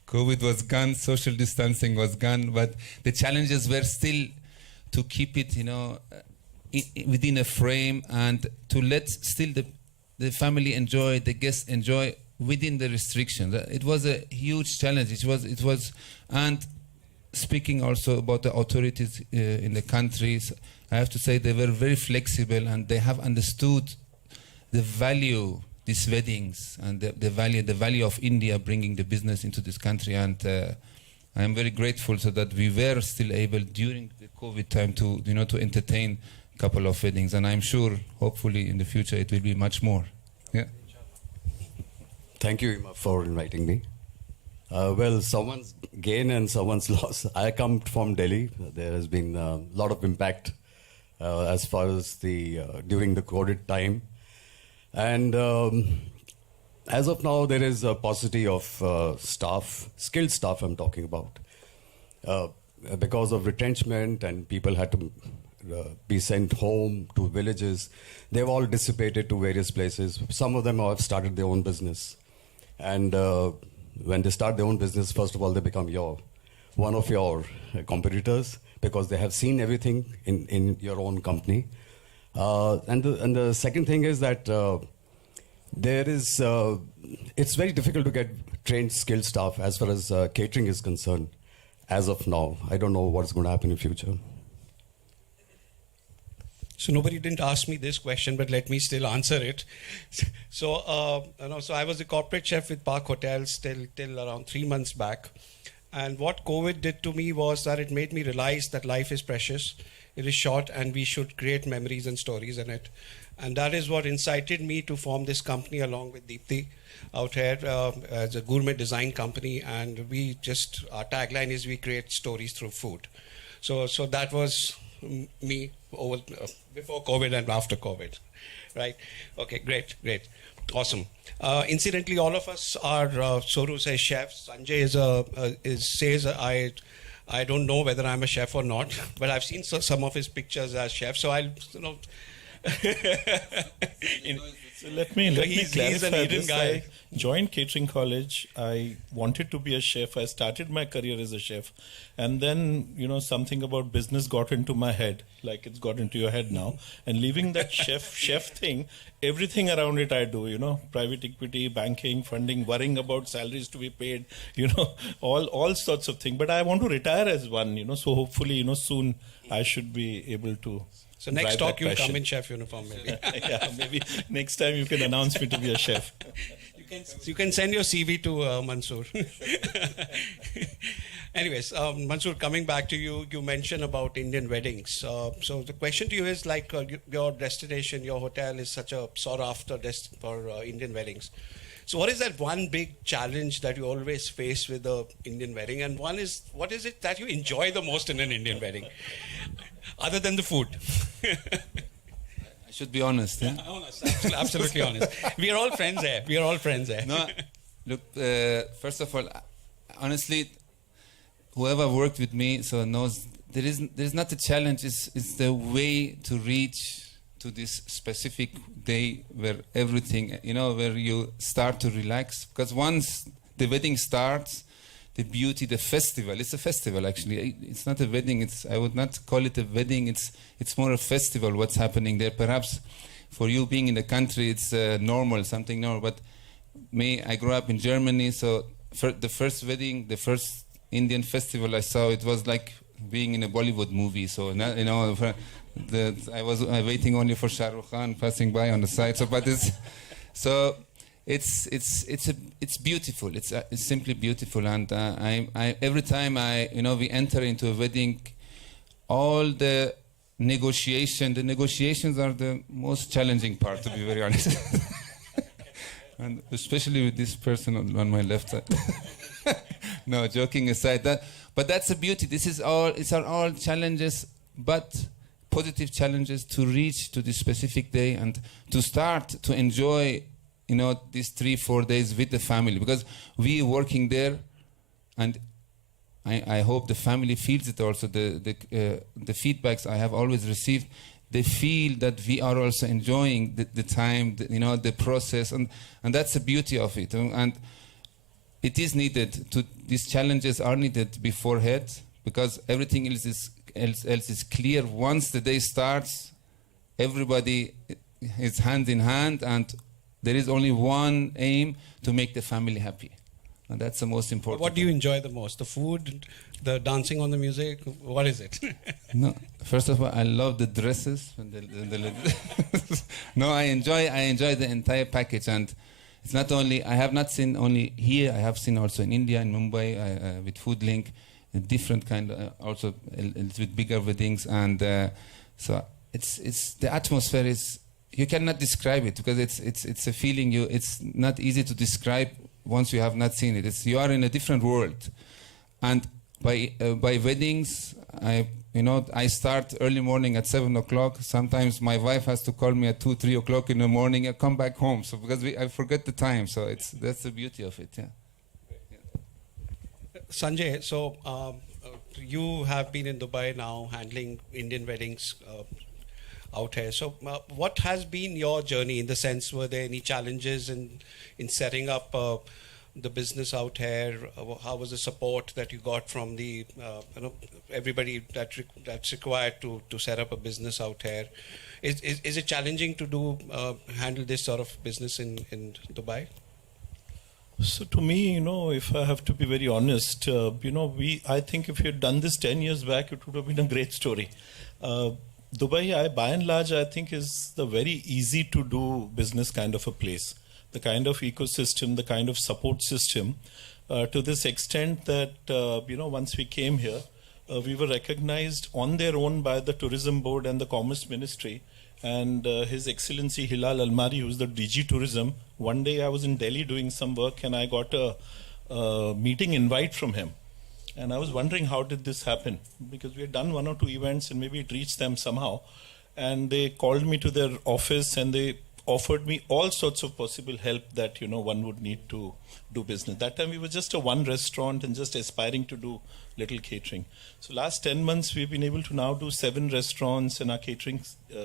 COVID was gone, social distancing was gone, but the challenges were still to keep it, within a frame and to let still the family enjoy, the guests enjoy within the restrictions. It was a huge challenge. It was, and speaking also about the authorities in the countries, I have to say they were very flexible and they have understood the value these weddings and the value of India bringing the business into this country, and I am very grateful so that we were still able during the COVID time to to entertain a couple of weddings, and I'm sure hopefully in the future it will be much more. Yeah. Thank you, Ima, for inviting me. Well, someone's gain and someone's loss. I come from Delhi. There has been a lot of impact as far as the during the COVID time. And as of now, there is a paucity of staff, skilled staff I'm talking about. Because of retrenchment and people had to be sent home to villages, they've all dissipated to various places. Some of them have started their own business. And when they start their own business, first of all, they become one of your competitors because they have seen everything in your own company. And the second thing is that there is, it's very difficult to get trained, skilled staff as far as catering is concerned as of now. I don't know what's going to happen in the future. So nobody didn't ask me this question, but let me still answer it. So, so I was a corporate chef with Park Hotels till around 3 months back. And what COVID did to me was that it made me realize that life is precious. It is short, and we should create memories and stories in it. And that is what incited me to form this company along with Deepthi out here as a gourmet design company. And our tagline is we create stories through food. So that was me before COVID and after COVID, right? Okay, great. Awesome. Incidentally, all of us are Soru says chefs. Sanjay says I don't know whether I'm a chef or not, but I've seen some of his pictures as chef. So I'll So let me clarify he's an Eden this. guy. I joined catering college. I wanted to be a chef. I started my career as a chef, and then something about business got into my head, like it's got into your head now. And leaving that chef thing, everything around it I do. Private equity, banking, funding, worrying about salaries to be paid. All sorts of things. But I want to retire as one. So hopefully soon I should be able to. So next drive talk that you'll passion. come in chef uniform maybe. Yeah, maybe next time you can announce me to be a chef. You can send your CV to Mansoor. Anyways, Mansoor, coming back to you, you mentioned about Indian weddings. So the question to you is like your destination, your hotel is such a sought after for Indian weddings. So what is that one big challenge that you always face with the Indian wedding? And what is it that you enjoy the most in an Indian wedding? Other than the food. I should be honest. Yeah? Honest, absolutely honest. We are all friends there. No, look, first of all, honestly, whoever worked with me knows there is not a challenge. It's the way to reach to this specific day where everything, where you start to relax. Because once the wedding starts, the beauty, the festival. It's a festival, actually. It's not a wedding. I would not call it a wedding. It's more a festival. What's happening there? Perhaps for you being in the country, it's normal, something normal. But I grew up in Germany, so the first wedding, the first Indian festival I saw, it was like being in a Bollywood movie. So I was waiting only for Shah Rukh Khan passing by on the side. It's beautiful. It's simply beautiful, and every time we enter into a wedding, all the negotiations are the most challenging part, to be very honest, and especially with this person on my left side. No, joking aside, but that's the beauty. These are all challenges, but positive challenges to reach to this specific day and to start to enjoy. These 3-4 days with the family, because we working there, and I hope the family feels it also. The feedbacks I have always received, they feel that we are also enjoying the time, the process, and that's the beauty of it. And it is needed. These challenges are needed beforehand, because everything else is clear. Once the day starts, everybody is hand in hand, and there is only one aim: to make the family happy. And that's the most important. What do you enjoy the most? The food, the dancing on the music? What is it? No, first of all, I love the dresses. No, I enjoy the entire package, and it's not only. I have not seen only here. I have seen also in India, in Mumbai, with Food Link, a different kind. Also, with bigger weddings, and so it's the atmosphere is. You cannot describe it, because it's a feeling. It's not easy to describe once you have not seen it. You are in a different world, and by weddings, I start early morning at 7 o'clock. Sometimes my wife has to call me at 2-3 o'clock in the morning. I come back home, so because I forget the time. So that's the beauty of it. Yeah. Sanjay, so you have been in Dubai now, handling Indian weddings. Out here. So what has been your journey, in the sense, were there any challenges in setting up the business out here? How was the support that you got from the everybody that's required to set up a business out here? Is it challenging to handle this sort of business in Dubai? So to me, if I have to be very honest, I think if you had done this 10 years back, it would have been a great story. Dubai, by and large, I think is the very easy to do business kind of a place. The kind of ecosystem, the kind of support system, to this extent that, once we came here, we were recognized on their own by the Tourism Board and the Commerce Ministry. And His Excellency Hilal Almari, who's the DG Tourism, one day I was in Delhi doing some work and I got a meeting invite from him. And I was wondering how did this happen? Because we had done 1 or 2 events and maybe it reached them somehow. And they called me to their office and they offered me all sorts of possible help that, one would need to do business. That time we were just a one restaurant and just aspiring to do little catering. So last 10 months we've been able to now do 7 restaurants and our catering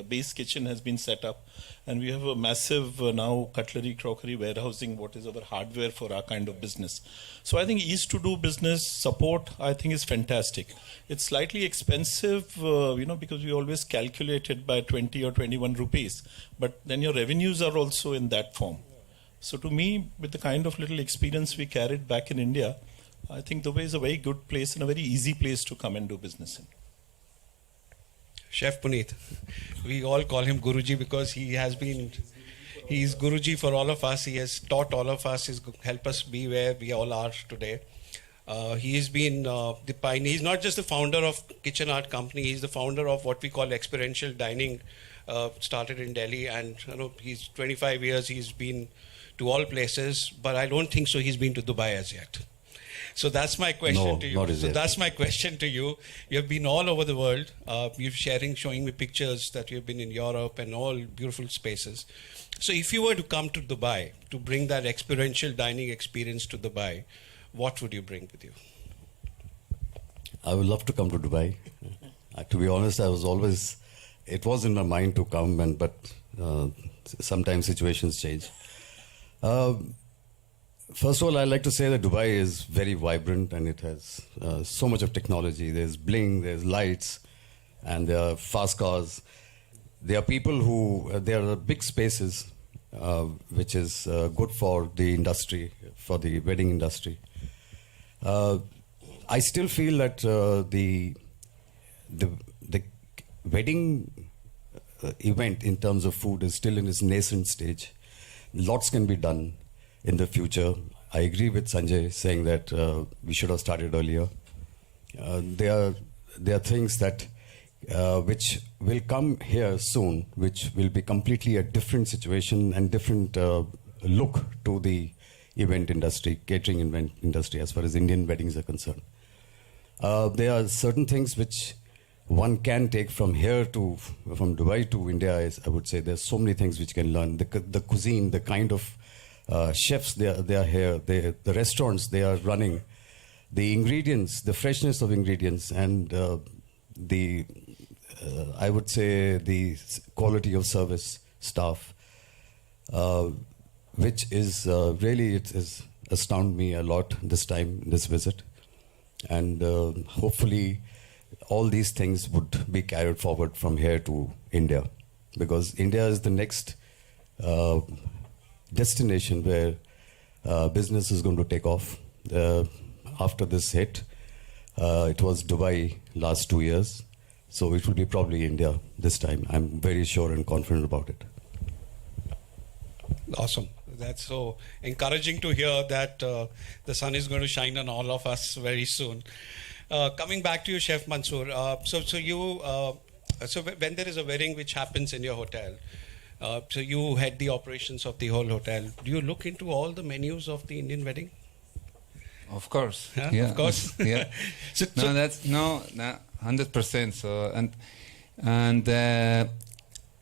base kitchen has been set up. And we have a massive now cutlery, crockery, warehousing, what is our hardware for our kind of business. So I think ease to do business support, I think is fantastic. It's slightly expensive, because we always calculate it by 20 or 21 rupees. But then your revenues are also in that form. So to me, with the kind of little experience we carried back in India, I think Dubai is a very good place and a very easy place to come and do business in. Chef Puneet, we all call him Guruji because he's Guruji for all of us. He has taught all of us, he's helped us be where we all are today. He's been the pioneer. He's not just the founder of Kitchen Art Company, he's the founder of what we call experiential dining, started in Delhi, and he's 25 years, he's been to all places, but I don't think so he's been to Dubai as yet. So that's my question to you. So that's my question to you. You've been all over the world. You're showing me pictures that you've been in Europe and all beautiful spaces. So if you were to come to Dubai, to bring that experiential dining experience to Dubai, what would you bring with you? I would love to come to Dubai. To be honest, it was in my mind to come, but sometimes situations change. First of all, I'd like to say that Dubai is very vibrant and it has so much of technology. There's bling, there's lights, and there are fast cars. There are people there are big spaces, which is good for the industry, for the wedding industry. I still feel that the wedding event in terms of food is still in its nascent stage. Lots can be done in the future. I agree with Sanjay saying that we should have started earlier. There are things that which will come here soon, which will be completely a different situation and different look to the event industry, catering event industry, as far as Indian weddings are concerned. There are certain things which one can take from Dubai to India. I would say there's so many things which can learn. The cuisine, the kind of chefs they are here, the restaurants they are running, the ingredients, the freshness of ingredients, and I would say the quality of service staff, which is really it is astounded me a lot this visit, and hopefully all these things would be carried forward from here to India, because India is the next destination where business is going to take off. After this hit, it was Dubai last 2 years, so it will be probably India this time. I'm very sure and confident about it. Awesome. That's so encouraging to hear that the sun is going to shine on all of us very soon. Coming back to you, Chef Mansoor. So when there is a wedding which happens in your hotel, so you head the operations of the whole hotel. Do you look into all the menus of the Indian wedding? Of course. Huh? Yeah. Of course. Yeah. That's 100%. So and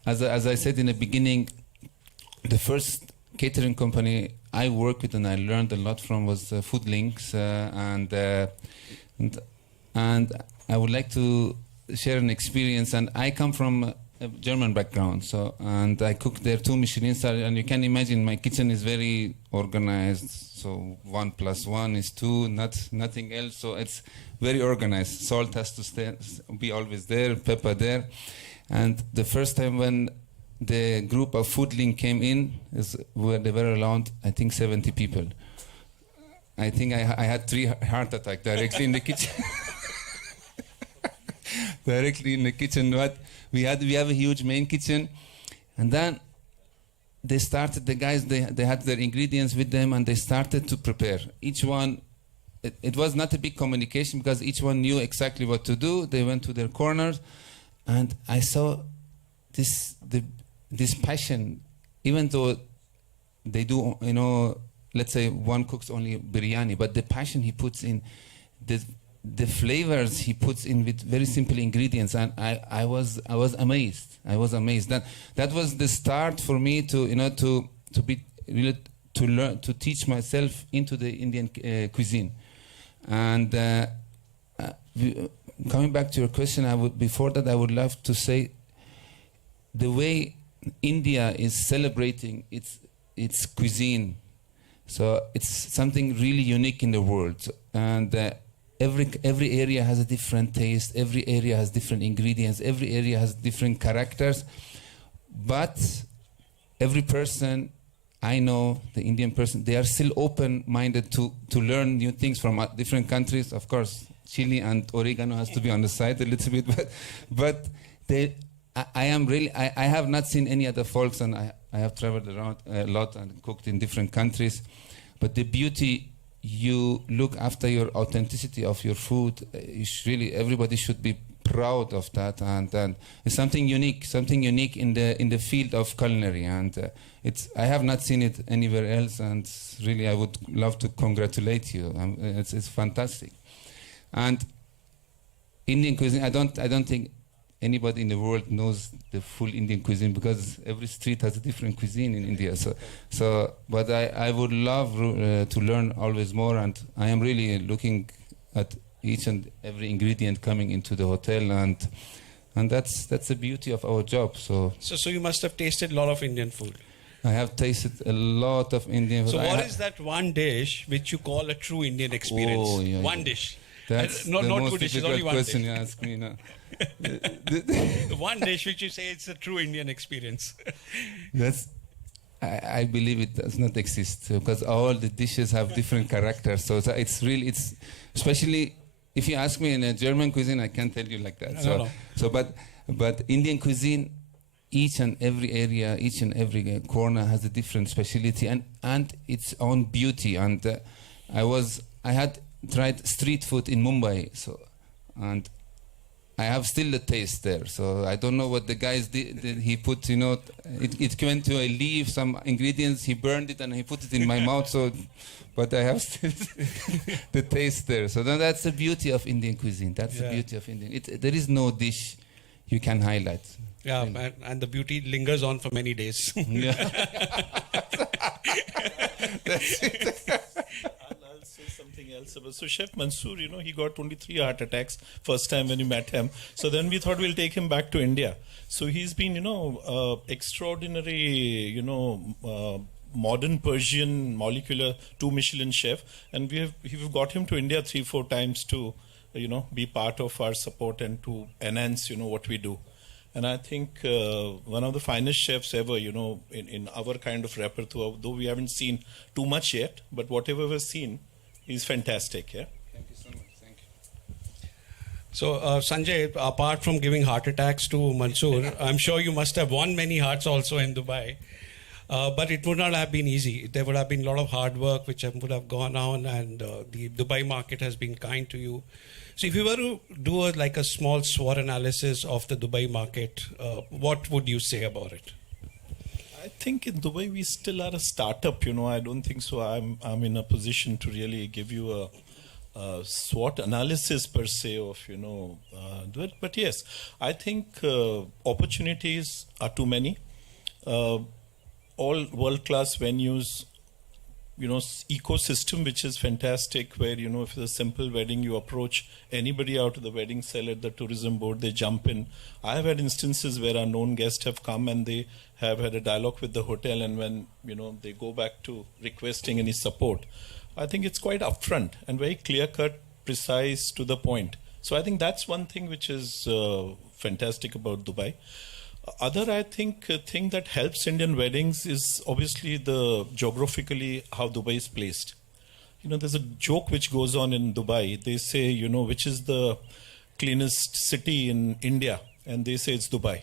as I said in the beginning, the first catering company I worked with and I learned a lot from was Food Links, and I would like to share an experience. And I come from a German background, and I cooked there 2 Michelin stars, and you can imagine my kitchen is very organized. So 1 + 1 is 2, nothing else. So it's very organized. Salt has to be always there, pepper there. And the first time when the group of Food Link came in, where they were around, I think 70 people. I think I had 3 heart attacks directly in the kitchen. Directly in the kitchen. But we have a huge main kitchen, and then they started. The guys they had their ingredients with them, and they started to prepare. Each one it was not a big communication because each one knew exactly what to do. They went to their corners, and I saw this passion, even though they do, let's say one cooks only biryani, but the passion he puts in, the flavors he puts in with very simple ingredients, and I was amazed. I was amazed. That was the start for me to learn to teach myself into the Indian cuisine. And coming back to your question, before that I would love to say the way India is celebrating its cuisine. So it's something really unique in the world, and every area has a different taste. Every area has different ingredients. Every area has different characters. But every person, I know, the Indian person, they are still open-minded to learn new things from different countries. Of course, chili and oregano has to be on the side a little bit, but I have not seen any other folks, and I have traveled around a lot and cooked in different countries. But the beauty, you look after your authenticity of your food. Everybody should be proud of that, and it's something unique in the field of culinary, and I have not seen it anywhere else, and really I would love to congratulate you. It's fantastic. And Indian cuisine, I don't think anybody in the world knows the full Indian cuisine, because every street has a different cuisine in India. But I would love to learn always more, and I am really looking at each and every ingredient coming into the hotel, and that's the beauty of our job. So you must have tasted a lot of Indian food. I have tasted a lot of Indian food. So what is that one dish which you call a true Indian experience? Oh, yeah, one dish. That's not the most two dishes, difficult only one question dish. you ask me now. One dish which you say it's a true Indian experience. I believe it does not exist, because all the dishes have different characters. So it's especially if you ask me in a German cuisine, I can't tell you like that. No. But Indian cuisine, each and every area, each and every corner has a different specialty and its own beauty. And I had tried street food in Mumbai, and I have still the taste there. So I don't know what the guys did. He put, it went to a leaf, some ingredients, he burned it and he put it in my mouth. But I have still the taste there. So that's the beauty of Indian cuisine. That's the beauty of Indian. There is no dish you can highlight. Yeah, and the beauty lingers on for many days. Yeah. That's it. I'll say something else. So Chef Mansoor, he got only 3 heart attacks first time when you met him. So then we thought we'll take him back to India. So he's been, extraordinary, modern Persian molecular 2 Michelin chef, and we've got him to India 3-4 times to, be part of our support and to enhance, what we do. And I think one of the finest chefs ever, in our kind of repertoire, though we haven't seen too much yet, but whatever we've seen, he's fantastic, yeah? Thank you so much, thank you. So, Sanjay, apart from giving heart attacks to Mansoor, I'm sure you must have won many hearts also in Dubai. But it would not have been easy. There would have been a lot of hard work which would have gone on, and the Dubai market has been kind to you. So if you were to do a small SWOT analysis of the Dubai market, what would you say about it? I think in Dubai we still are a startup, I don't think so. I'm in a position to really give you a SWOT analysis per se of, do it. But yes, I think opportunities are too many. All world-class venues, ecosystem which is fantastic, where if it's a simple wedding, you approach anybody out of the wedding cell at the tourism board, they jump in. I have had instances where our known guests have come and they have had a dialogue with the hotel, and when they go back to requesting any support, I think it's quite upfront and very clear-cut, precise, to the point. So I think that's one thing which is fantastic about Dubai. Other, I think, thing that helps Indian weddings is obviously the geographically how Dubai is placed. There's a joke which goes on in Dubai. They say, which is the cleanest city in India? And they say it's Dubai.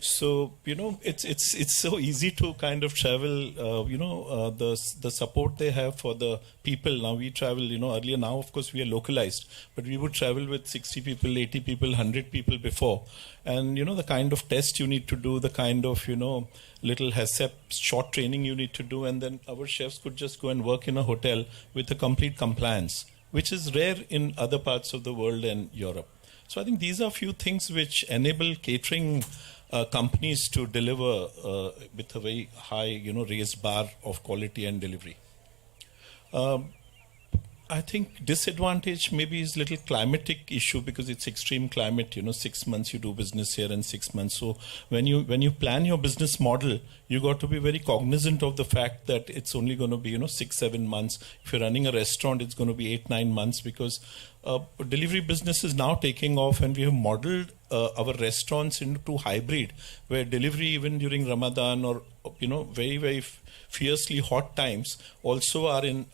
So it's so easy to kind of travel. The support they have for the people. Now we travel. Earlier, now of course we are localized, but we would travel with 60 people, 80 people, 100 people before, and the kind of test you need to do, the kind of little HACCP short training you need to do, and then our chefs could just go and work in a hotel with a complete compliance, which is rare in other parts of the world and Europe. So I think these are a few things which enable catering companies to deliver with a very high, raised bar of quality and delivery. I think disadvantage maybe is little climatic issue because it's extreme climate. 6 months you do business here and 6 months. So when you plan your business model, you got to be very cognizant of the fact that it's only going to be 6-7 months. If you're running a restaurant, it's going to be 8-9 months because delivery business is now taking off, and we have modeled our restaurants into hybrid, where delivery even during Ramadan or very very fiercely hot times also are in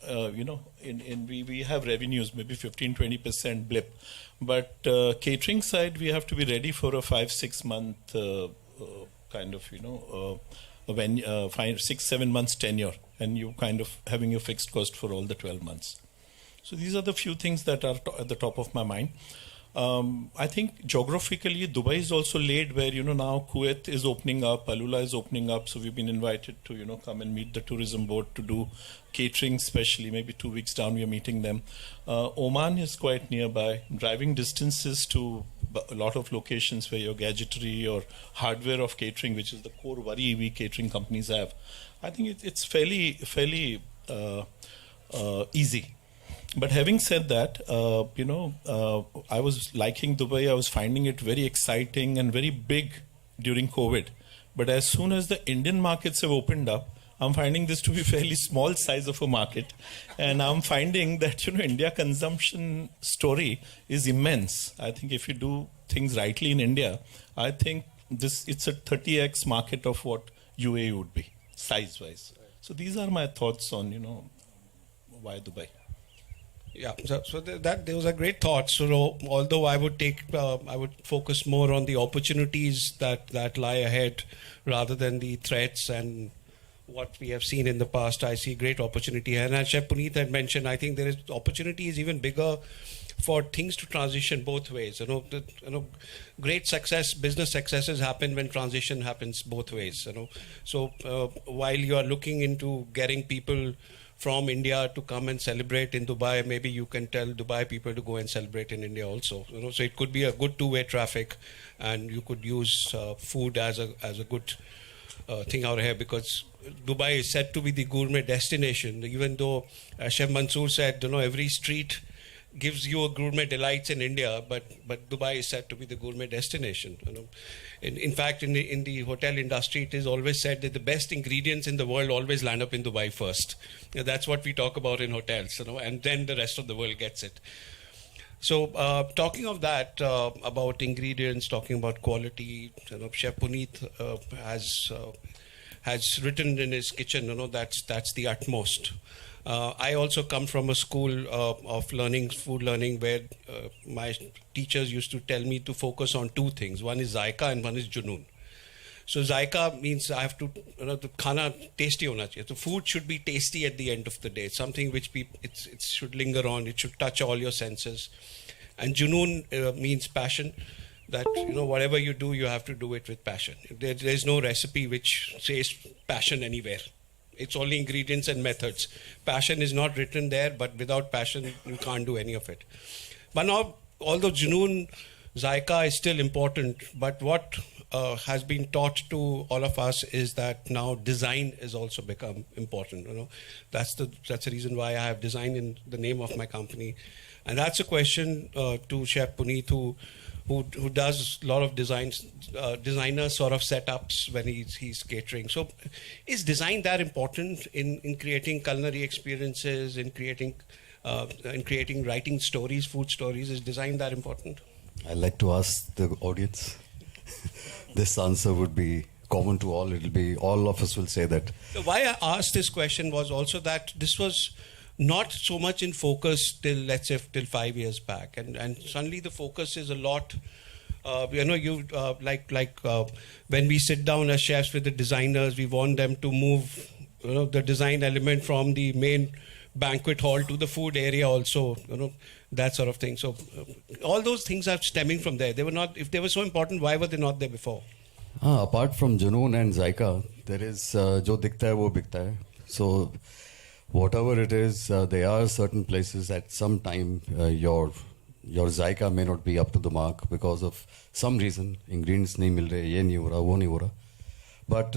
we have revenues maybe 15-20% blip, but catering side we have to be ready for a 5-6 month kind of when 5-6-7 months tenure, and you kind of having your fixed cost for all the 12 months. So these are the few things that are at the top of my mind. I think geographically, Dubai is also laid where, now Kuwait is opening up, Alula is opening up. So we've been invited to, come and meet the tourism board to do catering, especially maybe 2 weeks down, we are meeting them. Oman is quite nearby. Driving distances to a lot of locations where your gadgetry or hardware of catering, which is the core worry we catering companies have. I think it's fairly easy. But having said that, I was liking Dubai. I was finding it very exciting and very big during COVID. But as soon as the Indian markets have opened up, I'm finding this to be fairly small size of a market. And I'm finding that, India consumption story is immense. I think if you do things rightly in India, I think it's a 30x market of what UAE would be, size-wise. So these are my thoughts on, why Dubai. Yeah, so those are great thoughts. So although I would focus more on the opportunities that lie ahead rather than the threats and what we have seen in the past. I see great opportunity. And as Chef Puneet had mentioned, I think there is opportunity is even bigger for things to transition both ways. Great success, business successes happen when transition happens both ways. So while you are looking into getting people from India to come and celebrate in Dubai, maybe you can tell Dubai people to go and celebrate in India also. So it could be a good two-way traffic, and you could use food as a good thing out here, because Dubai is said to be the gourmet destination. Even though Chef Mansoor said, every street gives you a gourmet delights in India, but Dubai is said to be the gourmet destination. In fact, in the hotel industry, it is always said that the best ingredients in the world always land up in Dubai first. That's what we talk about in hotels, and then the rest of the world gets it. So, talking of that, about ingredients, talking about quality, Chef Puneet has written in his kitchen, that's the utmost. I also come from a school of food learning, where my teachers used to tell me to focus on two things. One is Zaika and one is Junoon. So Zaika means I have to, the khana tasty hona chahiye. So food should be tasty at the end of the day. It's something which it should linger on. It should touch all your senses. And Junoon means passion. That, whatever you do, you have to do it with passion. There's no recipe which says passion anywhere. It's only ingredients and methods. Passion is not written there, but without passion, you can't do any of it. But now, although Junoon, Zaika is still important, but what has been taught to all of us is that now design has also become important. That's the reason why I have design in the name of my company. And that's a question to Chef Puneet, who does a lot of designer sort of setups when he's catering. So is design that important in creating culinary experiences, in creating writing stories, food stories? Is design that important? I'd like to ask the audience. This answer would be common to all. It'll be, all of us will say that. Why I asked this question was also that this was not so much in focus till 5 years back, and suddenly the focus is a lot When we sit down as chefs with the designers, we want them to move the design element from the main banquet hall to the food area also, that sort of thing. So all those things are stemming from there. They were not, if they were so important, why were they not there before? Apart from Junoon and Zyka, there is jo dikhta hai wo bikta hai. So whatever it is, there are certain places at some time your Zyka may not be up to the mark because of some reason. Ingredients nahi mil rahe, ye nahi ho raha, wo nahi ho raha. But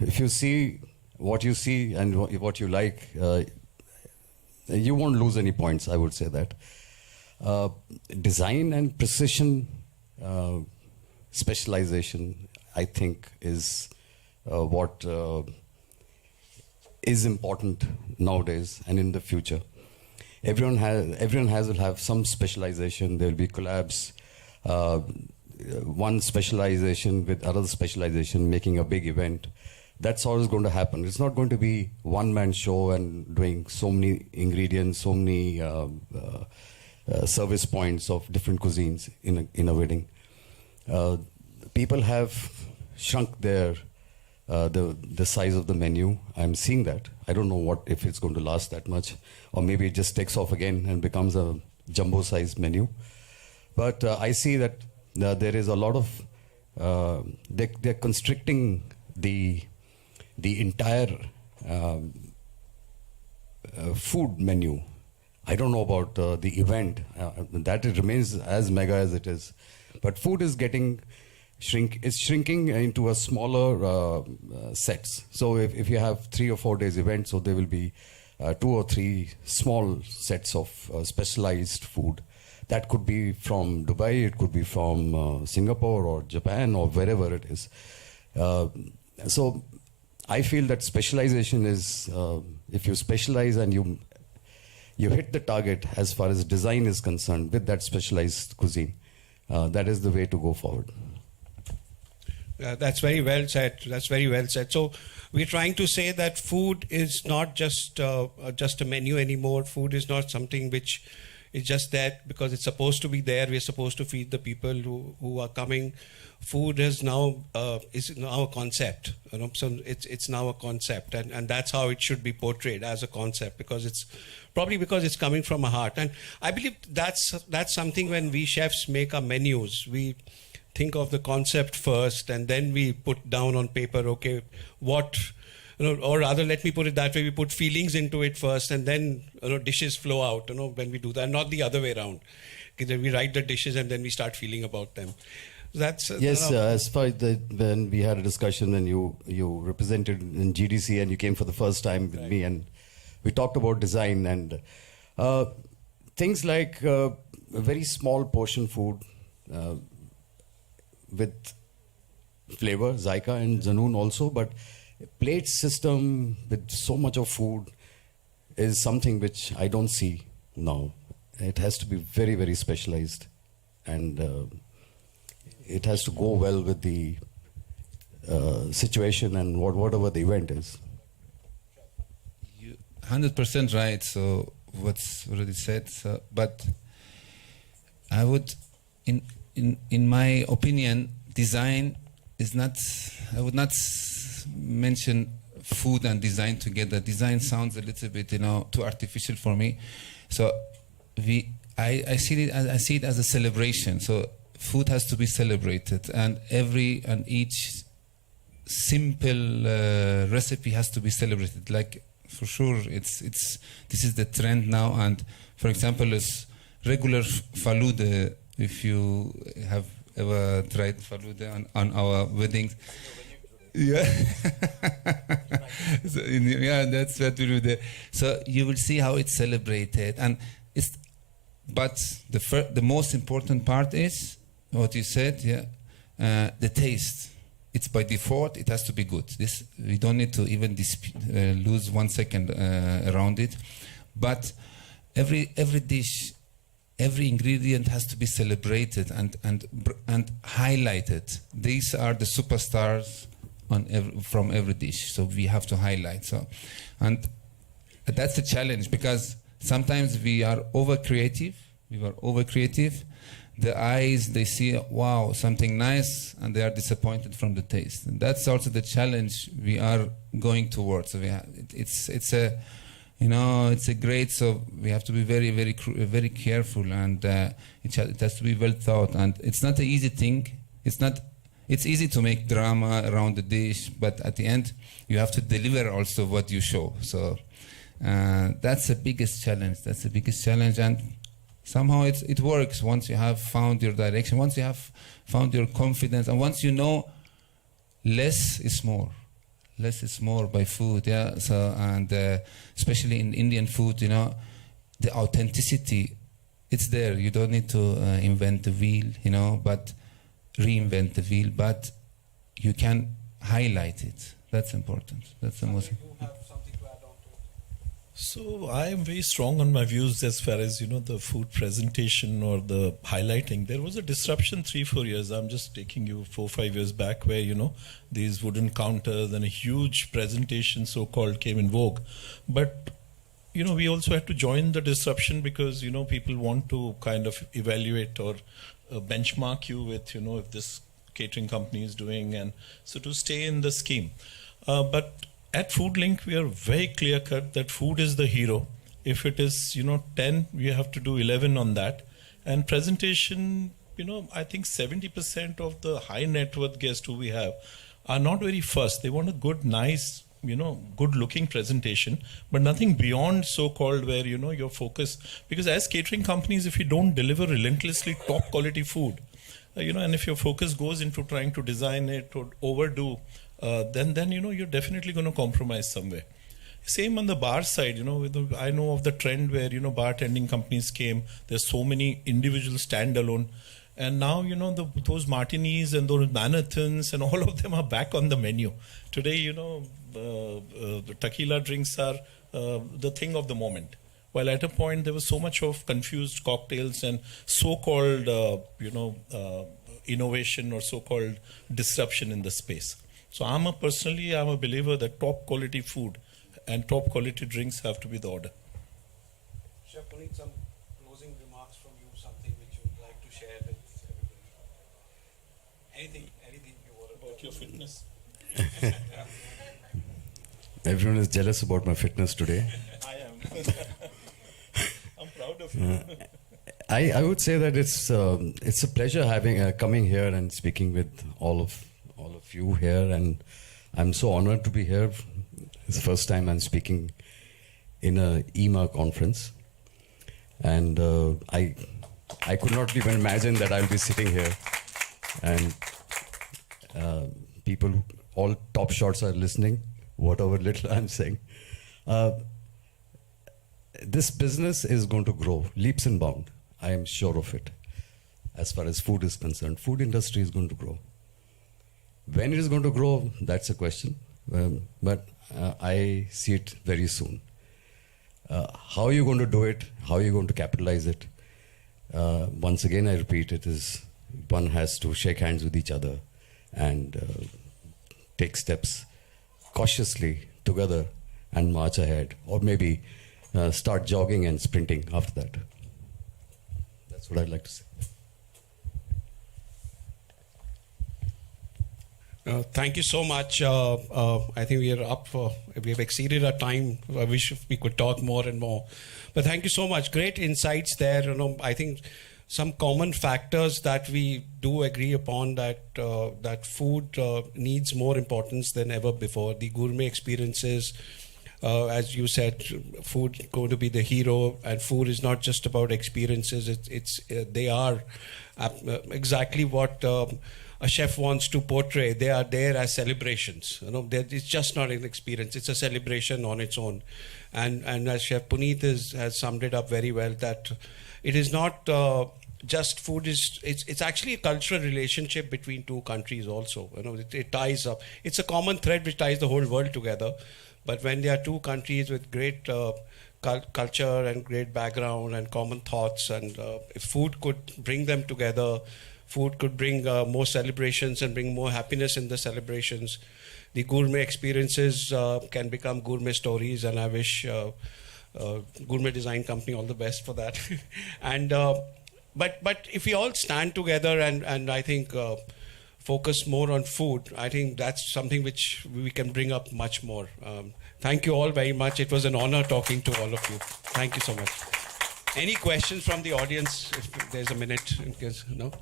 if you see what you see and what you like, you won't lose any points, I would say that. Design and precision specialization, I think, is what is important nowadays and in the future. Everyone will have some specialization. There will be collabs, one specialization with another specialization, making a big event. That's always going to happen. It's not going to be one-man show and doing so many ingredients, so many service points of different cuisines in a wedding. People have shrunk their the size of the menu. I'm seeing that. I don't know if it's going to last that much, or maybe it just takes off again and becomes a jumbo-sized menu. But I see that there is a lot of they're constricting the entire food menu. I don't know about the event. That it remains as mega as it is. But food is shrinking into a smaller sets. So if you have 3 or 4 days event, so there will be 2 or 3 small sets of specialized food. That could be from Dubai, it could be from Singapore or Japan or wherever it is. So I feel that specialization is, if you specialize and you hit the target as far as design is concerned with that specialized cuisine, that is the way to go forward. That's very well said. That's very well said. So we're trying to say that food is not just a menu anymore. Food is not something which is just that because it's supposed to be there. We're supposed to feed the people who are coming. Food is now a concept. So it's now a concept, and that's how it should be portrayed, as a concept, because it's coming from a heart. And I believe that's something when we chefs make our menus, we think of the concept first, and then we put down on paper, okay, or rather, let me put it that way, we put feelings into it first, and then dishes flow out, when we do that, not the other way around. Then we write the dishes and then we start feeling about them. That's yes. As far as when we had a discussion when you represented in GDC and you came for the first time with me, and we talked about design and things like a very small portion food with flavor, Zyka and Janoon also, but plate system with so much of food is something which I don't see now. It has to be very, very specialized, and it has to go well with the situation and whatever the event is. 100% right. So what's already said. So, but I would, in my opinion, design is not. I would not mention food and design together. Design sounds a little bit, too artificial for me. So I see it as a celebration. So food has to be celebrated, and each simple recipe has to be celebrated. Like, for sure, this is the trend now. And for example, it's regular faluda. If you have ever tried faluda on our weddings, yeah, so, yeah, that's what we do there. So you will see how it's celebrated, and but the most important part is what you said, yeah, the taste. It's by default, it has to be good. We don't need to even lose 1 second around it. But every dish, every ingredient has to be celebrated and highlighted. These are the superstars from every dish. So we have to highlight. So, and that's a challenge, because sometimes we are over creative. the eyes, they see, wow, something nice, and they are disappointed from the taste. And that's also the challenge we are going towards. So it's a, you know, it's a great, so we have to be very, very careful, and it has to be well thought. And it's not an easy thing. It's easy to make drama around the dish, but at the end, you have to deliver also what you show. So that's the biggest challenge. That's the biggest challenge, and somehow it works once you have found your direction, once you have found your confidence, and once you know less is more. Less is more by food, yeah. So, and especially in Indian food, you know, the authenticity, it's there. You don't need to invent the wheel, you know, but reinvent the wheel, but you can highlight it. That's important. That's the most. So I am very strong on my views as far as, you know, the food presentation or the highlighting. There was a disruption 3-4 years. I'm just taking you 4-5 years back where, you know, these wooden counters and a huge presentation so-called came in vogue. But, you know, we also had to join the disruption because, you know, people want to kind of evaluate or benchmark you with, you know, if this catering company is doing, and so to stay in the scheme. But at FoodLink, we are very clear cut that food is the hero. If it is, you know, 10, we have to do 11 on that. And presentation, you know, I think 70% of the high net worth guests who we have are not very fussed. They want a good, nice, you know, good looking presentation, but nothing beyond so-called where, you know, your focus, because as catering companies, if you don't deliver relentlessly top quality food, you know, and if your focus goes into trying to design it or overdo, then you know, you're definitely going to compromise somewhere. Same on the bar side, you know, I know of the trend where, you know, bartending companies came. There's so many individual standalone, and now, you know, those martinis and those marathons and all of them are back on the menu today. You know, the tequila drinks are the thing of the moment. While at a point there was so much of confused cocktails and so-called, you know, innovation or so-called disruption in the space. So I'm a believer that top quality food and top quality drinks have to be the order. Chef, we need some closing remarks from you, something which you would like to share with everybody. Anything you want about your fitness? Everyone is jealous about my fitness today. I am. I'm proud of you. I would say that it's a pleasure having coming here and speaking with all of you here, and I'm so honored to be here. It's the first time I'm speaking in a EMA conference, and I could not even imagine that I'll be sitting here, and people, all top shots are listening, whatever little I'm saying. This business is going to grow leaps and bounds. I am sure of it. As far as food is concerned, food industry is going to grow. When it is going to grow, that's a question. But I see it very soon. How are you going to do it? How are you going to capitalize it? Once again, I repeat, it is one has to shake hands with each other and take steps cautiously together and march ahead, or maybe start jogging and sprinting after that. That's what I'd like to say. Thank you so much. I think we are up for, we have exceeded our time. I wish we could talk more and more. But thank you so much. Great insights there. You know, I think some common factors that we do agree upon, that that food needs more importance than ever before. The gourmet experiences, as you said, food is going to be the hero, and food is not just about experiences. They are exactly what a chef wants to portray. They are there as celebrations. You know, it's just not an experience. It's a celebration on its own. And as Chef Puneet has summed it up very well, that it is not just food. It's actually a cultural relationship between two countries also. You know, it ties up. It's a common thread which ties the whole world together. But when there are two countries with great culture and great background and common thoughts, and if food could bring them together, food could bring more celebrations and bring more happiness in the celebrations. The gourmet experiences can become gourmet stories, and I wish Gourmet Design Company all the best for that. And but if we all stand together and I think focus more on food, I think that's something which we can bring up much more. Thank you all very much. It was an honor talking to all of you. Thank you so much. Any questions from the audience? If there's a minute, in case no.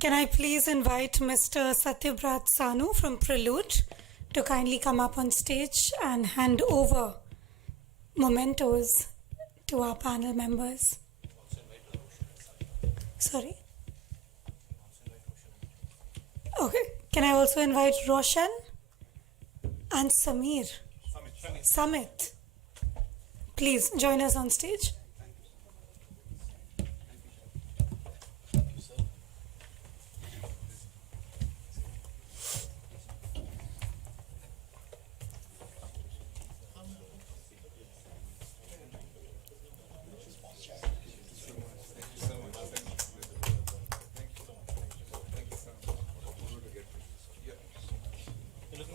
Can I please invite Mr. Satyabrat Sanu from Prelude to kindly come up on stage and hand over mementos to our panel members? Sorry? Okay. Can I also invite Roshan and Samir? Samit. Please join us on stage.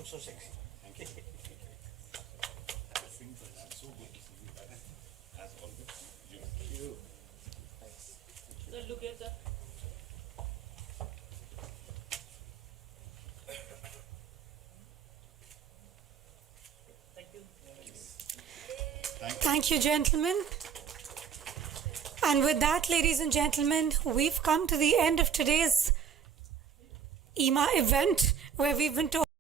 So sexy. Look at that. Thank you, gentlemen. And with that, ladies and gentlemen, we've come to the end of today's EMA event where we've been talking